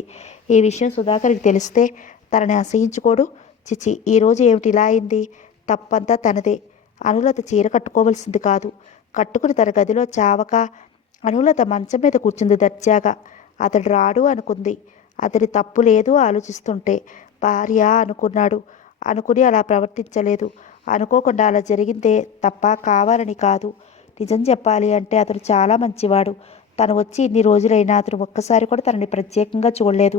ఈ విషయం సుధాకర్కి తెలిస్తే తనని అసహించుకోడు. చిచి, ఈరోజు ఏమిటి ఇలా అయింది? తప్పంతా తనదే. అనులత చీర కట్టుకోవలసింది కాదు. కట్టుకుని తన గదిలో చావక అనులత మంచం మీద కూర్చుంది దర్జాగా. అతడు రాడు అనుకుంది. అతడి తప్పు లేదు ఆలోచిస్తుంటే. భార్య అనుకుని అలా ప్రవర్తించలేదు. అనుకోకుండా అలా జరిగిందే తప్ప కావాలని కాదు. నిజం చెప్పాలి అంటే అతను చాలా మంచివాడు. తను వచ్చి ఇన్ని రోజులైనా అతను ఒక్కసారి కూడా తనని ప్రత్యేకంగా చూడలేదు.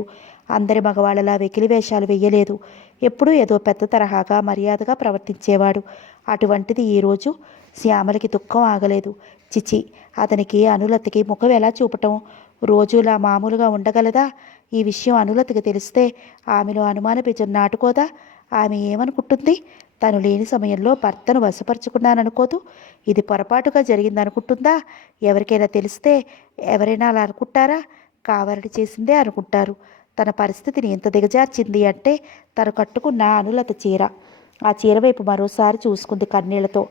అందరి మగవాళ్ళలా వెకిలి వేషాలు వెయ్యలేదు. ఎప్పుడూ ఏదో పెద్ద తరహాగా మర్యాదగా ప్రవర్తించేవాడు. అటువంటిది ఈరోజు శ్యామలకి దుఃఖం ఆగలేదు. చిచి, అతనికి అనులతకి ముఖం ఎలా చూపటం? రోజులా మామూలుగా ఉండగలదా? ఈ విషయం అనులతకి తెలిస్తే ఆమెలో అనుమాన బీజం నాటుకోదా? ఆమె ఏమనుకుంటుంది? తను లేని సమయంలో భర్తను వశపరుచుకున్నాననుకోదు. ఇది పొరపాటుగా జరిగిందనుకుంటుందా? ఎవరికైనా తెలిస్తే ఎవరైనా అలా అనుకుంటారా? కావాలని చేసిందే అనుకుంటారు. తన పరిస్థితిని ఎంత దిగజార్చింది అంటే తను కట్టుకున్న అనులత చీర. ఆ చీర వైపు మరోసారి చూసుకుంది కన్నీళ్లతో.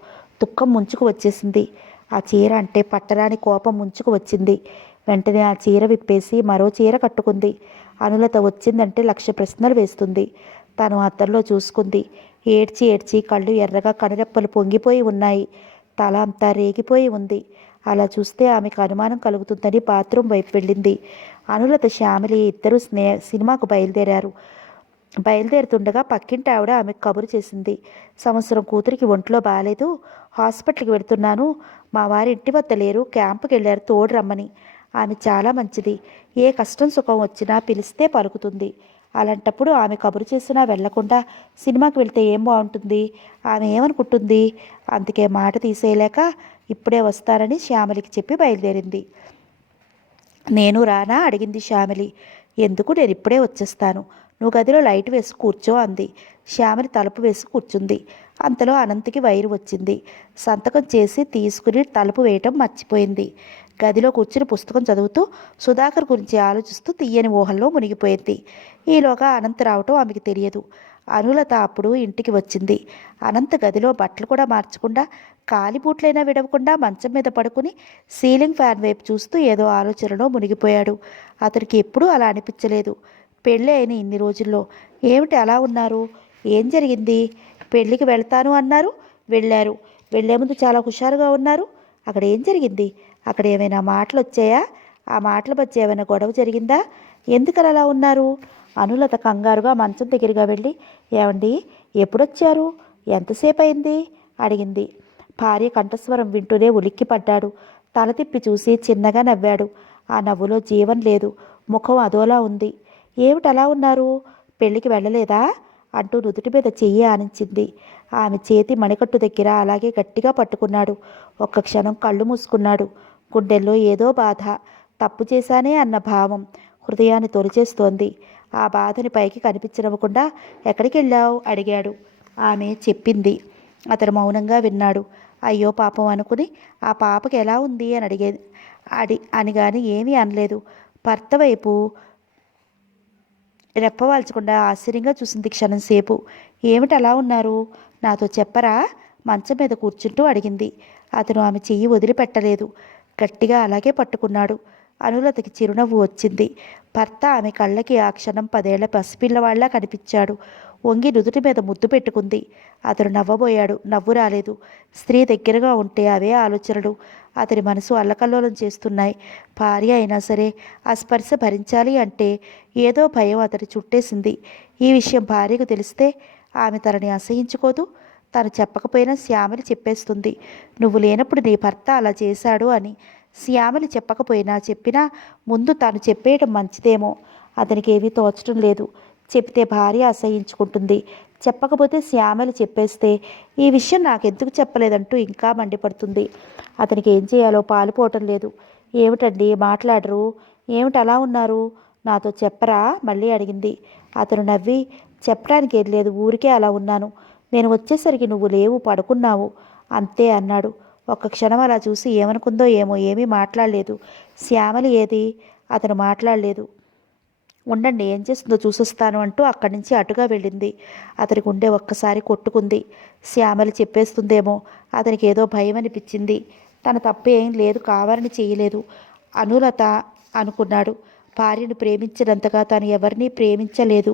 దుఃఖం ముంచుకు వచ్చేసింది. ఆ చీర అంటే పట్టరాని కోపం ముంచుకు వచ్చింది. వెంటనే ఆ చీర విప్పేసి మరో చీర కట్టుకుంది. అనులత వచ్చిందంటే 1,00,000 ప్రశ్నలు వేస్తుంది. తను అద్దంలో చూసుకుంది. ఏడ్చి ఏడ్చి కళ్ళు ఎర్రగా కనురెప్పలు పొంగిపోయి ఉన్నాయి. తల అంతా రేగిపోయి ఉంది. అలా చూస్తే ఆమెకు అనుమానం కలుగుతుందని బాత్రూమ్ వైపు వెళ్ళింది. అనులత శ్యామిలి ఇద్దరూ సినిమాకు బయలుదేరుతుండగా పక్కింటి ఆవిడ ఆమెకు కబురు చేసింది. సంవత్సరం కూతురికి ఒంట్లో బాగాలేదు, హాస్పిటల్కి వెళుతున్నాను, మా వారి ఇంటి వద్ద లేరు, క్యాంపుకి వెళ్ళారు, తోడు రమ్మని. ఆమె చాలా మంచిది, ఏ కష్టం సుఖం వచ్చినా పిలిస్తే పలుకుతుంది. అలాంటప్పుడు ఆమె కబురు చేసినా వెళ్లకుండా సినిమాకి వెళ్తే ఏం బాగుంటుంది? ఆమె ఏమనుకుంటుంది? అందుకే మాట తీసేయలేక ఇప్పుడే వస్తానని శ్యామలికి చెప్పి బయలుదేరింది. నేను రానా అడిగింది శ్యామలి. ఎందుకు, నేను ఇప్పుడే వచ్చేస్తాను, నువ్వు గదిలో లైట్ వేసి కూర్చో అంది. శ్యామలి తలుపు వేసి కూర్చుంది. అంతలో అనంతకి వైరు వచ్చింది. సంతకం చేసి తీసుకుని తలుపు వేయటం మర్చిపోయింది. గదిలో కూర్చుని పుస్తకం చదువుతూ సుధాకర్ గురించి ఆలోచిస్తూ తీయని ఊహల్లో మునిగిపోయింది. ఈలోగా అనంత రావటం ఆమెకి తెలియదు. అనులత అప్పుడు ఇంటికి వచ్చింది. అనంత గదిలో బట్టలు కూడా మార్చకుండా కాలిబూట్లైనా విడవకుండా మంచం మీద పడుకుని సీలింగ్ ఫ్యాన్ వైపు చూస్తూ ఏదో ఆలోచనలో మునిగిపోయాడు. అతనికి ఎప్పుడూ అలా అనిపించలేదు. పెళ్ళి అయిన ఇన్ని రోజుల్లో ఏమిటి అలా ఉన్నారు? ఏం జరిగింది? పెళ్ళికి వెళ్తాను అన్నారు, వెళ్ళారు. వెళ్లే ముందు చాలా హుషారుగా ఉన్నారు. అక్కడ ఏం జరిగింది? అక్కడ ఏమైనా మాటలు వచ్చాయా? ఆ మాటల మధ్య ఏమైనా గొడవ జరిగిందా? ఎందుకని అలా ఉన్నారు? అనులత కంగారుగా మంచం దగ్గరగా వెళ్ళి, ఏమండి, ఎప్పుడొచ్చారు? ఎంతసేపు అయింది అడిగింది. భార్య కంఠస్వరం వింటూనే ఉలిక్కిపడ్డాడు. తల తిప్పి చూసి చిన్నగా నవ్వాడు. ఆ నవ్వులో జీవం లేదు. ముఖం అదోలా ఉంది. ఏమిటి అలా ఉన్నారు? పెళ్ళికి వెళ్ళలేదా అంటూ నుదుటి మీద చెయ్యి ఆనించింది. ఆమె చేతి మణికట్టు దగ్గర అలాగే గట్టిగా పట్టుకున్నాడు. ఒక్క క్షణం కళ్ళు మూసుకున్నాడు. గుండెల్లో ఏదో బాధ, తప్పు చేశానే అన్న భావం హృదయాన్ని తొలిచేస్తోంది. ఆ బాధని పైకి కనిపించనివ్వకుండా ఎక్కడికి వెళ్ళావు అడిగాడు. ఆమె చెప్పింది. అతను మౌనంగా విన్నాడు. అయ్యో పాపం అనుకుని ఆ పాపకి ఎలా ఉంది అని అని కానీ ఏమీ అనలేదు. భర్త వైపు రెప్పవాల్చకుండా ఆశ్చర్యంగా చూసింది క్షణం సేపు. ఏమిటి అలా ఉన్నారు? నాతో చెప్పరా? మంచం మీద కూర్చుంటూ అడిగింది. అతను ఆమె చెయ్యి వదిలిపెట్టలేదు. గట్టిగా అలాగే పట్టుకున్నాడు. అనులతకి చిరునవ్వు వచ్చింది. భర్త ఆమె కళ్ళకి ఆ క్షణం 10 ఏళ్ల పసిపిల్లవాళ్ల కనిపించాడు. వంగి నుదుటి మీద ముద్దు పెట్టుకుంది. అతను నవ్వబోయాడు. నవ్వు రాలేదు. స్త్రీ దగ్గరగా ఉంటే అవే ఆలోచనలు అతని మనసు అల్లకల్లోలం చేస్తున్నాయి. భార్య అయినా సరే ఆ స్పర్శ భరించాలి అంటే ఏదో భయం అతని చుట్టేసింది. ఈ విషయం భార్యకు తెలిస్తే ఆమె తనని అసహించుకోదు. తను చెప్పకపోయినా శ్యామలి చెప్పేస్తుంది. నువ్వు లేనప్పుడు నీ భర్త అలా చేశాడు అని. శ్యామలి చెప్పకపోయినా చెప్పినా ముందు తాను చెప్పేయడం మంచిదేమో. అతనికి ఏమీ తోచడం లేదు. చెప్తే భార్య అసహించుకుంటుంది. చెప్పకపోతే శ్యామలి చెప్పేస్తే ఈ విషయం నాకెందుకు చెప్పలేదంటూ ఇంకా మండిపడుతుంది. అతనికి ఏం చేయాలో పాలుపోవటం లేదు. ఏమిటండి మాట్లాడరు? ఏమిటి అలా ఉన్నారు? నాతో చెప్పరా మళ్ళీ అడిగింది. అతను నవ్వి, చెప్పడానికి ఏం లేదు, ఊరికే అలా ఉన్నాను. నేను వచ్చేసరికి నువ్వు లేవు, పడుకున్నావు అంతే అన్నాడు. ఒక్క క్షణం అలా చూసి ఏమనుకుందో ఏమో, ఏమీ మాట్లాడలేదు. శ్యామలి ఏది? అతను మాట్లాడలేదు. ఉండండి, ఏం చేస్తుందో చూసొస్తాను అంటూ అక్కడి నుంచి అటుగా వెళ్ళింది. అతని గుండె ఒక్కసారి కొట్టుకుంది. శ్యామలి చెప్పేస్తుందేమో. అతనికి ఏదో భయం అనిపించింది. తన తప్పు ఏం లేదు, కావాలని చేయలేదు అనులత అనుకున్నాడు. భార్యను ప్రేమించినంతగా తను ఎవరినీ ప్రేమించలేదు.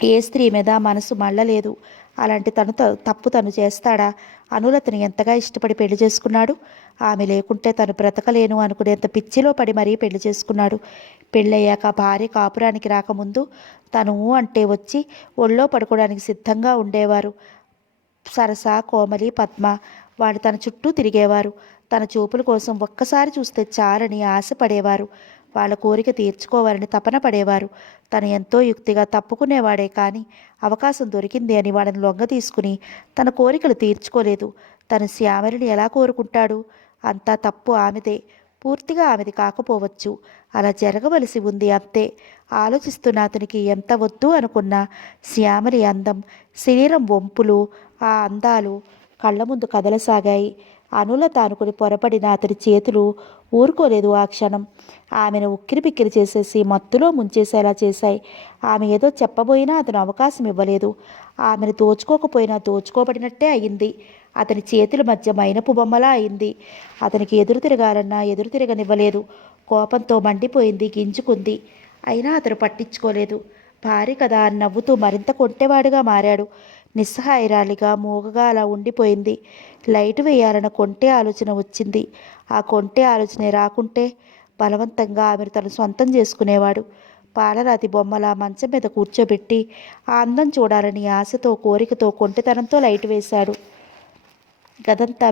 ఏ స్త్రీ మీద మనసు మళ్ళలేదు. అలాంటి తప్పు తను చేస్తాడా? అనులతను ఎంతగా ఇష్టపడి పెళ్లి చేసుకున్నాడు. ఆమె లేకుంటే తను బ్రతకలేను అనుకునేంత పిచ్చిలో పడి మరీ పెళ్లి చేసుకున్నాడు. పెళ్ళయ్యాక భార్య కాపురానికి రాకముందు తను అంటే వచ్చి ఒళ్ళో పడుకోవడానికి సిద్ధంగా ఉండేవారు. సరస, కోమలి, పద్మ వాళ్ళు తన చుట్టూ తిరిగేవారు. తన చూపుల కోసం ఒక్కసారి చూస్తే చాలని ఆశపడేవారు. వాళ్ళ కోరిక తీర్చుకోవాలని తపన పడేవారు. తను ఎంతో యుక్తిగా తప్పుకునేవాడే కానీ అవకాశం దొరికింది అని వాళ్ళని లొంగ తీసుకుని తన కోరికలు తీర్చుకోలేదు. తను శ్యామలిని ఎలా కోరుకుంటాడు? అంతా తప్పు ఆమెదే. పూర్తిగా ఆమెది కాకపోవచ్చు. అలా జరగవలసి ఉంది అంతే. ఆలోచిస్తున్న అతనికి ఎంత వద్దు అనుకున్నా శ్యామలి అందం, శరీరం వంపులు, ఆ అందాలు కళ్ళ ముందు కదలసాగాయి. అనులత అనుకుని పొరపడిన అతని చేతులు ఊరుకోలేదు. ఆ క్షణం ఆమెను ఉక్కిరిబిక్కిరి చేసేసి మత్తులో ముంచేసేలా చేశాయి. ఆమె ఏదో చెప్పబోయినా అతను అవకాశం ఇవ్వలేదు. ఆమెను దోచుకోకపోయినా దోచుకోబడినట్టే అయింది. అతని చేతుల మధ్య మైనపు బొమ్మలా అయింది. అతనికి ఎదురు తిరగాలన్నా ఎదురు తిరగనివ్వలేదు. కోపంతో మండిపోయింది, గింజుకుంది. అయినా అతను పట్టించుకోలేదు. భార్య కదా అని నవ్వుతూ మరింత కొంటెవాడుగా మారాడు. నిస్సహాయరాలిగా మూగగా అలా ఉండిపోయింది. లైటు వేయాలన్న కొంటె ఆలోచన వచ్చింది. ఆ కొంటె ఆలోచనే రాకుంటే బలవంతంగా ఆమెను తను సొంతం చేసుకునేవాడు. పాలరాతి బొమ్మల మంచం మీద కూర్చోబెట్టి ఆ అందం చూడాలని ఆశతో, కోరికతో, కొంటెతనంతో లైటు వేశాడు. గదంతా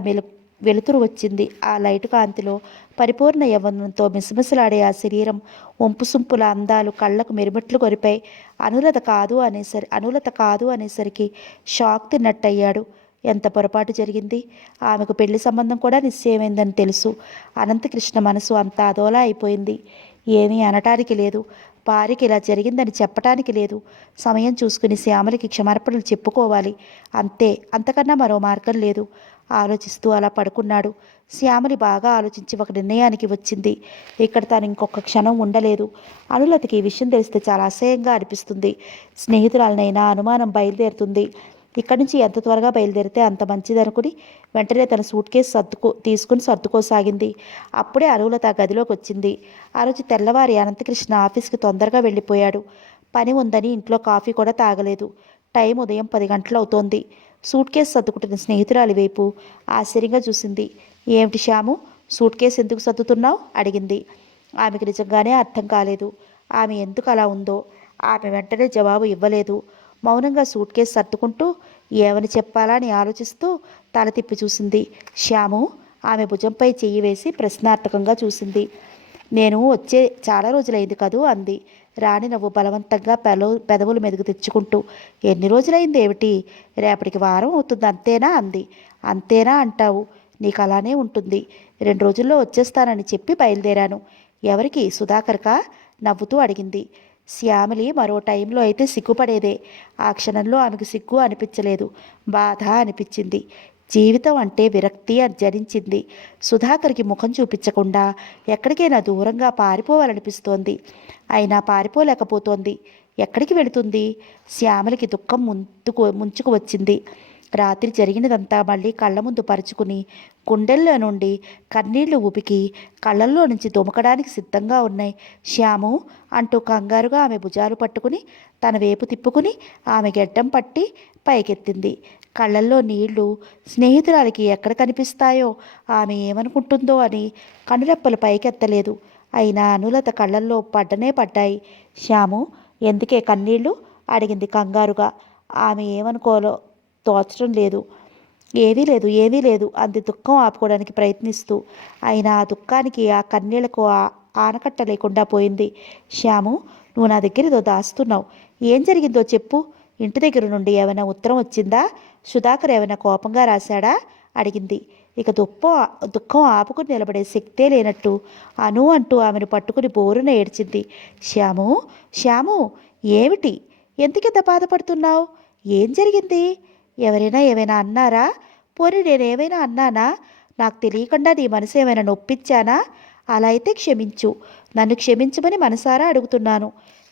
వెలుతురు వచ్చింది. ఆ లైటు కాంతిలో పరిపూర్ణ యవ్వనంతో మిసమిసలాడే ఆ శరీరం, ఒంపుసొంపుల అందాలు కళ్ళకు మెరుమెట్లు కొరిపాయి. అనులత కాదు అనేసరికి షాక్ తిన్నట్టయ్యాడు. ఎంత పొరపాటు జరిగింది. ఆమెకు పెళ్లి సంబంధం కూడా నిశ్చయమైందని తెలుసు. అనంతకృష్ణ మనసు అంతా అదోలా అయిపోయింది. ఏమీ అనటానికి లేదు. భార్యకి ఇలా జరిగిందని చెప్పటానికి లేదు. సమయం చూసుకుని శ్యామలకి క్షమార్పణలు చెప్పుకోవాలి. అంతే, అంతకన్నా మరో మార్గం లేదు. ఆలోచిస్తూ అలా పడుకున్నాడు. శ్యామలి బాగా ఆలోచించి ఒక నిర్ణయానికి వచ్చింది. ఇక్కడ తాను ఇంకొక క్షణం ఉండలేదు. అనులతకి ఈ విషయం తెలిస్తే చాలా అసహ్యంగా అనిపిస్తుంది. స్నేహితురాలనైనా అనుమానం బయలుదేరుతుంది. ఇక్కడి నుంచి ఎంత త్వరగా బయలుదేరితే అంత మంచిదనుకుని వెంటనే తన సూట్ కేసు తీసుకుని సర్దుకోసాగింది. అప్పుడే అనులత గదిలోకి వచ్చింది. ఆ రోజు తెల్లవారి అనంతకృష్ణ ఆఫీస్కి తొందరగా వెళ్ళిపోయాడు. పని ఉందని ఇంట్లో కాఫీ కూడా తాగలేదు. టైం ఉదయం 10 గంటలు అవుతోంది. సూట్ కేసు సర్దుకుంటున్న స్నేహితురాలి వైపు ఆశ్చర్యంగా చూసింది. ఏమిటి శ్యాము, సూట్ కేసు ఎందుకు సర్దుతున్నావు అడిగింది. ఆమెకు నిజంగానే అర్థం కాలేదు. ఆమె ఎందుకు అలా ఉందో. ఆమె వెంటనే జవాబు ఇవ్వలేదు. మౌనంగా సూట్ కేసు సర్దుకుంటూ ఏమని చెప్పాలా అని ఆలోచిస్తూ తల తిప్పి చూసింది. శ్యాము ఆమె భుజంపై చెయ్యి వేసి ప్రశ్నార్థకంగా చూసింది. నేను వచ్చే చాలా రోజులైంది కదూ అంది. రాణి నవ్వు బలవంతంగా పెదవులు మెదుగు తెచ్చుకుంటూ. ఎన్ని రోజులైంది ఏమిటి? రేపటికి వారం అవుతుంది అంతేనా అంది. అంతేనా అంటావు, నీకు అలానే ఉంటుంది. 2 రోజుల్లో వచ్చేస్తానని చెప్పి బయలుదేరాను. ఎవరికి? సుధాకర్కా? నవ్వుతూ అడిగింది. శ్యామలి మరో టైంలో అయితే సిగ్గుపడేదే. ఆ క్షణంలో ఆమెకు సిగ్గు అనిపించలేదు, బాధ అనిపించింది. జీవితం అంటే విరక్తి అని జరించింది. సుధాకర్కి ముఖం చూపించకుండా ఎక్కడికైనా దూరంగా పారిపోవాలనిపిస్తోంది. అయినా పారిపోలేకపోతోంది. ఎక్కడికి వెళుతుంది? శ్యామలకి దుఃఖం ముంచుకు వచ్చింది. రాత్రి జరిగినదంతా మళ్ళీ కళ్ళ ముందు పరుచుకుని గుండెల్లో నుండి కన్నీళ్లు ఉబికి కళ్ళల్లో నుంచి దుమకడానికి సిద్ధంగా ఉన్నాయి. శ్యాము అంటూ కంగారుగా ఆమె భుజాలు పట్టుకుని తన వైపు తిప్పుకుని ఆమె గెడ్డం పట్టి పైకెత్తింది. కళ్ళల్లో నీళ్లు స్నేహితురాలికి ఎక్కడ కనిపిస్తాయో, ఆమె ఏమనుకుంటుందో అని కనురెప్పలు పైకెత్తలేదు. అయినా అనులత కళ్ళల్లో పడ్డాయి. శ్యాము ఎందుకే కన్నీళ్లు అడిగింది కంగారుగా. ఆమె ఏమనుకోలో తోచడం లేదు. ఏమీ లేదు అంది దుఃఖం ఆపుకోవడానికి ప్రయత్నిస్తూ. అయినా ఆ దుఃఖానికి ఆ కన్నీళ్లకు ఆనకట్ట లేకుండా పోయింది. శ్యాము నువ్వు నా దగ్గర ఏదో దాస్తున్నావు. ఏం జరిగిందో చెప్పు. ఇంటి దగ్గర నుండి ఏమైనా ఉత్తరం వచ్చిందా? సుధాకర్ ఏమైనా కోపంగా రాశాడా అడిగింది. ఇక దుఃఖం ఆపుకుని నిలబడే శక్తే లేనట్టు అంటూ ఆమెను పట్టుకుని బోరున ఏడ్చింది. శ్యాము ఏమిటి? ఎందుకింత బాధపడుతున్నావు? ఏం జరిగింది? ఏమైనా అన్నారా? పోనీ నేనేమైనా అన్నానా? నాకు తెలియకుండా నీ మనసు ఏమైనా నొప్పించానా? అలా అయితే క్షమించు. నన్ను క్షమించమని మనసారా అడుగుతున్నాను.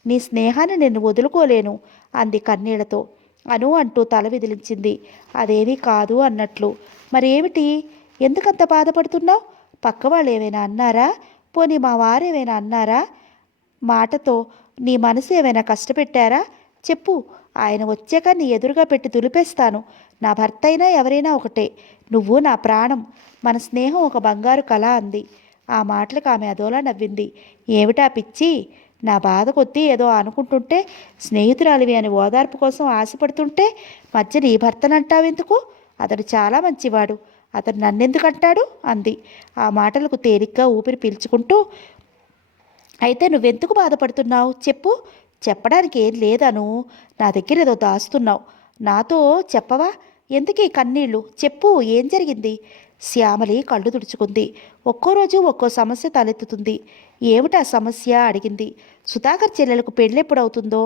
నీ స్నేహాన్ని నేను వదులుకోలేను అంది కన్నీళ్లతో. అంటూ తల విదిలించింది. అదేమీ కాదు అన్నట్లు. మరేమిటి? ఎందుకంత బాధపడుతున్నావు? పక్క వాళ్ళు ఏమైనా అన్నారా? పోనీ మా వారేమైనా అన్నారా? మాటతో నీ మనసు ఏమైనా కష్టపెట్టారా? చెప్పు. ఆయన వచ్చాక నీ ఎదురుగా పెట్టి దులిపేస్తాను. నా భర్త అయినా ఎవరైనా ఒకటే. నువ్వు నా ప్రాణం. మన స్నేహం ఒక బంగారు కళ అంది. ఆ మాటలకు ఆమె అదోలా నవ్వింది. ఏమిటా పిచ్చి? నా బాధ కొద్దీ ఏదో అనుకుంటుంటే, స్నేహితురాలివి అని ఓదార్పు కోసం ఆశపడుతుంటే మధ్య నీ భర్తనంటావెందుకు? అతడు చాలా మంచివాడు. అతడు నన్నెందుకంటాడు అంది. ఆ మాటలకు తేలిగ్గా ఊపిరి పీల్చుకుంటూ, అయితే నువ్వెందుకు బాధపడుతున్నావు చెప్పు. చెప్పడానికి ఏం లేదను. నా దగ్గర ఏదో దాస్తున్నావు. నాతో చెప్పవా? ఎందుకీ కన్నీళ్ళు? చెప్పు, ఏం జరిగింది? శ్యామలి కళ్ళు తుడుచుకుంది. ఒక్కో రోజు ఒక్కో సమస్య తలెత్తుతుంది. ఏమిటా సమస్య అడిగింది. సుధాకర్ చెల్లెలకు పెళ్ళెప్పుడవుతుందో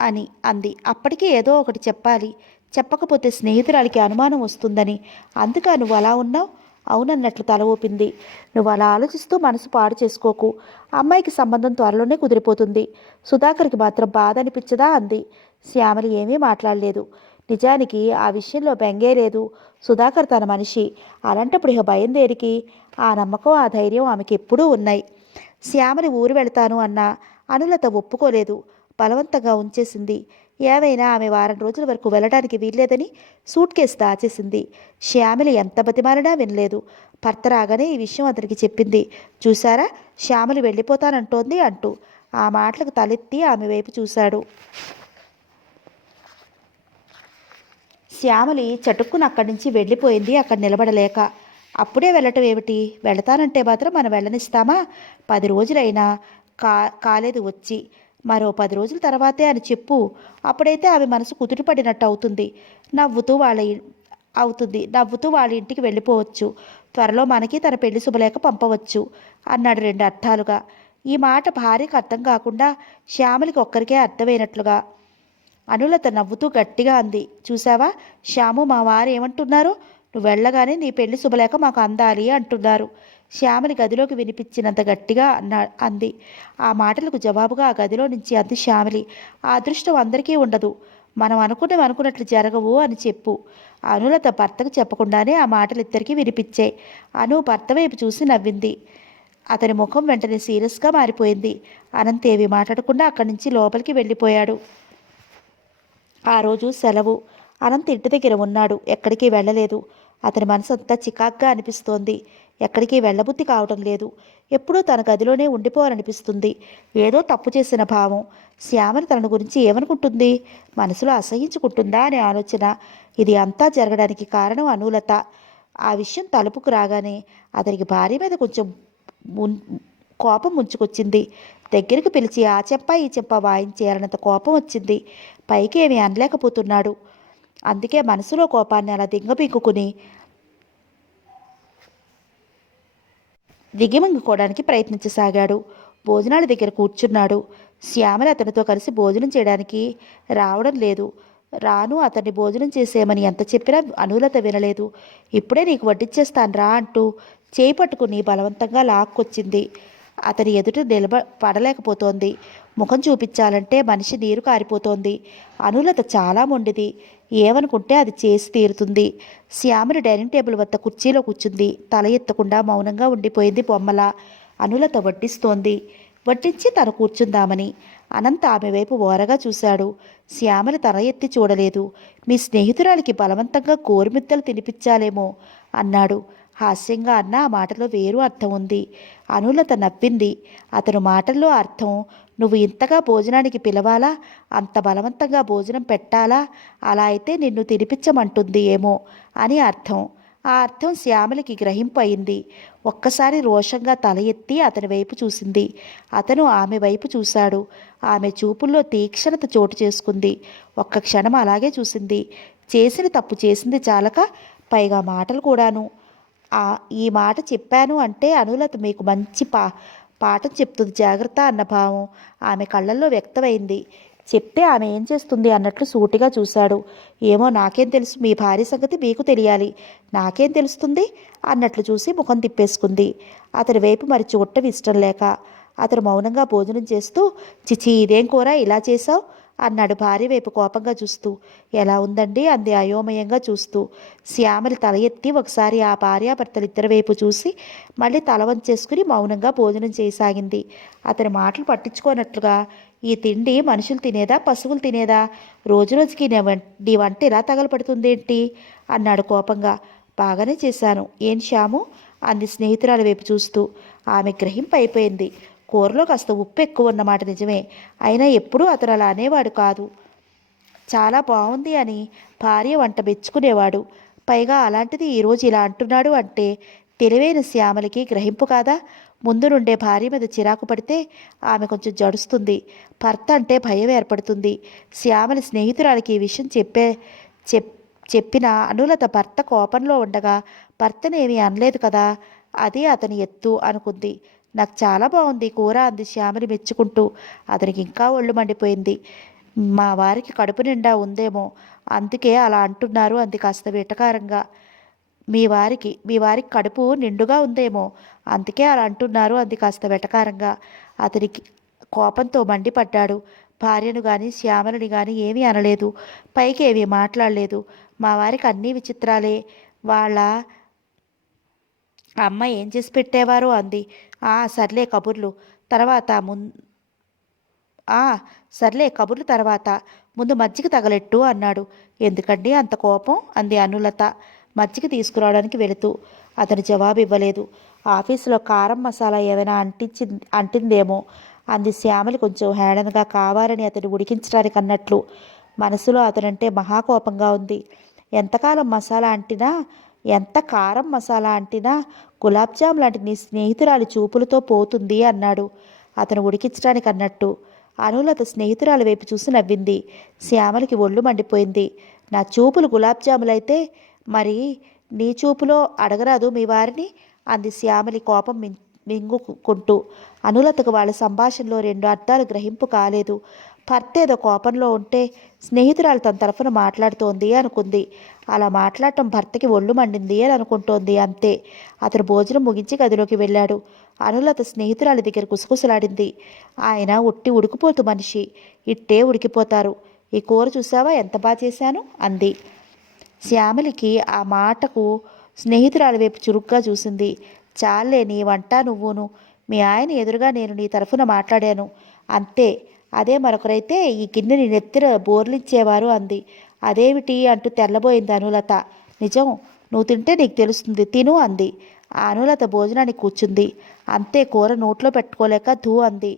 అని అంది. అప్పటికే ఏదో ఒకటి చెప్పాలి. చెప్పకపోతే స్నేహితురాలికి అనుమానం వస్తుందని. అందుక నువ్వు అలా ఉన్నావు? అవునన్నట్లు తల ఊపింది. నువ్వు అలా ఆలోచిస్తూ మనసు పాడు చేసుకోకు. అమ్మాయికి సంబంధం త్వరలోనే కుదిరిపోతుంది. సుధాకర్కి మాత్రం బాధ అనిపించదా అంది. శ్యామలి ఏమీ మాట్లాడలేదు. నిజానికి ఆ విషయంలో బెంగే లేదు. సుధాకర్ తన మనిషి. అలాంటప్పుడు ఇక భయం దేనికి? ఆ నమ్మకం, ఆ ధైర్యం ఆమెకి ఎప్పుడూ ఉన్నాయి. శ్యామని ఊరు వెళతాను అన్నా అనులత ఒప్పుకోలేదు. బలవంతంగా ఉంచేసింది. ఏమైనా ఆమె వారం రోజుల వరకు వెళ్ళడానికి వీల్లేదని సూట్ కేసు దాచేసింది. శ్యామలి ఎంత బతిమాలినా వినలేదు. భర్త రాగానే ఈ విషయం అతనికి చెప్పింది. చూసారా, శ్యామలి వెళ్ళిపోతానంటోంది అంటూ. ఆ మాటలకు తలెత్తి ఆమె వైపు చూశాడు. శ్యామలి చటుక్కున అక్కడి నుంచి వెళ్ళిపోయింది, అక్కడ నిలబడలేక. అప్పుడే వెళ్ళటం ఏమిటి? వెళతానంటే మాత్రం మనం వెళ్ళనిస్తామా? 10 రోజులైనా కాలేదు వచ్చి. మరో 10 రోజుల తర్వాతే అని చెప్పు. అప్పుడైతే ఆమె మనసు కుదుటపడినట్టు అవుతుంది. నవ్వుతూ వాళ్ళ నవ్వుతూ వాళ్ళ ఇంటికి వెళ్ళిపోవచ్చు. త్వరలో మనకి తన పెళ్లి శుభలేఖ పంపవచ్చు అన్నాడు 2 అర్థాలుగా. ఈ మాట భార్యకు అర్థం కాకుండా శ్యామలికి ఒక్కరికే అర్థమైనట్లుగా. అనులత నవ్వుతూ గట్టిగా అంది. చూసావా శ్యాము, మా వారు ఏమంటున్నారు? నువ్వు వెళ్ళగానే నీ పెళ్లి శుభలేఖ మాకు అందాలి అంటున్నారు. శ్యామలి గదిలోకి వినిపించినంత గట్టిగా అంది. ఆ మాటలకు జవాబుగా ఆ గదిలో నుంచి అంది శ్యామలి. ఆ అదృష్టం అందరికీ ఉండదు. మనం అనుకున్నట్లు జరగవు అని చెప్పు. అనులత భర్తకు చెప్పకుండానే ఆ మాటలు ఇద్దరికీ వినిపించాయి. అను భర్త వైపు చూసి నవ్వింది. అతని ముఖం వెంటనే సీరియస్గా మారిపోయింది. అనంత్ ఏవి మాట్లాడకుండా అక్కడి నుంచి లోపలికి వెళ్ళిపోయాడు. ఆ రోజు సెలవు. అనంత్ ఇంటి దగ్గర ఉన్నాడు. ఎక్కడికి వెళ్ళలేదు. అతని మనసంతా చికాగ్గా అనిపిస్తోంది. ఎక్కడికి వెళ్ళబుద్ధి కావటం లేదు. ఎప్పుడూ తన గదిలోనే ఉండిపోవాలనిపిస్తుంది. ఏదో తప్పు చేసిన భావం. శ్యామని తన గురించి ఏమనుకుంటుంది? మనసులో అసహించుకుంటుందా అనే ఆలోచన. ఇది అంతా జరగడానికి కారణం అనులత. ఆ విషయం తలుపుకు రాగానే అతనికి భార్య మీద కొంచెం కోపం ముంచుకొచ్చింది. దగ్గరికి పిలిచి ఆ చెంప ఈ చెంప వాయించేయాలన్నంత కోపం వచ్చింది. పైకి ఏమీ అనలేకపోతున్నాడు. అందుకే మనసులో కోపాన్ని అలా దింగబింగుకుని దిగిమంగుకోవడానికి ప్రయత్నించసాగాడు. భోజనాల దగ్గర కూర్చున్నాడు. శ్యామల అతనితో కలిసి భోజనం చేయడానికి రావడం లేదు. రాను, అతన్ని భోజనం చేసేయమని ఎంత చెప్పినా అనులత వినలేదు. ఇప్పుడే నీకు వడ్డిచ్చేస్తాను రా అంటూ చేయి పట్టుకుని బలవంతంగా లాక్కొచ్చింది. అతని ఎదుట పడలేకపోతోంది. ముఖం చూపించాలంటే మనిషి నీరు కారిపోతోంది. అనులత చాలా మొండిది. ఏమనుకుంటే అది చేసి తీరుతుంది. శ్యామని డైనింగ్ టేబుల్ వద్ద కుర్చీలో కూర్చుంది. తల ఎత్తకుండా మౌనంగా ఉండిపోయింది బొమ్మలా. అనులత వడ్డిస్తోంది. వడ్డించి తను కూర్చుందామని. అనంత్ ఆమె వైపు ఓరగా చూశాడు. శ్యామని తల ఎత్తి చూడలేదు. మీ స్నేహితురాలికి బలవంతంగా గోరుమిద్దలు తినిపించాలేమో అన్నాడు. హాస్యంగా అన్న ఆ మాటలో వేరు అర్థం ఉంది. అనులత నవ్వింది. అతను మాటల్లో అర్థం నువ్వు ఇంతగా భోజనానికి పిలవాలా? అంత బలవంతంగా భోజనం పెట్టాలా? అలా అయితే నిన్ను తినిపించమంటుంది ఏమో అని అర్థం. ఆ అర్థం శ్యామలికి గ్రహింపు అయింది. ఒక్కసారి రోషంగా తల ఎత్తి అతని వైపు చూసింది. అతను ఆమె వైపు చూశాడు. ఆమె చూపుల్లో తీక్షణత చోటు చేసుకుంది. ఒక్క క్షణం అలాగే చూసింది. చేసిన తప్పు చేసింది చాలక పైగా మాటలు కూడాను. ఈ మాట చెప్పాను అంటే అనులత మీకు మంచి పాఠం చెప్తుంది జాగ్రత్త అన్న భావం ఆమె కళ్ళల్లో వ్యక్తమైంది. చెప్తే ఆమె ఏం చేస్తుంది అన్నట్లు సూటిగా చూశాడు. ఏమో నాకేం తెలుసు, మీ భార్య సంగతి మీకు తెలియాలి. నాకేం తెలుస్తుంది అన్నట్లు చూసి ముఖం తిప్పేసుకుంది. అతని వైపు మరి చూడటం ఇష్టం లేక. అతను మౌనంగా భోజనం చేస్తూ చిచి ఇదేం కూర ఇలా చేశావు అన్నాడు భార్య వైపు కోపంగా చూస్తూ. ఎలా ఉందండి అంది అయోమయంగా చూస్తూ. శ్యామలి తల ఎత్తి ఒకసారి ఆ భార్యాభర్తలిద్దరి వైపు చూసి మళ్ళీ తల వంచేసుకుని మౌనంగా భోజనం చేయసాగింది. అతని మాటలు పట్టించుకోనట్లుగా ఈ తిండి మనుషులు తినేదా పశువులు తినేదా? రోజు రోజుకి నీ వంట ఇలా తగలపడుతుందేంటి అన్నాడు కోపంగా. బాగానే చేశాను. ఏం శ్యాము అంది స్నేహితురాలి వైపు చూస్తూ. ఆమె గ్రహింపు అయిపోయింది. కూరలో కాస్త ఉప్పు ఎక్కువ ఉన్నమాట నిజమే. అయినా ఎప్పుడూ అతను అలా అనేవాడు కాదు. చాలా బాగుంది అని భార్య వంట మెచ్చుకునేవాడు. పైగా అలాంటిది ఈరోజు ఇలా అంటున్నాడు అంటే తెలివైన శ్యామలికి గ్రహింపు కాదా? ముందు నుండే భార్య మీద చిరాకు పడితే ఆమె కొంచెం జడుస్తుంది. భర్త అంటే భయం ఏర్పడుతుంది. శ్యామలి స్నేహితురాలికి ఈ విషయం చెప్పిన అనులత భర్త కోపంలో ఉండగా భర్తనేమీ అనలేదు కదా, అది అతని ఎత్తు అనుకుంది. నాకు చాలా బాగుంది కూర అంది శ్యామలి మెచ్చుకుంటూ. అతనికి ఇంకా ఒళ్ళు మండిపోయింది. మా వారికి కడుపు నిండా ఉందేమో అందుకే అలా అంటున్నారు అంది కాస్త వెటకారంగా. మీ వారికి కడుపు నిండుగా ఉందేమో అందుకే అలా అంటున్నారు అంది కాస్త వెటకారంగా. అతనికి కోపంతో మండిపడ్డాడు. భార్యను కానీ శ్యామలని కానీ ఏమీ అనలేదు. పైకి ఏమీ మాట్లాడలేదు. మా వారికి అన్నీ విచిత్రాలే. వాళ్ళ అమ్మ ఏం చేసి పెట్టేవారో అంది. సర్లే కబుర్లు తర్వాత ఆ సర్లే కబుర్లు తర్వాత ముందు మజ్జిగ తగలెట్టు అన్నాడు. ఎందుకండి అంత కోపం అంది అనులత మజ్జిగ తీసుకురావడానికి వెళుతూ. అతను జవాబు ఇవ్వలేదు. ఆఫీసులో కారం మసాలా ఏమైనా అంటిందేమో అంది శ్యామలి కొంచెం హేళనగా, కావాలని అతన్ని ఉడికించడానికి అన్నట్లు. మనసులో అతనంటే మహాకోపంగా ఉంది. ఎంతకాలం మసాలా అంటినా, ఎంత కారం మసాలా అంటినా గులాబ్ జామ్ లాంటి నీ స్నేహితురాలి చూపులతో పోతుంది అన్నాడు అతను ఉడికించడానికి అన్నట్టు. అనులత స్నేహితురాలి వైపు చూసి నవ్వింది. శ్యామలికి ఒళ్ళు మండిపోయింది. నా చూపులు గులాబ్ జాములైతే మరి నీ చూపులో అడగరాదు మీ వారిని అంది శ్యామలి కోపం మింగుకుంటూ. అనులతకు వాళ్ళ సంభాషణలో రెండు అర్థాలు గ్రహింపు కాలేదు. భర్త ఏదో కోపంలో ఉంటే స్నేహితురాలు తన తరఫున మాట్లాడుతోంది అనుకుంది. అలా మాట్లాడటం భర్తకి ఒళ్ళు మండింది అని అనుకుంటోంది అంతే. అతను భోజనం ముగించి గదిలోకి వెళ్ళాడు. అనులత స్నేహితురాలి దగ్గర కుసకుసలాడింది. ఆయన ఉడికిపోతు మనిషి, ఇట్టే ఉడికిపోతారు. ఈ కూర చూసావా ఎంత బాగా చేశాను అంది. శ్యామలికి ఆ మాటకు స్నేహితురాలి వైపు చురుగ్గా చూసింది. చాలే నీ వంట నువ్వును. మీ ఆయన ఎదురుగా నేను నీ తరఫున మాట్లాడాను అంతే. అదే మరొకరైతే ఈ గిన్నెని నెత్తిన బోర్లించేవారు అంది. అదేమిటి అంటూ తెల్లబోయింది అనులత. నిజం, నువ్వు తింటే నీకు తెలుస్తుంది, తిను అంది. ఆ అనులత భోజనానికి కూర్చుంది. అంతే, కూర నోట్లో పెట్టుకోలేక ధూ అంది.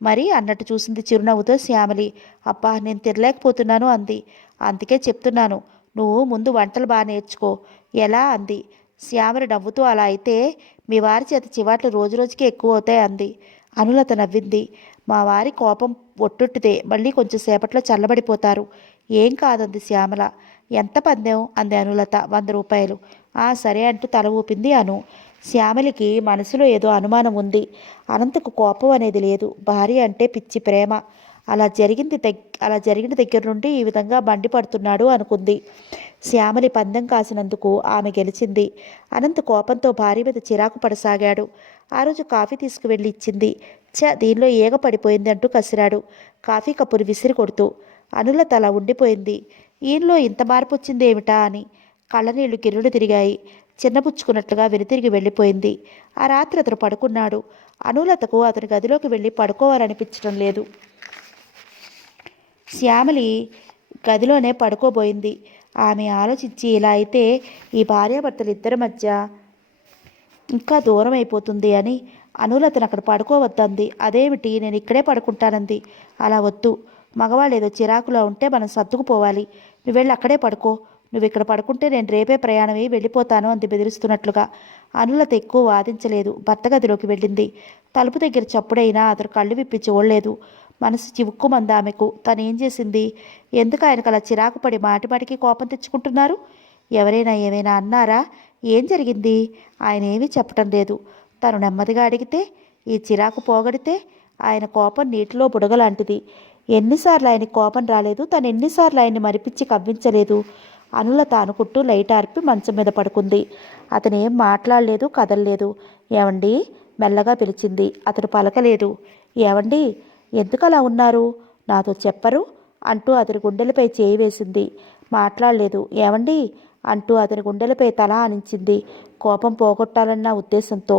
మరి అన్నట్టు చూసింది చిరునవ్వుతో శ్యామలి. అబ్బా, నేను తినలేకపోతున్నాను అంది. అందుకే చెప్తున్నాను, నువ్వు ముందు వంటలు బాగా నేర్చుకో. ఎలా అంది. శ్యామలి నవ్వుతూ, అలా అయితే మీ వారి చేత చివాట్లు రోజురోజుకి ఎక్కువ అవుతాయి అంది. అనులత నవ్వింది. మా వారి కోపం ఒట్టొట్టిదే, మళ్ళీ కొంచెం సేపట్లో చల్లబడిపోతారు. ఏం కాదంది శ్యామల. ఎంత పందెం అంది అనులత. 100 రూపాయలు. సరే అంటూ తల ఊపింది అను. శ్యామలికి మనసులో ఏదో అనుమానం ఉంది. అనంతకు కోపం అనేది లేదు. భార్య అంటే పిచ్చి ప్రేమ. అలా జరిగిన దగ్గర నుండి ఈ విధంగా మండిపడుతున్నాడు అనుకుంది. శ్యామలి పందెం కాసినందుకు ఆమె గెలిచింది. అనంత్ కోపంతో భార్య మీద చిరాకు పడసాగాడు. ఆ రోజు కాఫీ తీసుకువెళ్ళి ఇచ్చింది. దీనిలో ఈగ పడిపోయింది అంటూ కసిరాడు, కాఫీ కప్పును విసిరి కొడుతూ. అనులత అలా ఉండిపోయింది. ఈయనలో ఇంత మార్పు వచ్చింది ఏమిటా అని. కళ్ళనీళ్లు గిర్రులు తిరిగాయి. చిన్నపుచ్చుకున్నట్లుగా వెనుతిరిగి వెళ్ళిపోయింది. ఆ రాత్రి అతను పడుకున్నాడు. అనులతకు అతని గదిలోకి వెళ్ళి పడుకోవాలనిపించడం లేదు. శ్యామలి గదిలోనే పడుకోబోయింది. ఆమె ఆలోచించి, ఇలా అయితే ఈ భార్యాభర్తలు ఇద్దరి మధ్య ఇంకా దూరం అయిపోతుంది అని అనులతను అక్కడ పడుకోవద్దంది. అదేమిటి, నేను ఇక్కడే పడుకుంటానంది. అలా వద్దు, మగవాళ్ళు ఏదో చిరాకులో ఉంటే మనం సర్దుకుపోవాలి. నువ్వు వెళ్ళి అక్కడే పడుకో. నువ్వు ఇక్కడ పడుకుంటే నేను రేపే ప్రయాణమై వెళ్ళిపోతాను అంది బెదిరిస్తున్నట్లుగా. అనులత ఎక్కువ వాదించలేదు. భర్త గదిలోకి వెళ్ళింది. తలుపు దగ్గర చప్పుడైనా అతను కళ్ళు విప్పి చూడలేదు. మనసు చివుక్కుమంది ఆమెకు. తనేం చేసింది? ఎందుకు ఆయనకు అలా చిరాకు పడి మాటిమాటికి కోపం తెచ్చుకుంటున్నారు? ఎవరైనా ఏమైనా అన్నారా? ఏం జరిగింది? ఆయన ఏమీ చెప్పటం లేదు. తను నెమ్మదిగా అడిగితే, ఈ చిరాకు పోగొడితే ఆయన కోపం నీటిలో బుడగలాంటిది. ఎన్నిసార్లు ఆయనకి కోపం రాలేదు, తను ఎన్నిసార్లు ఆయన్ని మరిపించి కవ్వించలేదు. అనులత అనుకుంటూ లైట్ ఆర్పి మంచం మీద పడుకుంది. అతను ఏం మాట్లాడలేదు, కదలలేదు. ఏవండి మెల్లగా పిలిచింది. అతను పలకలేదు. ఏవండి, ఎందుకు అలా ఉన్నారు? నాతో చెప్పరు అంటూ అతని గుండెలపై చేయి వేసింది. మాట్లాడలేదు. ఏవండి అంటూ అతని గుండెలపై తల ఆనించింది, కోపం పోగొట్టాలన్న ఉద్దేశంతో.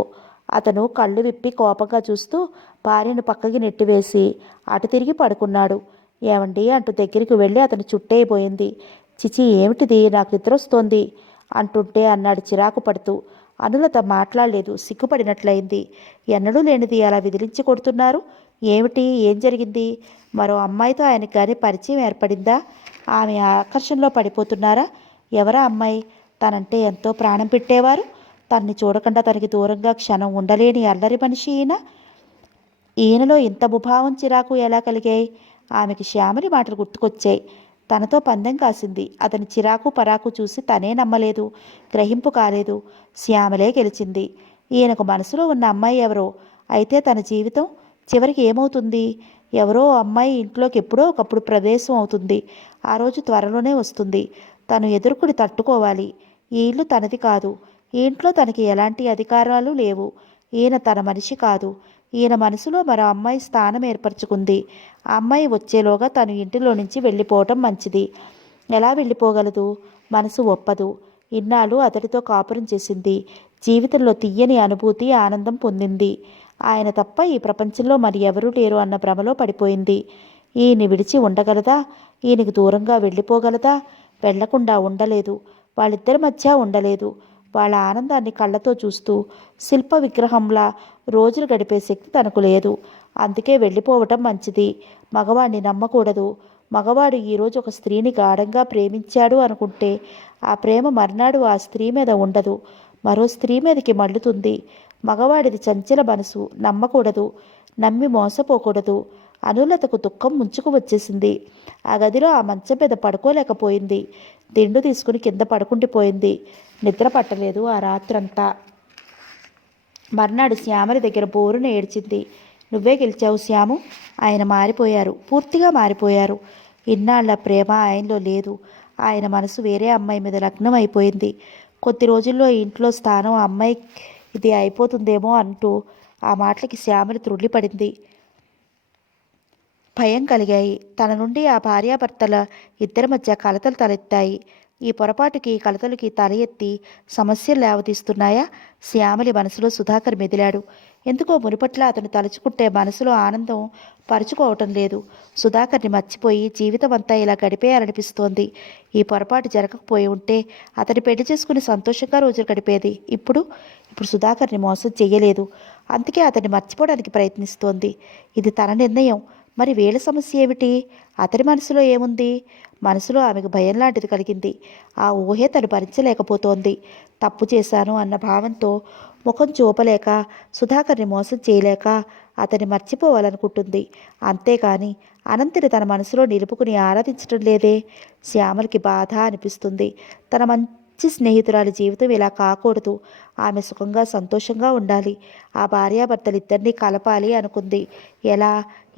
అతను కళ్ళు విప్పి కోపంగా చూస్తూ భార్యను పక్కకి నెట్టివేసి అటు తిరిగి పడుకున్నాడు. ఏవండి అంటూ దగ్గరికి వెళ్ళి అతను చుట్టేయబోయింది. చిచి, ఏమిటిది, నాకు నిద్రొస్తోంది అంటుంటే అన్నాడు చిరాకు పడుతూ. అనులత మాట్లాడలేదు. సిగ్గుపడినట్లయింది. ఎన్నడూ లేనిది అలా విదిలించి కొడుతున్నారు ఏమిటి? ఏం జరిగింది? మరో అమ్మాయితో ఆయనకు కానీ పరిచయం ఏర్పడిందా? ఆమె ఆకర్షణలో పడిపోతున్నారా? ఎవరా అమ్మాయి? తనంటే ఎంతో ప్రాణం పెట్టేవారు. తన్ని చూడకుండా తనకి దూరంగా క్షణం ఉండలేని అల్లరి మనిషి ఈయన. ఈయనలో ఇంత ముభావం, చిరాకు ఎలా కలిగాయి? ఆమెకి శ్యామలి మాటలు గుర్తుకొచ్చాయి. తనతో పందెం కాసింది. అతని చిరాకు పరాకు చూసి తనే నమ్మలేదు, గ్రహింపు కాలేదు. శ్యామలే గెలిచింది. ఈయనకు మనసులో ఉన్న అమ్మాయి ఎవరో. అయితే తన జీవితం చివరికి ఏమవుతుంది? ఎవరో అమ్మాయి ఇంట్లోకి ఎప్పుడో ఒకప్పుడు ప్రవేశం అవుతుంది. ఆ రోజు త్వరలోనే వస్తుంది. తను ఎదుర్కొని తట్టుకోవాలి. ఈ ఇల్లు తనది కాదు. ఈ ఇంట్లో తనకి ఎలాంటి అధికారాలు లేవు. ఈయన తన మనిషి కాదు. ఈయన మనసులో మరో అమ్మాయి స్థానం ఏర్పరచుకుంది. ఆ అమ్మాయి వచ్చేలోగా తను ఇంటిలో నుంచి వెళ్ళిపోవటం మంచిది. ఎలా వెళ్ళిపోగలదు? మనసు ఒప్పదు. ఇన్నాళ్ళు అతడితో కాపురం చేసింది. జీవితంలో తీయని అనుభూతి, ఆనందం పొందింది. ఆయన తప్ప ఈ ప్రపంచంలో మరి ఎవరూ లేరు అన్న భ్రమలో పడిపోయింది. ఈయన్ని విడిచి ఉండగలదా? ఈయనకు దూరంగా వెళ్ళిపోగలదా? వెళ్లకుండా ఉండలేదు. వాళ్ళిద్దరి మధ్య ఉండలేదు. వాళ్ళ ఆనందాన్ని కళ్ళతో చూస్తూ శిల్ప విగ్రహంలా రోజులు గడిపే శక్తి తనకు లేదు. అందుకే వెళ్ళిపోవటం మంచిది. మగవాణ్ణి నమ్మకూడదు. మగవాడు ఈరోజు ఒక స్త్రీని గాఢంగా ప్రేమించాడు అనుకుంటే ఆ ప్రేమ మర్నాడు ఆ స్త్రీ మీద ఉండదు, మరో స్త్రీ మీదకి మళ్ళుతుంది. మగవాడిది చంచల మనసు, నమ్మకూడదు. నమ్మి మోసపోకూడదు. అనులతకు దుఃఖం ముంచుకు వచ్చేసింది. ఆ గదిలో ఆ మంచం మీద పడుకోలేకపోయింది. దిండు తీసుకుని కింద పడుకుండిపోయింది. నిద్ర పట్టలేదు ఆ రాత్రంతా. మర్నాడు శ్యామల దగ్గర బోరున ఏడ్చింది. నువ్వే గెలిచావు శ్యాము. ఆయన మారిపోయారు, పూర్తిగా మారిపోయారు. ఇన్నాళ్ల ప్రేమ ఆయనలో లేదు. ఆయన మనసు వేరే అమ్మాయి మీద లగ్నం అయిపోయింది. కొద్ది రోజుల్లో ఇంట్లో స్థానం ఆ అమ్మాయి ఇది అయిపోతుందేమో అంటూ ఆ మాటలకి శ్యామల త్రుళ్ళిపడింది. భయం కలిగాయి. తన నుండి ఆ భార్యాభర్తల ఇద్దరి మధ్య కలతలు తలెత్తాయి. ఈ పొరపాటుకి, కలతలకి తల ఎత్తి సమస్యలు లేవదీస్తున్నాయా? శ్యామలి మనసులో సుధాకర్ మెదిలాడు. ఎందుకో మునుపట్ల అతను తలుచుకుంటే మనసులో ఆనందం పరుచుకోవటం లేదు. సుధాకర్ని మర్చిపోయి జీవితం అంతా ఇలా గడిపేయాలనిపిస్తోంది. ఈ పొరపాటు జరగకపోయి ఉంటే అతని పెళ్లి చేసుకుని సంతోషంగా రోజులు గడిపేది. ఇప్పుడు సుధాకర్ని మోసం చెయ్యలేదు. అందుకే అతన్ని మర్చిపోవడానికి ప్రయత్నిస్తోంది. ఇది తన నిర్ణయం. మరి వీళ్ళ సమస్య ఏమిటి? అతని మనసులో ఏముంది? మనసులో ఆమెకు భయం లాంటిది కలిగింది. ఆ ఊహే తను భరించలేకపోతోంది. తప్పు చేశాను అన్న భావంతో ముఖం చూపలేక, సుధాకర్ని మోసం చేయలేక అతన్ని మర్చిపోవాలనుకుంటుంది. అంతేకాని అనంతిని తన మనసులో నిలుపుకుని ఆరాధించడం లేదే. శ్యామలకి బాధ అనిపిస్తుంది. తన మంచి స్నేహితురాలి జీవితం ఇలా కాకూడదు. ఆమె సుఖంగా సంతోషంగా ఉండాలి. ఆ భార్యాభర్తలిద్దరినీ కలపాలి అనుకుంది. ఎలా?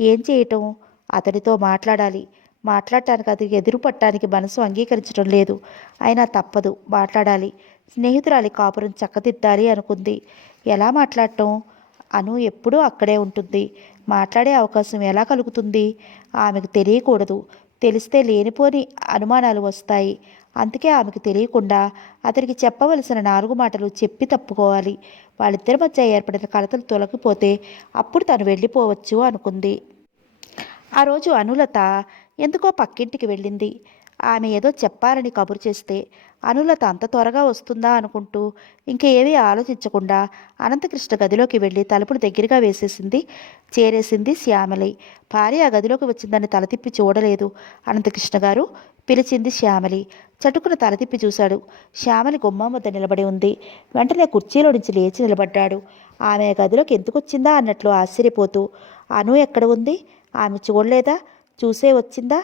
ఏం చేయటం? అతడితో మాట్లాడాలి. మాట్లాడటానికి, అది ఎదురు పట్టడానికి మనసు అంగీకరించడం లేదు. అయినా తప్పదు, మాట్లాడాలి. స్నేహితురాలి కాపురం చక్కదిద్దాలి అనుకుంది. ఎలా మాట్లాడటం? అను ఎప్పుడూ అక్కడే ఉంటుంది. మాట్లాడే అవకాశం ఎలా కలుగుతుంది? ఆమెకు తెలియకూడదు. తెలిస్తే లేనిపోని అనుమానాలు వస్తాయి. అందుకే ఆమెకు తెలియకుండా అతనికి చెప్పవలసిన 4 మాటలు చెప్పి తప్పుకోవాలి. వాళ్ళిద్దరి మధ్య ఏర్పడిన కలతలు తొలగిపోతే అప్పుడు తను వెళ్ళిపోవచ్చు అనుకుంది. ఆ రోజు అనులత ఎందుకో పక్కింటికి వెళ్ళింది. ఆమె ఏదో చెప్పాలని కబురు చేస్తే అనులత అంత త్వరగా వస్తుందా అనుకుంటూ ఇంకేమీ ఆలోచించకుండా అనంతకృష్ణ గదిలోకి వెళ్ళి తలుపులు దగ్గరగా చేరేసింది శ్యామలి. భార్య ఆ గదిలోకి వచ్చిందని తల తిప్పి చూడలేదు. అనంతకృష్ణ గారు పిలిచింది శ్యామలి. చటుకున తల తిప్పి చూశాడు. శ్యామలి గుమ్మం వద్ద నిలబడి ఉంది. వెంటనే కుర్చీలో నుంచి లేచి నిలబడ్డాడు. ఆమె గదిలోకి ఎందుకు వచ్చిందా అన్నట్లు ఆశ్చర్యపోతూ, అను ఎక్కడ ఉంది? ఆమె చూడలేదా? చూసే వచ్చిందా?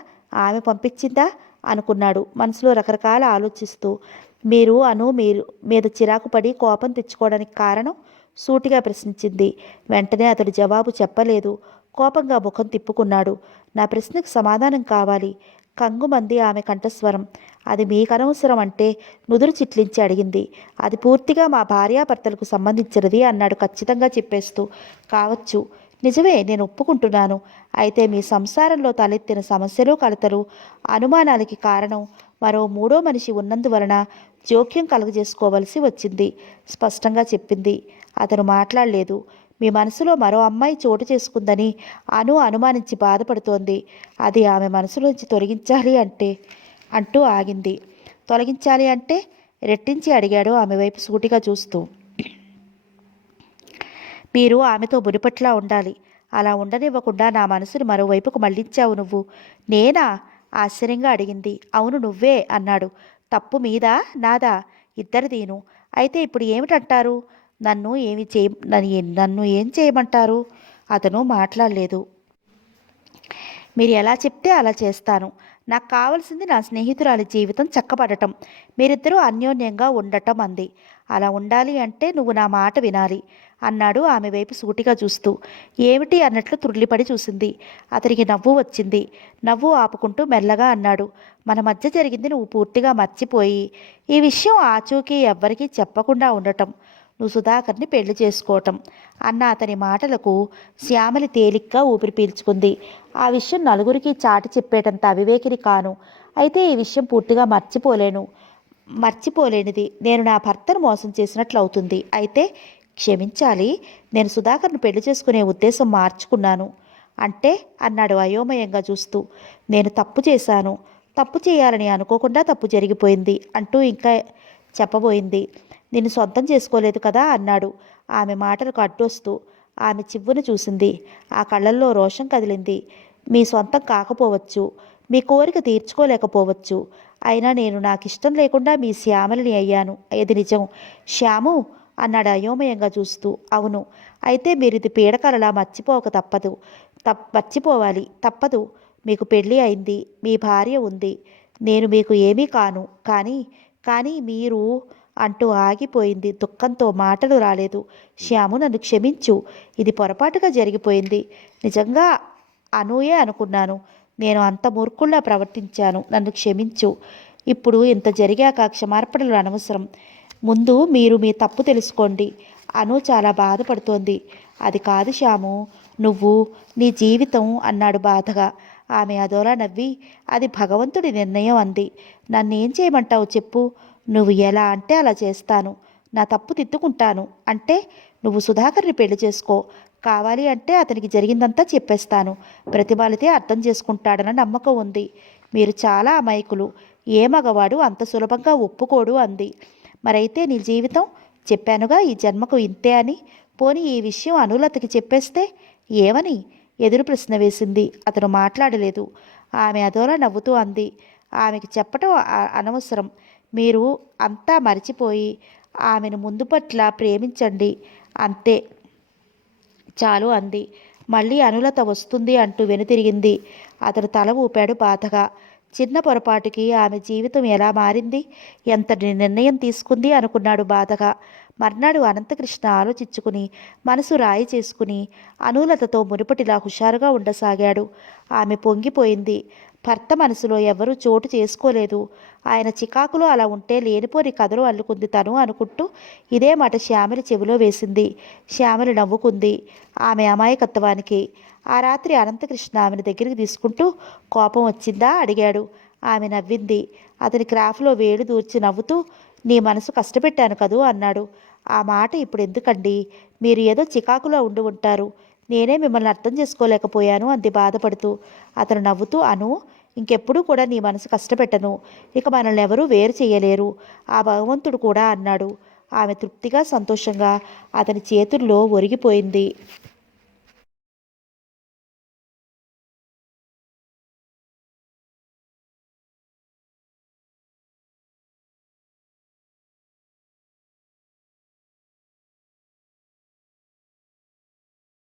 ఆమె పంపించిందా అనుకున్నాడు మనసులో రకరకాల ఆలోచిస్తూ. మీరు మీద చిరాకు పడి కోపం తెచ్చుకోవడానికి కారణం? సూటిగా ప్రశ్నించింది. వెంటనే అతడు జవాబు చెప్పలేదు. కోపంగా ముఖం తిప్పుకున్నాడు. నా ప్రశ్నకు సమాధానం కావాలి. కంగుమంది ఆమె కంఠస్వరం. అది మీకనవసరం అంటే నుదురు చిట్లించి అడిగింది. అది పూర్తిగా మా భార్యాభర్తలకు సంబంధించినది అన్నాడు ఖచ్చితంగా చెప్పేస్తూ. కావచ్చు, నిజమే, నేను ఒప్పుకుంటున్నాను. అయితే మీ సంసారంలో తలెత్తిన సమస్యలు, కలతలు, అనుమానాలకి కారణం మరో 3వ మనిషి ఉన్నందువలన జోక్యం కలుగజేసుకోవలసి వచ్చింది. స్పష్టంగా చెప్పింది. అతను మాట్లాడలేదు. మీ మనసులో మరో అమ్మాయి చోటు చేసుకుందని అనుమానించి బాధపడుతోంది. అది ఆమె మనసులోంచి తొలగించాలి అంటూ ఆగింది. తొలగించాలి అంటే? రెట్టించి అడిగాడు ఆమె వైపు సూటిగా చూస్తూ. మీరు ఆమెతో మునిపట్లా ఉండాలి. అలా ఉండనివ్వకుండా నా మనసుని మరోవైపుకు మళ్ళించావు నువ్వు. నేనా? ఆశ్చర్యంగా అడిగింది. అవును, నువ్వే అన్నాడు. తప్పు మీదా నాదా? ఇద్దరిదీను. అయితే ఇప్పుడు ఏమిటంటారు? నన్ను ఏం చేయమంటారు? అతను మాట్లాడలేదు. మీరు ఎలా చెప్తే అలా చేస్తాను. నాకు కావాల్సింది నా స్నేహితురాలి జీవితం చక్కబడటం, మీరిద్దరూ అన్యోన్యంగా ఉండటం అంది. అలా ఉండాలి అంటే నువ్వు నా మాట వినాలి అన్నాడు ఆమె వైపు సూటిగా చూస్తూ. ఏమిటి అన్నట్లు తుర్లిపడి చూసింది. అతనికి నవ్వు వచ్చింది. నవ్వు ఆపుకుంటూ మెల్లగా అన్నాడు. మన మధ్య జరిగింది నువ్వు పూర్తిగా మర్చిపోయి ఈ విషయం ఆచూకీ ఎవ్వరికీ చెప్పకుండా ఉండటం. నువ్వు సుధాకర్ని పెళ్లి చేసుకోవటం అన్న అతని మాటలకు శ్యామలి తేలిగ్గా ఊపిరి పీల్చుకుంది. ఆ విషయం నలుగురికి చాటి చెప్పేటంత అవివేకిని కాను. అయితే ఈ విషయం పూర్తిగా మర్చిపోలేనిది. నేను నా భర్తను మోసం చేసినట్లు అవుతుంది. అయితే క్షమించాలి, నేను సుధాకర్ను పెళ్లి చేసుకునే ఉద్దేశం మార్చుకున్నాను. అంటే అన్నాడు అయోమయంగా చూస్తూ. నేను తప్పు చేశాను, తప్పు చేయాలని అనుకోకుండా తప్పు జరిగిపోయింది అంటూ ఇంకా చెప్పబోయింది. నిన్ను సొంతం చేసుకోలేదు కదా అన్నాడు ఆమె మాటలకు అడ్డొస్తూ. ఆమె చివ్వును చూసింది. ఆ కళ్ళల్లో రోషం కదిలింది. మీ సొంతం కాకపోవచ్చు, మీ కోరిక తీర్చుకోలేకపోవచ్చు. అయినా నేను నాకిష్టం లేకుండా మీ శ్యామలని అయ్యాను. ఇది నిజం. శ్యాము అన్నాడు అయోమయంగా చూస్తూ. అవును. అయితే మీరు ఇది పీడకలలా మర్చిపోవాలి, తప్పదు. మీకు పెళ్ళి అయింది, మీ భార్య ఉంది. నేను మీకు ఏమీ కాను. కానీ మీరు అంటూ ఆగిపోయింది. దుఃఖంతో మాటలు రాలేదు. శ్యాము, నన్ను క్షమించు. ఇది పొరపాటుగా జరిగిపోయింది. నిజంగా అనూయే అనుకున్నాను. నేను అంత మూర్ఖుల్లా ప్రవర్తించాను. నన్ను క్షమించు. ఇప్పుడు ఇంత జరిగాక క్షమార్పణలు అనవసరం. ముందు మీరు మీ తప్పు తెలుసుకోండి. అను చాలా బాధపడుతోంది. అది కాదు శ్యాము, నువ్వు నీ జీవితం అన్నాడు బాధగా. ఆమె అదోలా నవ్వి, అది భగవంతుడి నిర్ణయం అంది. నన్నేం చేయమంటావు చెప్పు. నువ్వు ఎలా అంటే అలా చేస్తాను. నా తప్పు దిద్దుకుంటాను. అంటే నువ్వు సుధాకర్ని పెళ్లి చేసుకో. కావాలి అంటే అతనికి జరిగిందంతా చెప్పేస్తాను. ప్రతిభాలితే అర్థం చేసుకుంటాడన్న నమ్మకం ఉంది. మీరు చాలా అమాయకులు. ఏ మగవాడు అంత సులభంగా ఒప్పుకోడు అంది. మరైతే నీ జీవితం చెప్పానుగా, ఈ జన్మకు ఇంతే అని. పోనీ ఈ విషయం అనులతకి చెప్పేస్తే ఏమని ఎదురు ప్రశ్న వేసింది. అతను మాట్లాడలేదు. ఆమె అదోలా నవ్వుతూ అంది. ఆమెకి చెప్పటం అనవసరం. మీరు అంతా మరిచిపోయి ఆమెను ముందు పట్ల ప్రేమించండి, అంతే చాలు అంది. మళ్ళీ అనులత వస్తుంది అంటూ వెనుతిరిగింది. అతను తల ఊపాడు బాధగా. చిన్న పొరపాటుకి ఆమె జీవితం ఎలా మారింది, ఎంతటి నిర్ణయం తీసుకుంది అనుకున్నాడు బాధగా. మర్నాడు అనంతకృష్ణ ఆలోచించుకుని మనసు రాయి చేసుకుని అనులతతో మునుపటిలా హుషారుగా ఉండసాగాడు. ఆమె పొంగిపోయింది. భర్త మనసులో ఎవరూ చోటు చేసుకోలేదు. ఆయన చికాకులో అలా ఉంటే లేనిపోని కథలు అల్లుకుంది తను అనుకుంటూ ఇదే మాట శ్యామలి చెవిలో వేసింది. శ్యామలి నవ్వుకుంది ఆమె అమాయకత్వానికి. ఆ రాత్రి అనంతకృష్ణ ఆమెను దగ్గరికి తీసుకుంటూ కోపం వచ్చిందా అడిగాడు. ఆమె నవ్వింది. అతని క్రాఫ్లో వేలు దూర్చి నవ్వుతూ, నీ మనసు కష్టపెట్టాను కదూ అన్నాడు. ఆ మాట ఇప్పుడు ఎందుకండి, మీరు ఏదో చికాకులో ఉండి ఉంటారు. నేనే మిమ్మల్ని అర్థం చేసుకోలేకపోయాను అంది బాధపడుతూ. అతను నవ్వుతూ, అను, ఇంకెప్పుడూ కూడా నీ మనసు కష్టపెట్టను. ఇక మనల్ని ఎవరూ వేరు చేయలేరు, ఆ భగవంతుడు కూడా అన్నాడు. ఆమె తృప్తిగా సంతోషంగా అతని చేతుల్లో ఒరిగిపోయింది.